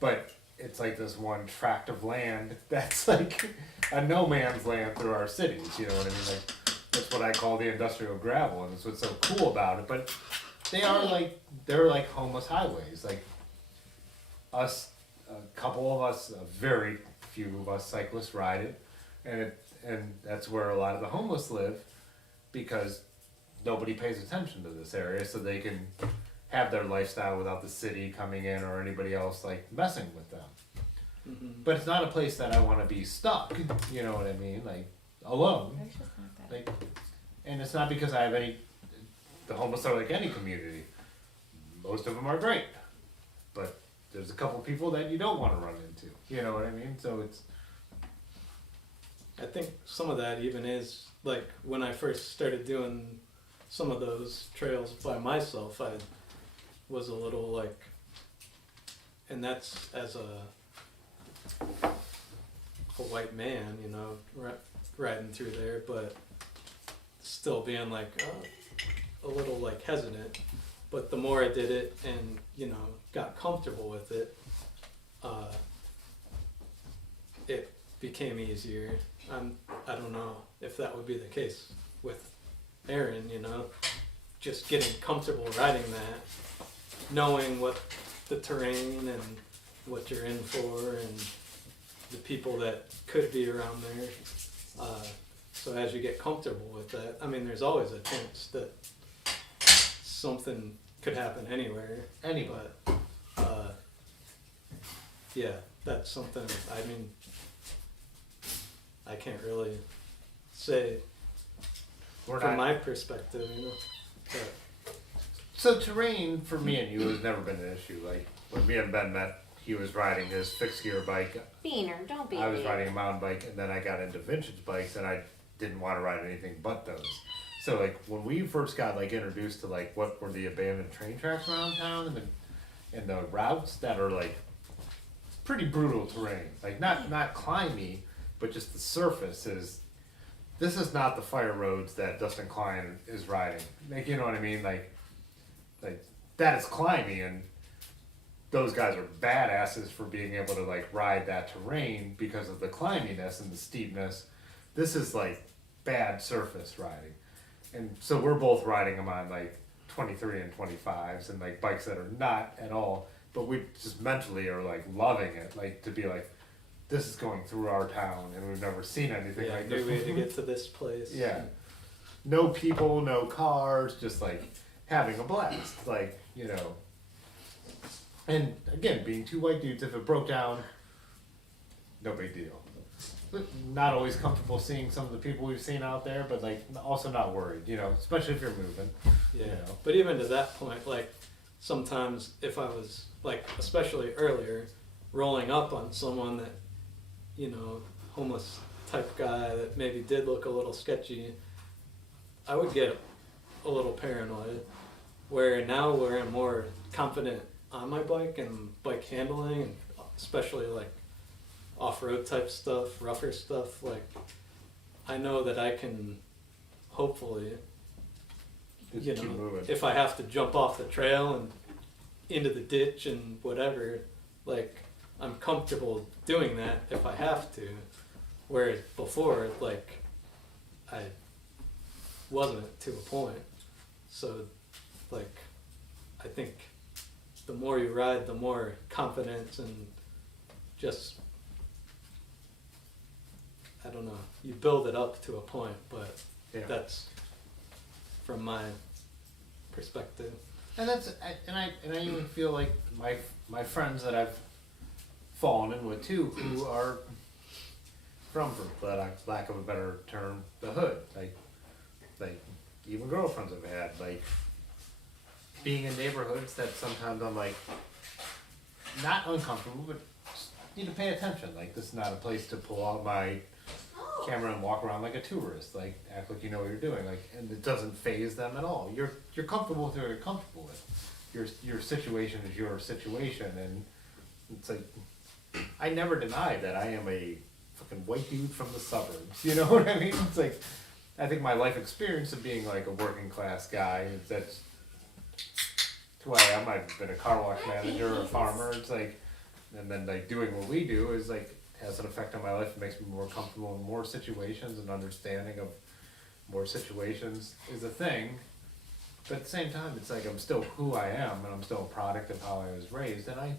but it's like this one tract of land that's like a no man's land through our cities, you know what I mean? Like, that's what I call the industrial gravel, and that's what's so cool about it. But they're like homeless highways. Like, a couple of us, a very few of us cyclists ride it, and that's where a lot of the homeless live, because nobody pays attention to this area, so they can have their lifestyle without the city coming in or anybody else like messing with them. Mm-hmm. But it's not a place that I want to be stuck. You know what I mean? Like alone. There's just not that. Like, and it's not because I have any. The homeless are like any community. Most of them are great, but there's a couple people that you don't want to run into. You know what I mean? So it's. I think some of that even is like when I first started doing some of those trails by myself, I was a little like, and that's as a white man, you know, riding through there, but still being like a little like hesitant. But the more I did it and, you know, got comfortable with it, it became easier. I don't know if that would be the case with Erin, you know, just getting comfortable riding that, knowing what the terrain and what you're in for and the people that could be around there. So as you get comfortable with that, I mean, there's always a chance that something could happen anywhere. Anyway. But, yeah, that's something, I mean, I can't really say We're from not. my perspective, you know. But, So terrain for me and you has never been an issue. Like when me and Ben met, he was riding his fixed gear bike. Beaner, don't be I was mean. riding a mountain bike, and then I got into vintage bikes, and I didn't want to ride anything but those. So like when we first got like introduced to like what were the abandoned train tracks around town and the routes that are like pretty brutal terrain, like not climby, but just the surface is. This is not the fire roads that Dustin Klein is riding. Like you know what I mean? Like that is climby, and those guys are badasses for being able to like ride that terrain because of the climbiness and the steepness. This is like bad surface riding. And so we're both riding them on like 23 and 25s and like bikes that are not at all, but we just mentally are like loving it, like to be like, this is going through our town and we've never seen anything yeah, like new this. way to get to this place. Yeah. No people, no cars, just like having a blast, like, you know. And again, being two white dudes, if it broke down, no big deal. But not always comfortable seeing some of the people we've seen out there, but like also not worried, you know, especially if you're moving. Yeah, You know. but even to that point, like sometimes if I was like, especially earlier, rolling up on someone that, you know, homeless type guy that maybe did look a little sketchy, I would get a little paranoid. Where now where I'm more confident on my bike and bike handling, and especially like off-road type stuff, rougher stuff, like I know that I can hopefully, Just you keep know, moving. if I have to jump off the trail and into the ditch and whatever, like I'm comfortable doing that if I have to. Whereas before, like I wasn't to a point. So like I think the more you ride, the more confidence and just, I don't know, you build it up to a point, but Yeah. that's from my perspective. And that's and I even feel like my friends that I've fallen in with too, who are from, for lack of a better term, the hood. Like even girlfriends I've had, like being in neighborhoods that sometimes I'm like not uncomfortable, but just need to pay attention. Like this is not a place to pull out my camera and walk around like a tourist, like act like you know what you're doing, like, and it doesn't faze them at all. You're comfortable with what you're comfortable with. Your situation is your situation, and it's like I never denied that I am a fucking white dude from the suburbs. You know what I mean? It's like I think my life experience of being like a working class guy, that's who I am. I've been a car wash manager, a farmer. It's like, and then like doing what we do is like has an effect on my life. It makes me more comfortable in more situations, and understanding of more situations is a thing. But at the same time, it's like I'm still who I am, and I'm still a product of how I was raised, and I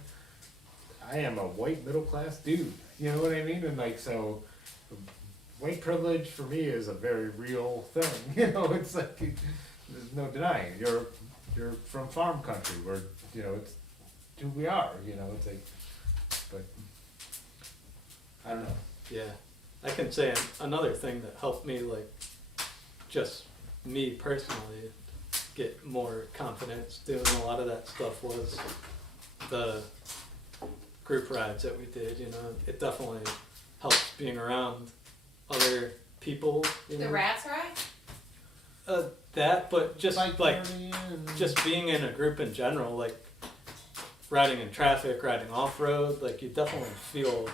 am a white middle class dude. You know what I mean? And like so, white privilege for me is a very real thing. You know, it's like there's no denying it. you're from farm country. We're, you know, it's who we are. You know, it's like, but I don't know. Yeah, I can say another thing that helped me, like, just me personally get more confidence doing a lot of that stuff was the group rides that we did. You know, it definitely helps being around other people. You The know, rats ride? that, but just Bike like party and- just being in a group in general, like riding in traffic, riding off road, like you definitely feel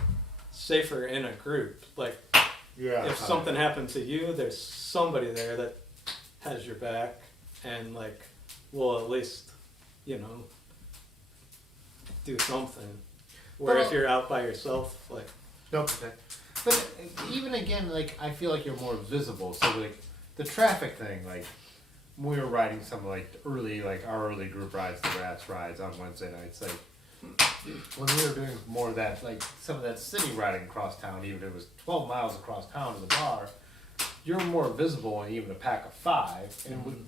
safer in a group. Like yeah. if something happens to you, there's somebody there that has your back and like will at least, you know, do something. Where But if you're out by yourself, like Nope. Okay. But even again, like I feel like you're more visible. So like the traffic thing, like when we were riding some like early, like our early group rides, the Rats rides on Wednesday nights, like when we were doing more of that, like some of that city riding across town, even if it was 12 miles across town to the bar, you're more visible in even a pack of 5, and would,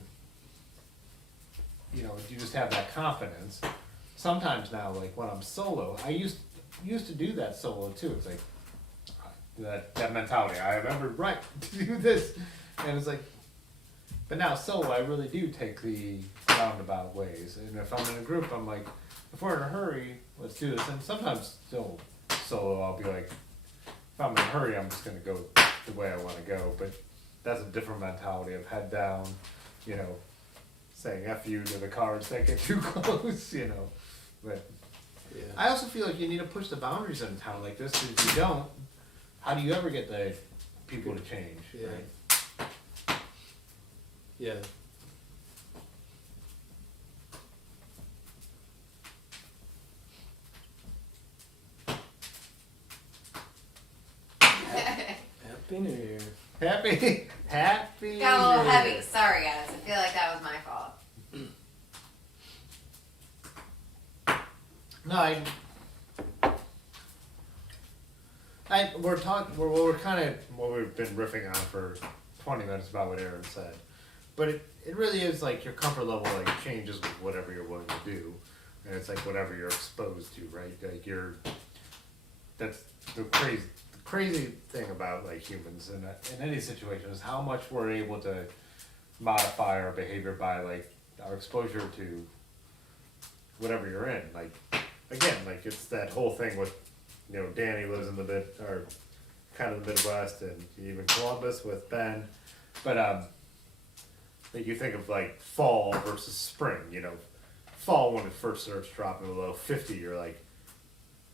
you know, you just have that confidence. Sometimes now, like when I'm solo, I used to do that solo too. It's like that mentality. I have every right to do this, and it's like. But now solo, I really do take the roundabout ways, and if I'm in a group, I'm like, if we're in a hurry, let's do this. And sometimes still solo, I'll be like, if I'm in a hurry, I'm just gonna go the way I want to go. But that's a different mentality of head down, you know, saying F you to the cars that get too close, you know. But yeah. I also feel like you need to push the boundaries in a town like this. 'Cause if you don't, how do you ever get the people to change? Yeah. Right? Yeah. Happy New Year. Happy Got a little New Year. heavy. Sorry, guys. I feel like that was my fault. No, we're talking. We're kind of what we've been riffing on for 20 minutes about what Erin said, but it really is like your comfort level like changes with whatever you're willing to do, and it's like whatever you're exposed to, right? Like that's the crazy thing about like humans in any situation is how much we're able to modify our behavior by like our exposure to whatever you're in. Like again, like it's that whole thing with, you know, Danny lives in or kind of the Midwest, and even Columbus with Ben, but like you think of like fall versus spring. You know, fall when it first starts dropping below 50, you're like,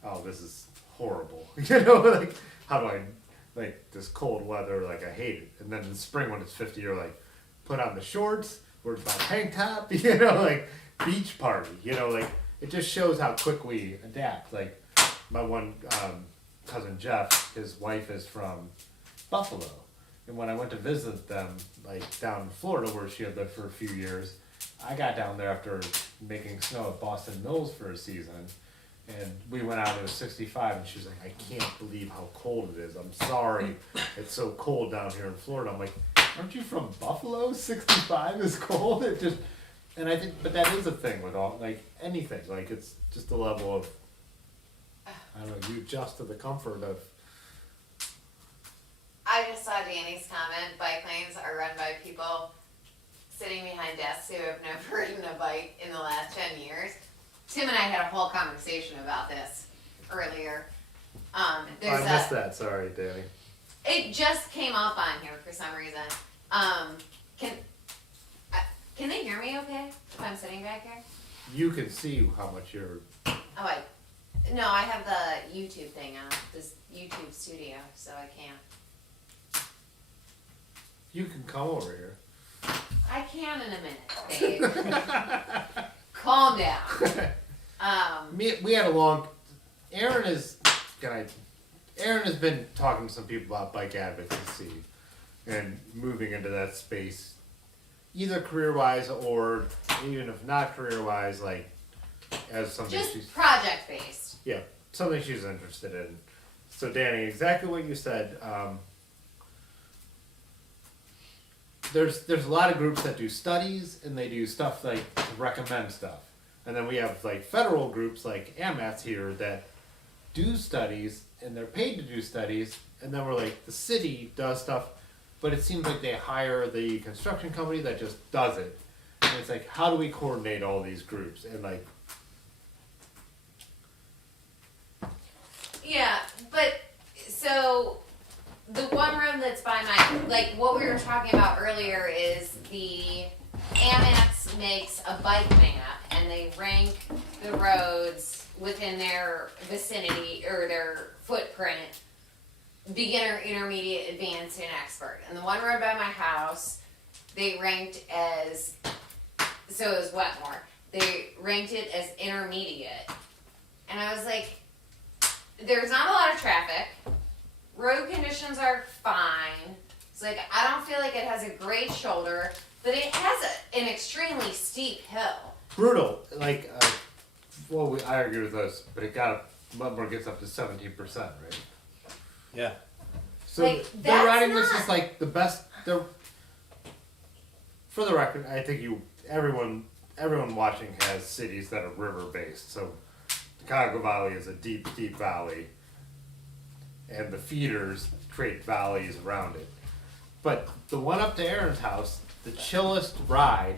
oh, this is horrible. You know, like how do I like this cold weather? Like I hate it. And then in spring when it's 50, you're like, put on the shorts, where's my tank top? You know, like beach party. You know, like it just shows how quick we adapt. Like my one cousin Jeff, his wife is from Buffalo, and when I went to visit them, like down in Florida where she had lived for a few years, I got down there after making snow at Boston Mills for a season, and we went out, it was 65, and she was like, I can't believe how cold it is. I'm sorry, it's so cold down here in Florida. I'm like, aren't you from Buffalo? 65 is cold? It just, and I think, but that is a thing with all, like anything, like it's just a level of, I don't know, you adjust to the comfort of. I just saw Danny's comment. Bike lanes are run by people sitting behind desks who have never ridden a bike in the last 10 years. Tim and I had a whole conversation about this earlier. I missed that. Sorry, Danny. It just came up on here for some reason. Can they hear me okay if I'm sitting back here? You can see how much you're. Oh, no, I have the YouTube thing on, this YouTube studio, so I can't. You can come over here. I can in a minute, babe. Calm down. We had a long. Erin has been talking to some people about bike advocacy and moving into that space, either career-wise or even if not career-wise, like as something she's Just project-based. something she's interested in. So Danny, exactly what you said. there's a lot of groups that do studies and they do stuff like to recommend stuff, and then we have like federal groups like AMATs here that do studies and they're paid to do studies, and then we're like the city does stuff, but it seems like they hire the construction company that just does it, and it's like how do we coordinate all these groups and like. Yeah, but so the one room that's by my, like what we were talking about earlier is the Amex makes a bike map and they rank the roads within their vicinity or their footprint, beginner, intermediate, advanced, and expert. And the one road by my house, they ranked as, so it was Wetmore, they ranked it as intermediate. And I was like, there's not a lot of traffic. Road conditions are fine. It's like, I don't feel like it has a great shoulder, but it has an extremely steep hill. Brutal. Like, I agree with those, but Wetmore gets up to 17%, right? Yeah. So Like, they're that's riding this not- is like the best. They're, for the record, I think everyone watching has cities that are river based. So the Cuyahoga Valley is a deep, deep valley, and the feeders create valleys around it. But the one up to Erin's house, the chillest ride,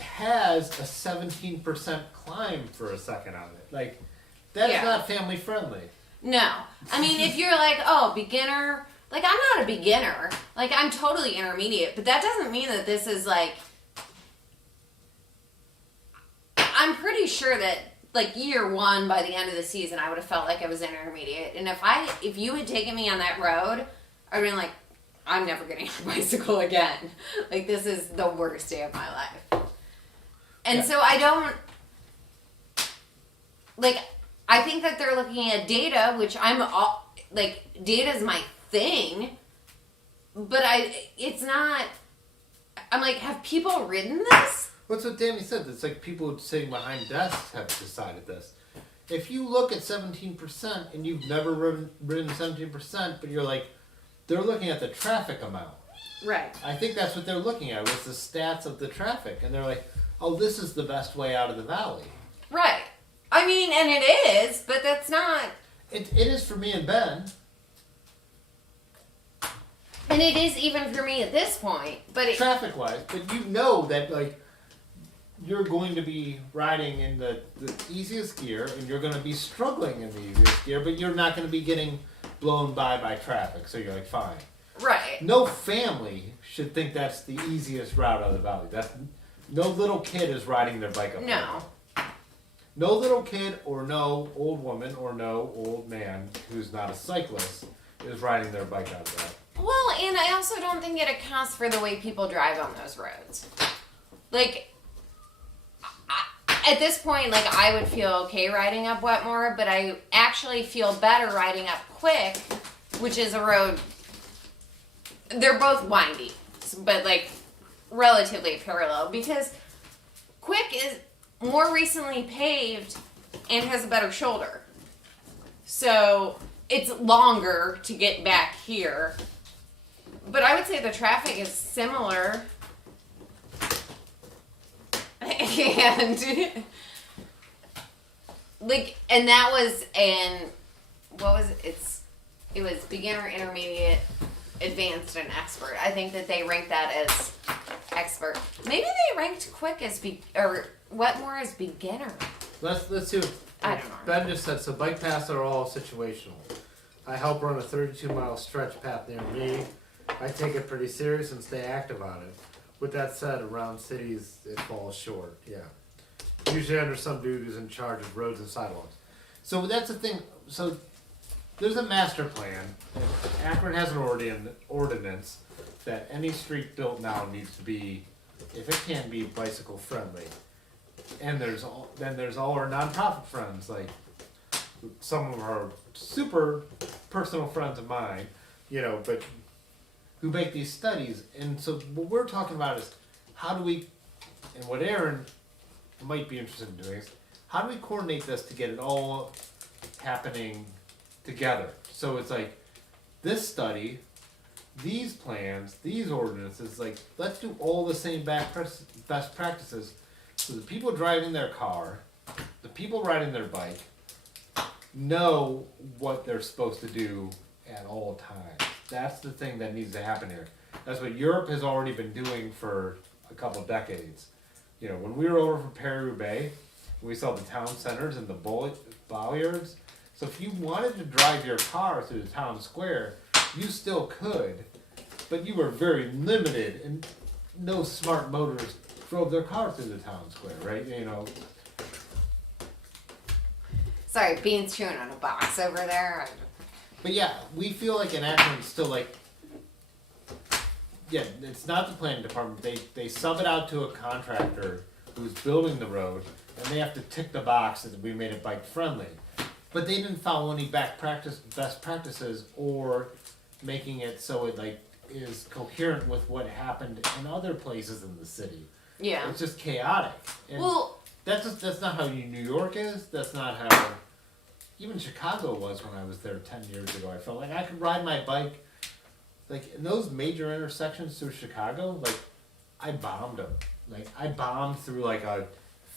has a 17% climb for a second on it. Like, that's Yeah. not family friendly. No. I mean, if you're like, oh, beginner, like, I'm not a beginner. Like, I'm totally intermediate, but that doesn't mean that this is like, I'm pretty sure that, like, year one, by the end of the season, I would have felt like I was intermediate. And if you had taken me on that road, I would have been like, I'm never getting on a bicycle again. Like, this is the worst day of my life. And Yeah. so I don't, like, I think that they're looking at data, which data's my thing, but it's not, I'm like, have people ridden this? What's what Danny said? It's like people sitting behind desks have decided this. If you look at 17% and you've never ridden 17%, but you're like, they're looking at the traffic amount. Right. I think that's what they're looking at, was the stats of the traffic. And they're like, oh, this is the best way out of the valley. Right. I mean, and it is, but that's not. It is for me and Ben. And it is even for me at this point, but it, Traffic-wise. But you know that, like, you're going to be riding in the easiest gear, and you're going to be struggling in the easiest gear, but you're not going to be getting blown by traffic, so you're like, fine. right. No family should think that's the easiest route out of the valley. No little kid is riding their bike up No. there. No little kid or no old woman or no old man who's not a cyclist is riding their bike out of that. Well, and I also don't think it accounts for the way people drive on those roads. Like, at this point, like, I would feel okay riding up Wetmore, but I actually feel better riding up Quick, which is a road. They're both windy, but, like, relatively parallel, because Quick is more recently paved and has a better shoulder. So it's longer to get back here. But I would say the traffic is similar. And like, and that was it was beginner, intermediate, advanced, and expert. I think that they ranked that as expert. Maybe they ranked Quick as or Wetmore as beginner. Let's see what I don't know. Ben just said. So bike paths are all situational. I help run a 32-mile stretch path near me. I take it pretty serious and stay active on it. With that said, around cities it falls short. Yeah, usually under some dude who's in charge of roads and sidewalks. So that's the thing. So there's a master plan. And Akron has an ordinance that any street built now needs to be, if it can be, bicycle friendly. And there's all our nonprofit friends, like some of our super personal friends of mine, but who make these studies. And so what we're talking about is how do we, and what Erin might be interested in doing is, how do we coordinate this to get it all happening together? So it's like this study these plans, these ordinances, like, let's do all the same best practices. So the people driving their car, the people riding their bike, know what they're supposed to do at all times. That's the thing that needs to happen here. That's what Europe has already been doing for a couple decades. You know, when we were over from Paris-Roubaix, we saw the town centers and the bollards. So if you wanted to drive your car through the town square, you still could, but you were very limited, and no smart motorists drove their car through the town square, right? You know. Sorry, Bean's chewing on a box over there. But yeah, we feel like in Akron it's still like, yeah, it's not the planning department. They sub it out to a contractor who's building the road, and they have to tick the box that we made it bike friendly. But they didn't follow any best practices, or making it so it like is coherent with what happened in other places in the city. Yeah. It's just chaotic. And Well, that's not how New York is. That's not how even Chicago was when I was there 10 years ago. I felt like I could ride my bike, like in those major intersections through Chicago. Like I bombed them. Like I bombed through like a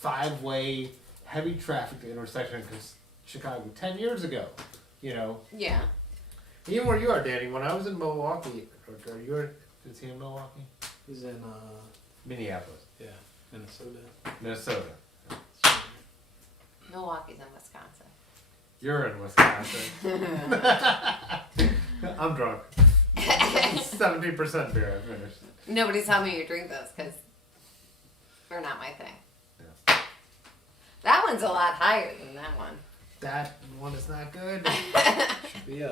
5-way heavy traffic intersection because Chicago 10 years ago. You know. yeah. Even where you are, Danny. When I was in Milwaukee, or you were, is he in Milwaukee? He's in Minneapolis, Minnesota. Milwaukee's in Wisconsin. You're in Wisconsin. I'm drunk. 70% beer. I finished. Nobody tell me you drink those because they're not my thing. Yeah. That one's a lot higher than that one. That one is not good. Should be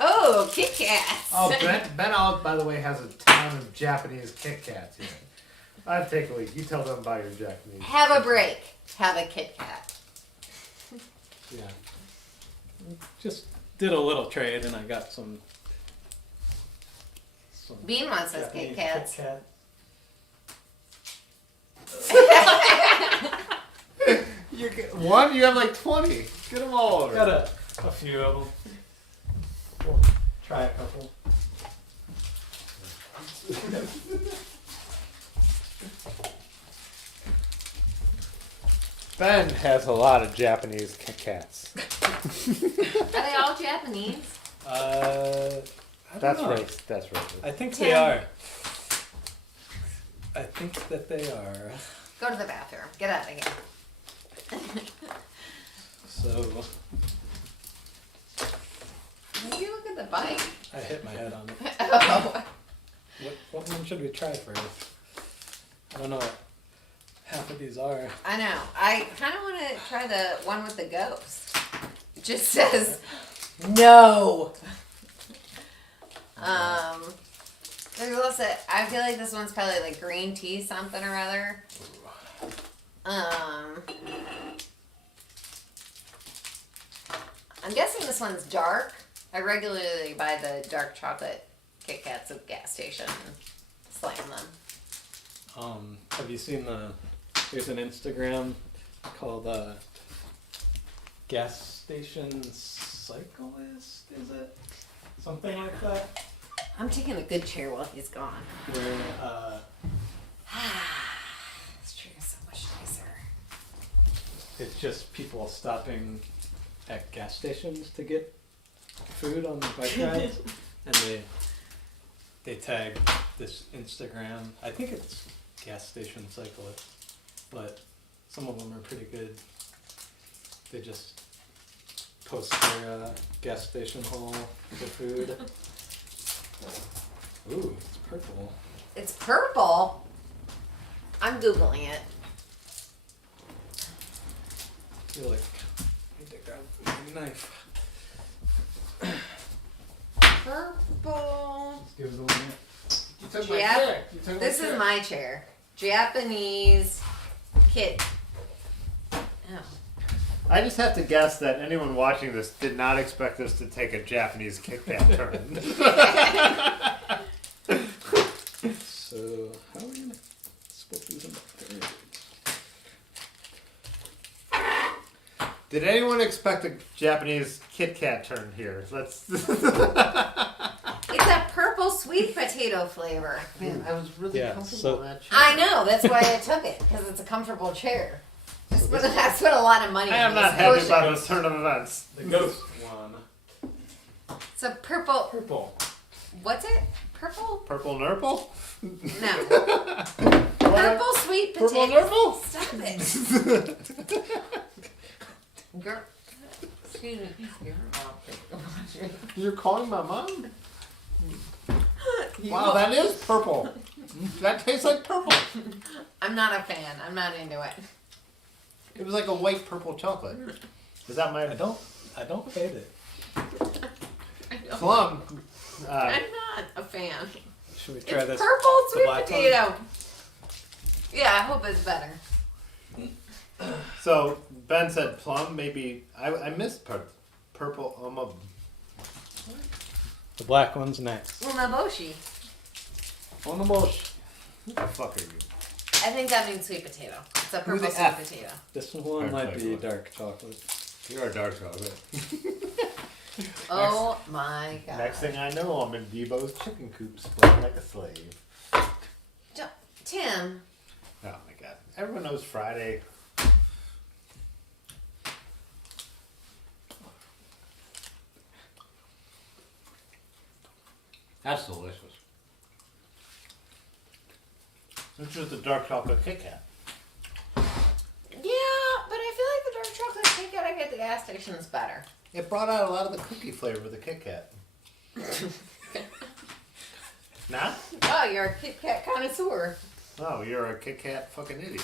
Oh, Kit Kats. Oh, Ben Out, by the way, has a ton of Japanese Kit Kats here. I'd take a leak. You tell them about your Japanese. Have a break. Have a Kit Kat. yeah. Just did a little trade, and I got some Bean wants those Japanese Kit Kats. Kit One? You have like 20. Get them all over. Got a few of them. We'll try a couple. Ben has a lot of Japanese Kit Kats. Are they all Japanese? I don't That's know. right. That's right. I think Tim. they are. I think that they are. Go to the bathroom. Get out of here. So Maybe look at the bike. I hit my head on it. Oh. What one should we try first? I don't know what half of these are. I know. I kind of want to try the one with the ghost. It just says no. There's also, I feel like this one's probably like green tea something or other. I'm guessing this one's dark. I regularly buy the dark chocolate Kit Kats at the gas station and slam them. Have you seen there's an Instagram called Gas Station Cyclist, is it? Something like that? I'm taking a good chair while he's gone. Where This chair is so much nicer. it's just people stopping at gas stations to get food on the bike rides, and they tag this Instagram. I think it's Gas Station Cyclist, but some of them are pretty good. They just post their gas station haul for food. Ooh, it's purple. It's purple. I'm Googling it. I feel like I need to grab my knife. Purple. Let's give it a minute. You took my Jap- chair. You took This my is chair. my chair. Japanese Kit. Oh. I just have to guess that anyone watching this did not expect us to take a Japanese Kit Kat turn. So, how are we gonna split these into thirds? Did anyone expect a Japanese Kit Kat turn here? Let's. It's a purple sweet potato flavor. Man, I was really Yeah, comfortable so- in that chair. I know, that's why I took it, because it's a comfortable chair. I spent a lot of money I on am not these happy cushions. about this turn of events. The ghost one. It's a purple, Purple. what's it? Purple? Purple Nurple? No. Purple sweet potato. Purple Nurple? Stop it. Girl. Excuse me. You're calling my mom? Wow, that is purple. That tastes like purple. I'm not a fan. I'm not into it. It was like a white purple chocolate. Is that my I don't hate it. I don't- plum? I'm not a fan. Should we try It's this? purple sweet black one? potato. Yeah, I hope it's better. So Ben said plum. Maybe I missed purple. The black one's next. Umaboshi. On the bush. Who the fuck are you? I think that means sweet potato. It's a purple the sweet F? potato. This one Dark might be chocolate. dark chocolate. You're a dark chocolate. Oh my god. Next thing I know, I'm in Debo's chicken coop, sweating like a slave. Tim, Oh my god! Everyone knows Friday. That's delicious. This is the dark chocolate Kit Kat. yeah, but I feel like the dark chocolate Kit Kat I get at the gas station is better. It brought out a lot of the cookie flavor of the Kit Kat. Not? Oh, you're a Kit Kat connoisseur. Oh, you're a Kit Kat fucking idiot.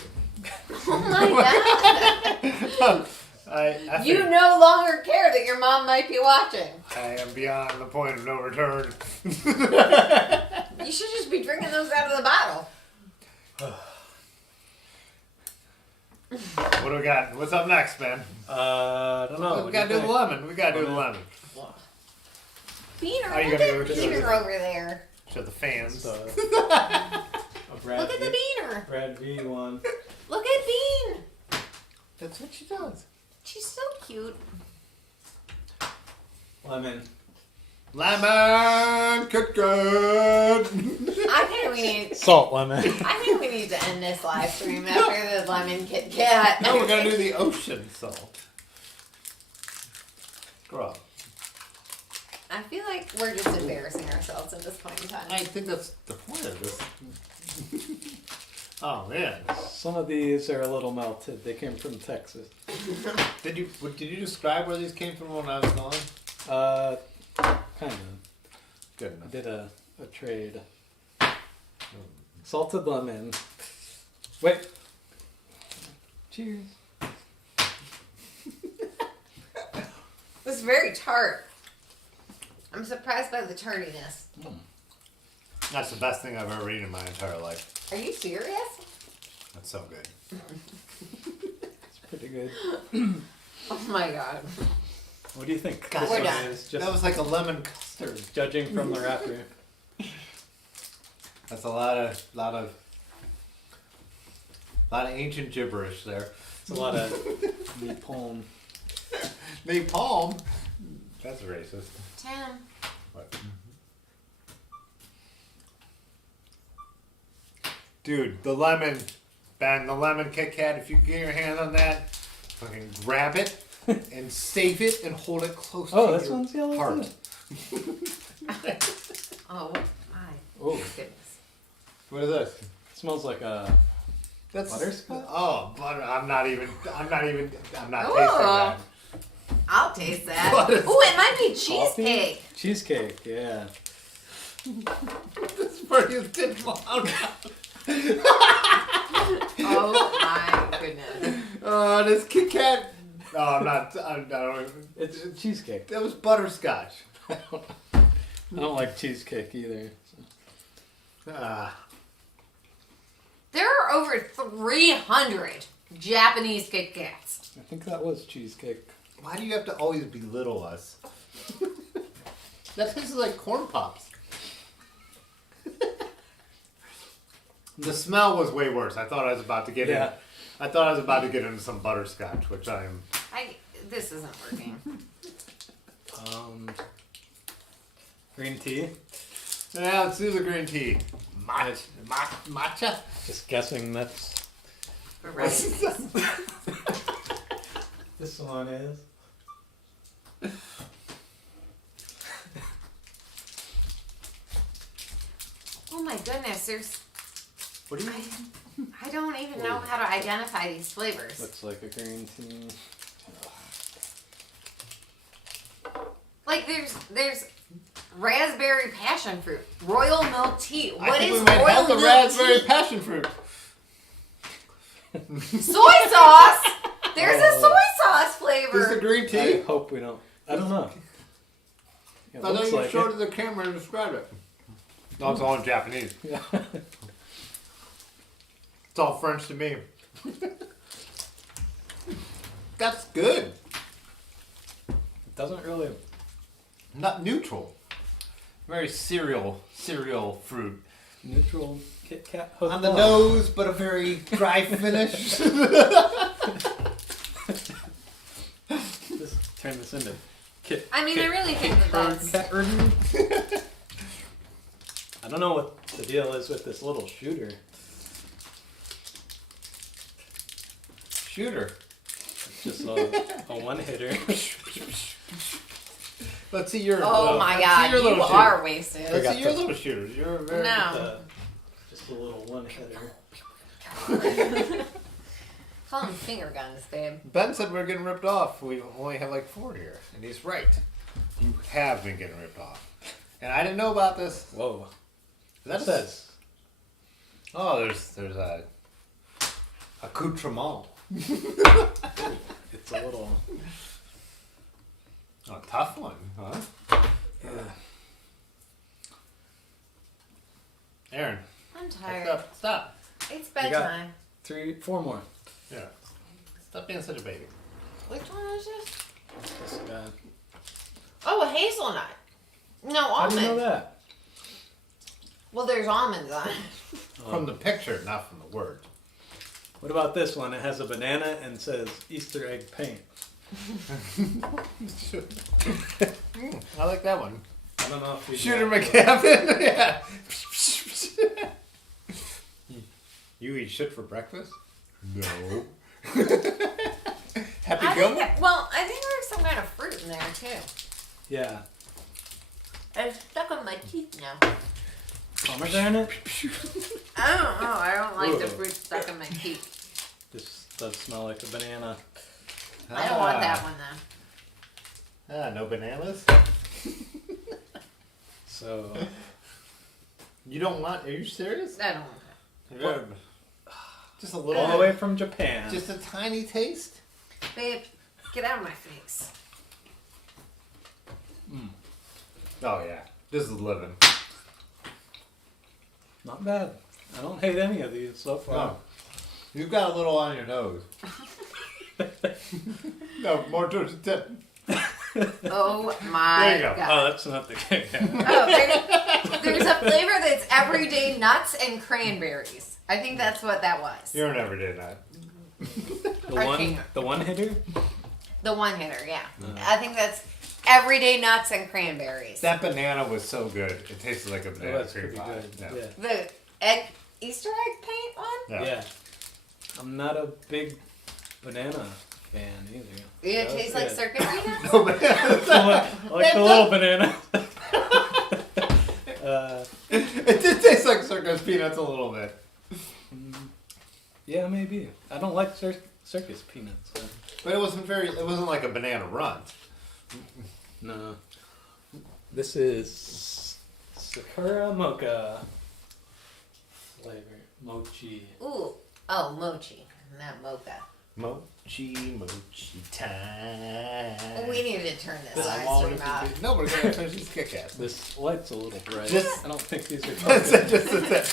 Oh my god. I You think no longer care that your mom might be watching. I am beyond the point of no return. You should just be drinking those out of the bottle. What do we got? What's up next, man? I don't know. We gotta do the lemon. We gotta do the lemon. Beaner, Are you look gonna at go to Beaner the- over there. Show the fans. A Brad Look at the V, Beaner. Brad V one. Look at Bean. That's what she does. She's so cute. Lemon. Lemon Kit Kat. I think we need. Salt lemon. I think we need to end this live stream after the lemon Kit Kat. No, we're gonna do the ocean salt. Grow up. I feel like we're just embarrassing ourselves at this point in time. I think that's the point of this. Oh man. Some of these are a little melted. They came from Texas. Did you describe where these came from when I was gone? Kind of. Good I enough. did a trade. Salted lemon. Wait. Cheers. It's very tart. I'm surprised by the tardiness. That's the best thing I've ever eaten in my entire life. Are you serious? That's so good. It's pretty good. Oh my god. What do you think? God, This we're one done. is just That was like a lemon custard. judging from the wrapper. That's a lot of ancient gibberish there. It's a lot of napalm. Napalm. That's racist. Tim. What? Dude, the lemon, Ben, the lemon Kit Kat. If you get your hand on that, fucking grab it and save it and hold it close Oh, to this your one's yellow heart. too. Oh my Oh, goodness. What is this? smells like a. That's Butterscotch? Oh, butter! I'm not tasting Oh. that. I'll taste that. What? Oh, it might be Coffee? cheesecake. Cheesecake, yeah. This party is getting loud. Oh my goodness. This Kit Kat. No, I'm not. I don't. It's cheesecake. That was butterscotch. I don't like cheesecake either. Ah, There are over 300 Japanese Kit Kats. I think that was cheesecake. why do you have to always belittle us? That tastes like corn pops. The smell was way worse. I thought I was about to get in. Yeah. I thought I was about to get into some butterscotch, which I am. This isn't working. Green tea. Now let's do the green tea. Matcha. Just guessing that's Right. this one is. Oh my goodness, there's. What do you? I don't even know how to identify these flavors. Looks like a green tea. Like there's raspberry passion fruit, royal milk tea. I What think is we might royal have the milk raspberry tea? passion fruit. Soy sauce. There's a soy sauce flavor. Is the green tea? I hope we don't. I don't know. It I thought looks you like showed it. it to the camera and described it. No, it's all in Japanese. Yeah. It's all French to me. That's good. It doesn't really. Not neutral. Very cereal fruit. Neutral Kit Kat. On the hook nose, but a very dry finish. Just turn this into Kit. I mean, I really think that that's. I don't know what the deal is with this little shooter. Shooter. It's just a one hitter. Let's see your. Oh my let's see god, your you little are shooter. wasted. Let's got see your the- little shooters. You're very. No. Just a little one hitter. Call them finger guns, babe. Ben said we're getting ripped off. We only have like 4 here, and he's right. You have been getting ripped off, and I didn't know about this. Whoa. That That says. says. Oh, there's a accoutrement. It's a little. A tough one, huh? Erin, I'm tired. stop. It's got- bedtime. 4 more. Yeah. Stop being such a baby. Which one is this? This guy. Oh, a hazelnut. No, How almond. do you know that? Well, there's almonds on it. From the picture, not from the word. What about this one? It has a banana and says Easter egg paint. I like that one. I don't know if you Shooter McGavin. Yeah. You eat shit for breakfast? No. Happy I gum? think there's some kind of fruit in there too. Yeah. It's stuck on my teeth now. Pomegranate? I don't know. I don't like the Ugh. fruit stuck in my teeth. This does smell like a banana. I don't want that one though. No bananas? So, You don't want, are you serious? I don't want What? Just a little. all the way from Japan. Just a tiny taste? that. Babe, get out of my face. Oh yeah. This is living. Not bad. I don't hate any of these so far. No. You've got a little on your nose. No, more towards the tip. Oh There my you go. god. Oh, that's not the Kit Kat. Oh, there's a flavor that's everyday nuts and cranberries. I think that's what that was. You're an everyday nut. The one hitter? The one hitter, yeah. I think that's everyday nuts and cranberries. That banana was so good. It tasted like a Oh, banana that's cream pretty pie. good. Yeah. Yeah. The Easter egg paint one? Yeah. I'm not a big banana fan either. It That was tastes like good. circus peanuts? No banana. I like the little banana. It did taste like circus peanuts a little bit. Yeah, maybe. I don't like circus peanuts. So. But it wasn't like a banana run. No. This is Sakura Mocha flavor. Mochi. Ooh. Oh, mochi, not mocha. Mochi time. We need to turn this How live long stream does off. it be? No, we're gonna finish these Kit Kats. This light's a little bright. Just- I don't think these are That's focused. just a tip.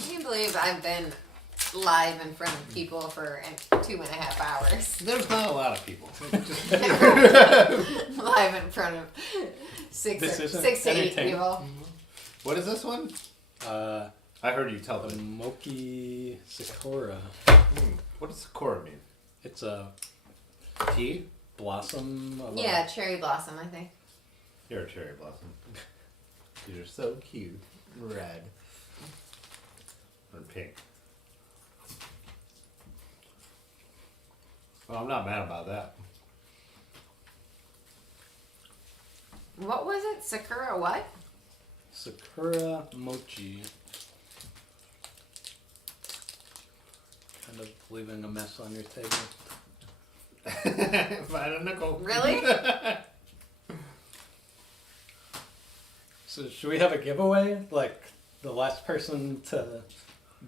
Can you believe I've been live in front of people for 2.5 hours? There's not a lot of people. Just- Live in front of six This to isn't 8 entertaining. people. What is this one? I heard you tell The them. Mochi Sakura. What does Sakura mean? It's a Tea? blossom of Yeah, cherry blossom, I think. You're a cherry blossom. You're so cute. Red. And pink. Well, I'm not mad about that. What was it? Sakura what? Sakura mochi. Kind of leaving a mess on your table. Find a nickel. Really? So should we have a giveaway? Like the last person to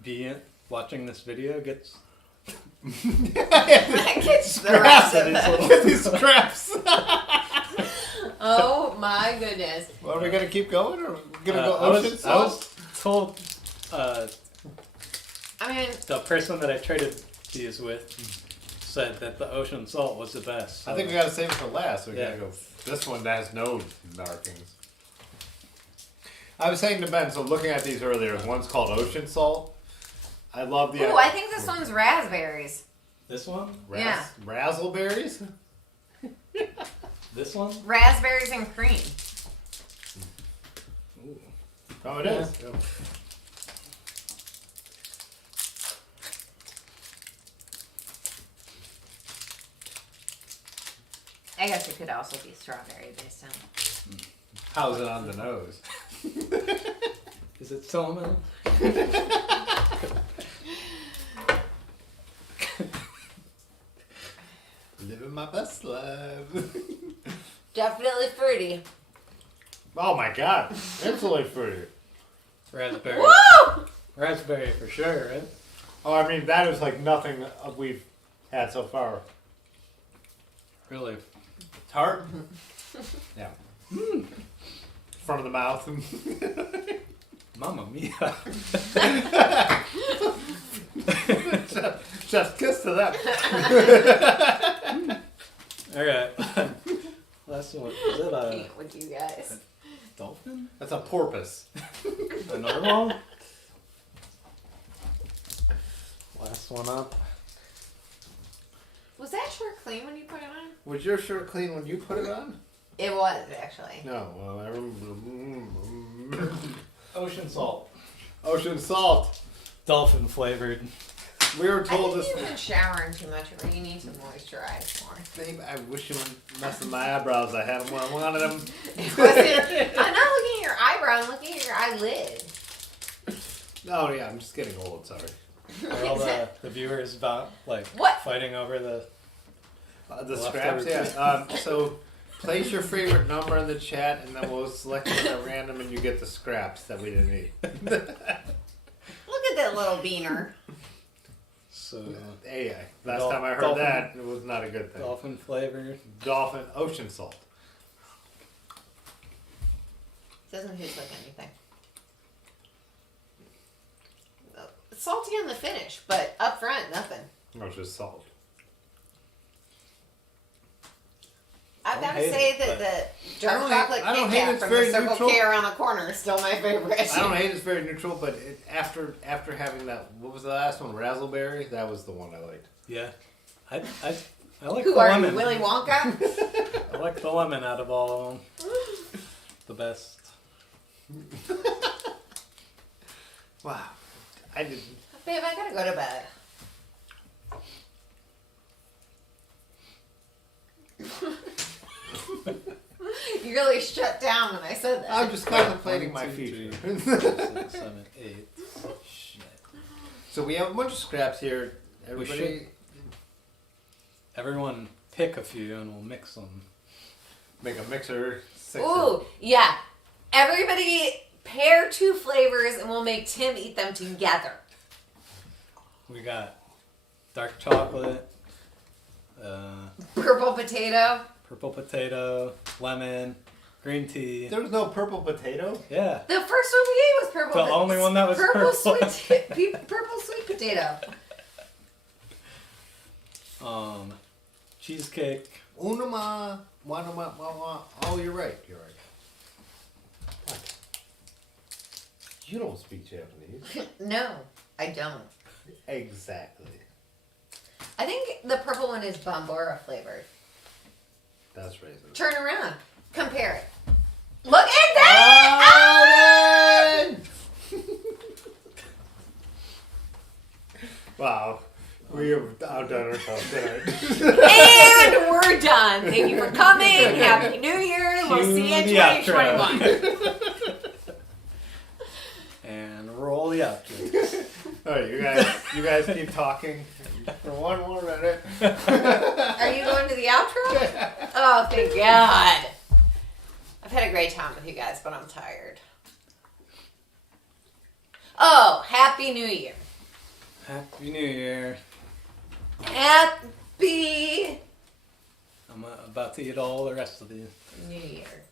be watching this video gets That gets the rest of it. Get these scraps. Oh my goodness. Well, are we gonna keep going, or are we gonna go I ocean was salt? told I mean, the person that I traded these with said that the ocean salt was the best. So. I think we gotta save it for last. We Yeah. gotta go. This one has no markings. I was saying to Ben, so looking at these earlier, one's called ocean salt. I love the. ooh, I think this one's raspberries. This one? Yeah. Razzleberries? This one? Raspberries and cream. Ooh. Oh, it is. I guess it could also be strawberry based on. How's it on the nose? Is it cinnamon? Living my best life. Definitely fruity. Oh my god. Instantly fruity. Raspberry. Woo! Raspberry for sure, right? Oh, I mean, that is like nothing we've had so far. Really? Tart? Yeah. Front of the mouth. Mamma mia. Chef's kiss to that. Alright. Last one. Is it a Can't with you guys. dolphin? That's a porpoise. A narwhal? Last one up. Was that shirt clean when you put it on? Was your shirt clean when you put it on? It was actually. No. Well, I remember. Ocean salt. Ocean salt. Dolphin flavored. We were I told think this. you've been showering too much, or you need to moisturize more. Babe, I wish you wouldn't mess with my eyebrows. I had them when I wanted them. I'm not looking at your eyebrow. I'm looking at your eyelid. Oh yeah, I'm just getting old. Sorry. Are all the viewers about like What? fighting over the The Leftover scraps, yeah. So place your favorite number in the chat, and then we'll select one at random, and you get the scraps that we didn't eat. Look at that little beaner. so Hey, last time I heard that, it was not a good thing. dolphin flavored. Dolphin, ocean salt. Doesn't taste like anything. It's salty on the finish, but up front, nothing. No, it's just salt. I've got to hate say it, that the I dark don't chocolate hate- I don't Kit hate Kat it's from very the Circle neutral. K around the corner is still my favorite. I don't hate it's very neutral, but after having that, what was the last one? Razzleberry? That was the one I liked. Yeah. I like Who the are lemon. you, Willy Wonka? I like the lemon out of all of them. The best. Wow. I didn't. Babe, I gotta go to bed. You really shut down when I said that. I'm just contemplating my 1, 2, future. 3, 4, 5, 6, 7, 8. Shit. So we have a bunch of scraps here. Everybody Everyone pick a few and we'll mix them. make a mixer. Ooh, yeah. Everybody pair 2 flavors and we'll make Tim eat them together. We got dark chocolate, Purple potato. purple potato, lemon, green tea. There was no purple potato. Yeah. The first one we ate was purple. The only one that was purple. purple. Purple sweet potato. Cheesecake. Unuma, wanuma, wawa. Oh, you're right. You're right. What? You don't speak Japanese. No, I don't. Exactly. I think the purple one is Bombora flavored. That's racist. Turn around. Compare it. Look at that! Wow. We have outdone ourselves tonight. And we're done. Thank you for coming. Happy New Year. We'll see you in Cue the outro. 2021. And roll the outro. Alright, you guys keep talking for one more minute. Are you going to the outro? Oh, thank God. I've had a great time with you guys, but I'm tired. Oh, Happy New Year. Happy New Year. Happy I'm about to eat all the rest of these. New Year.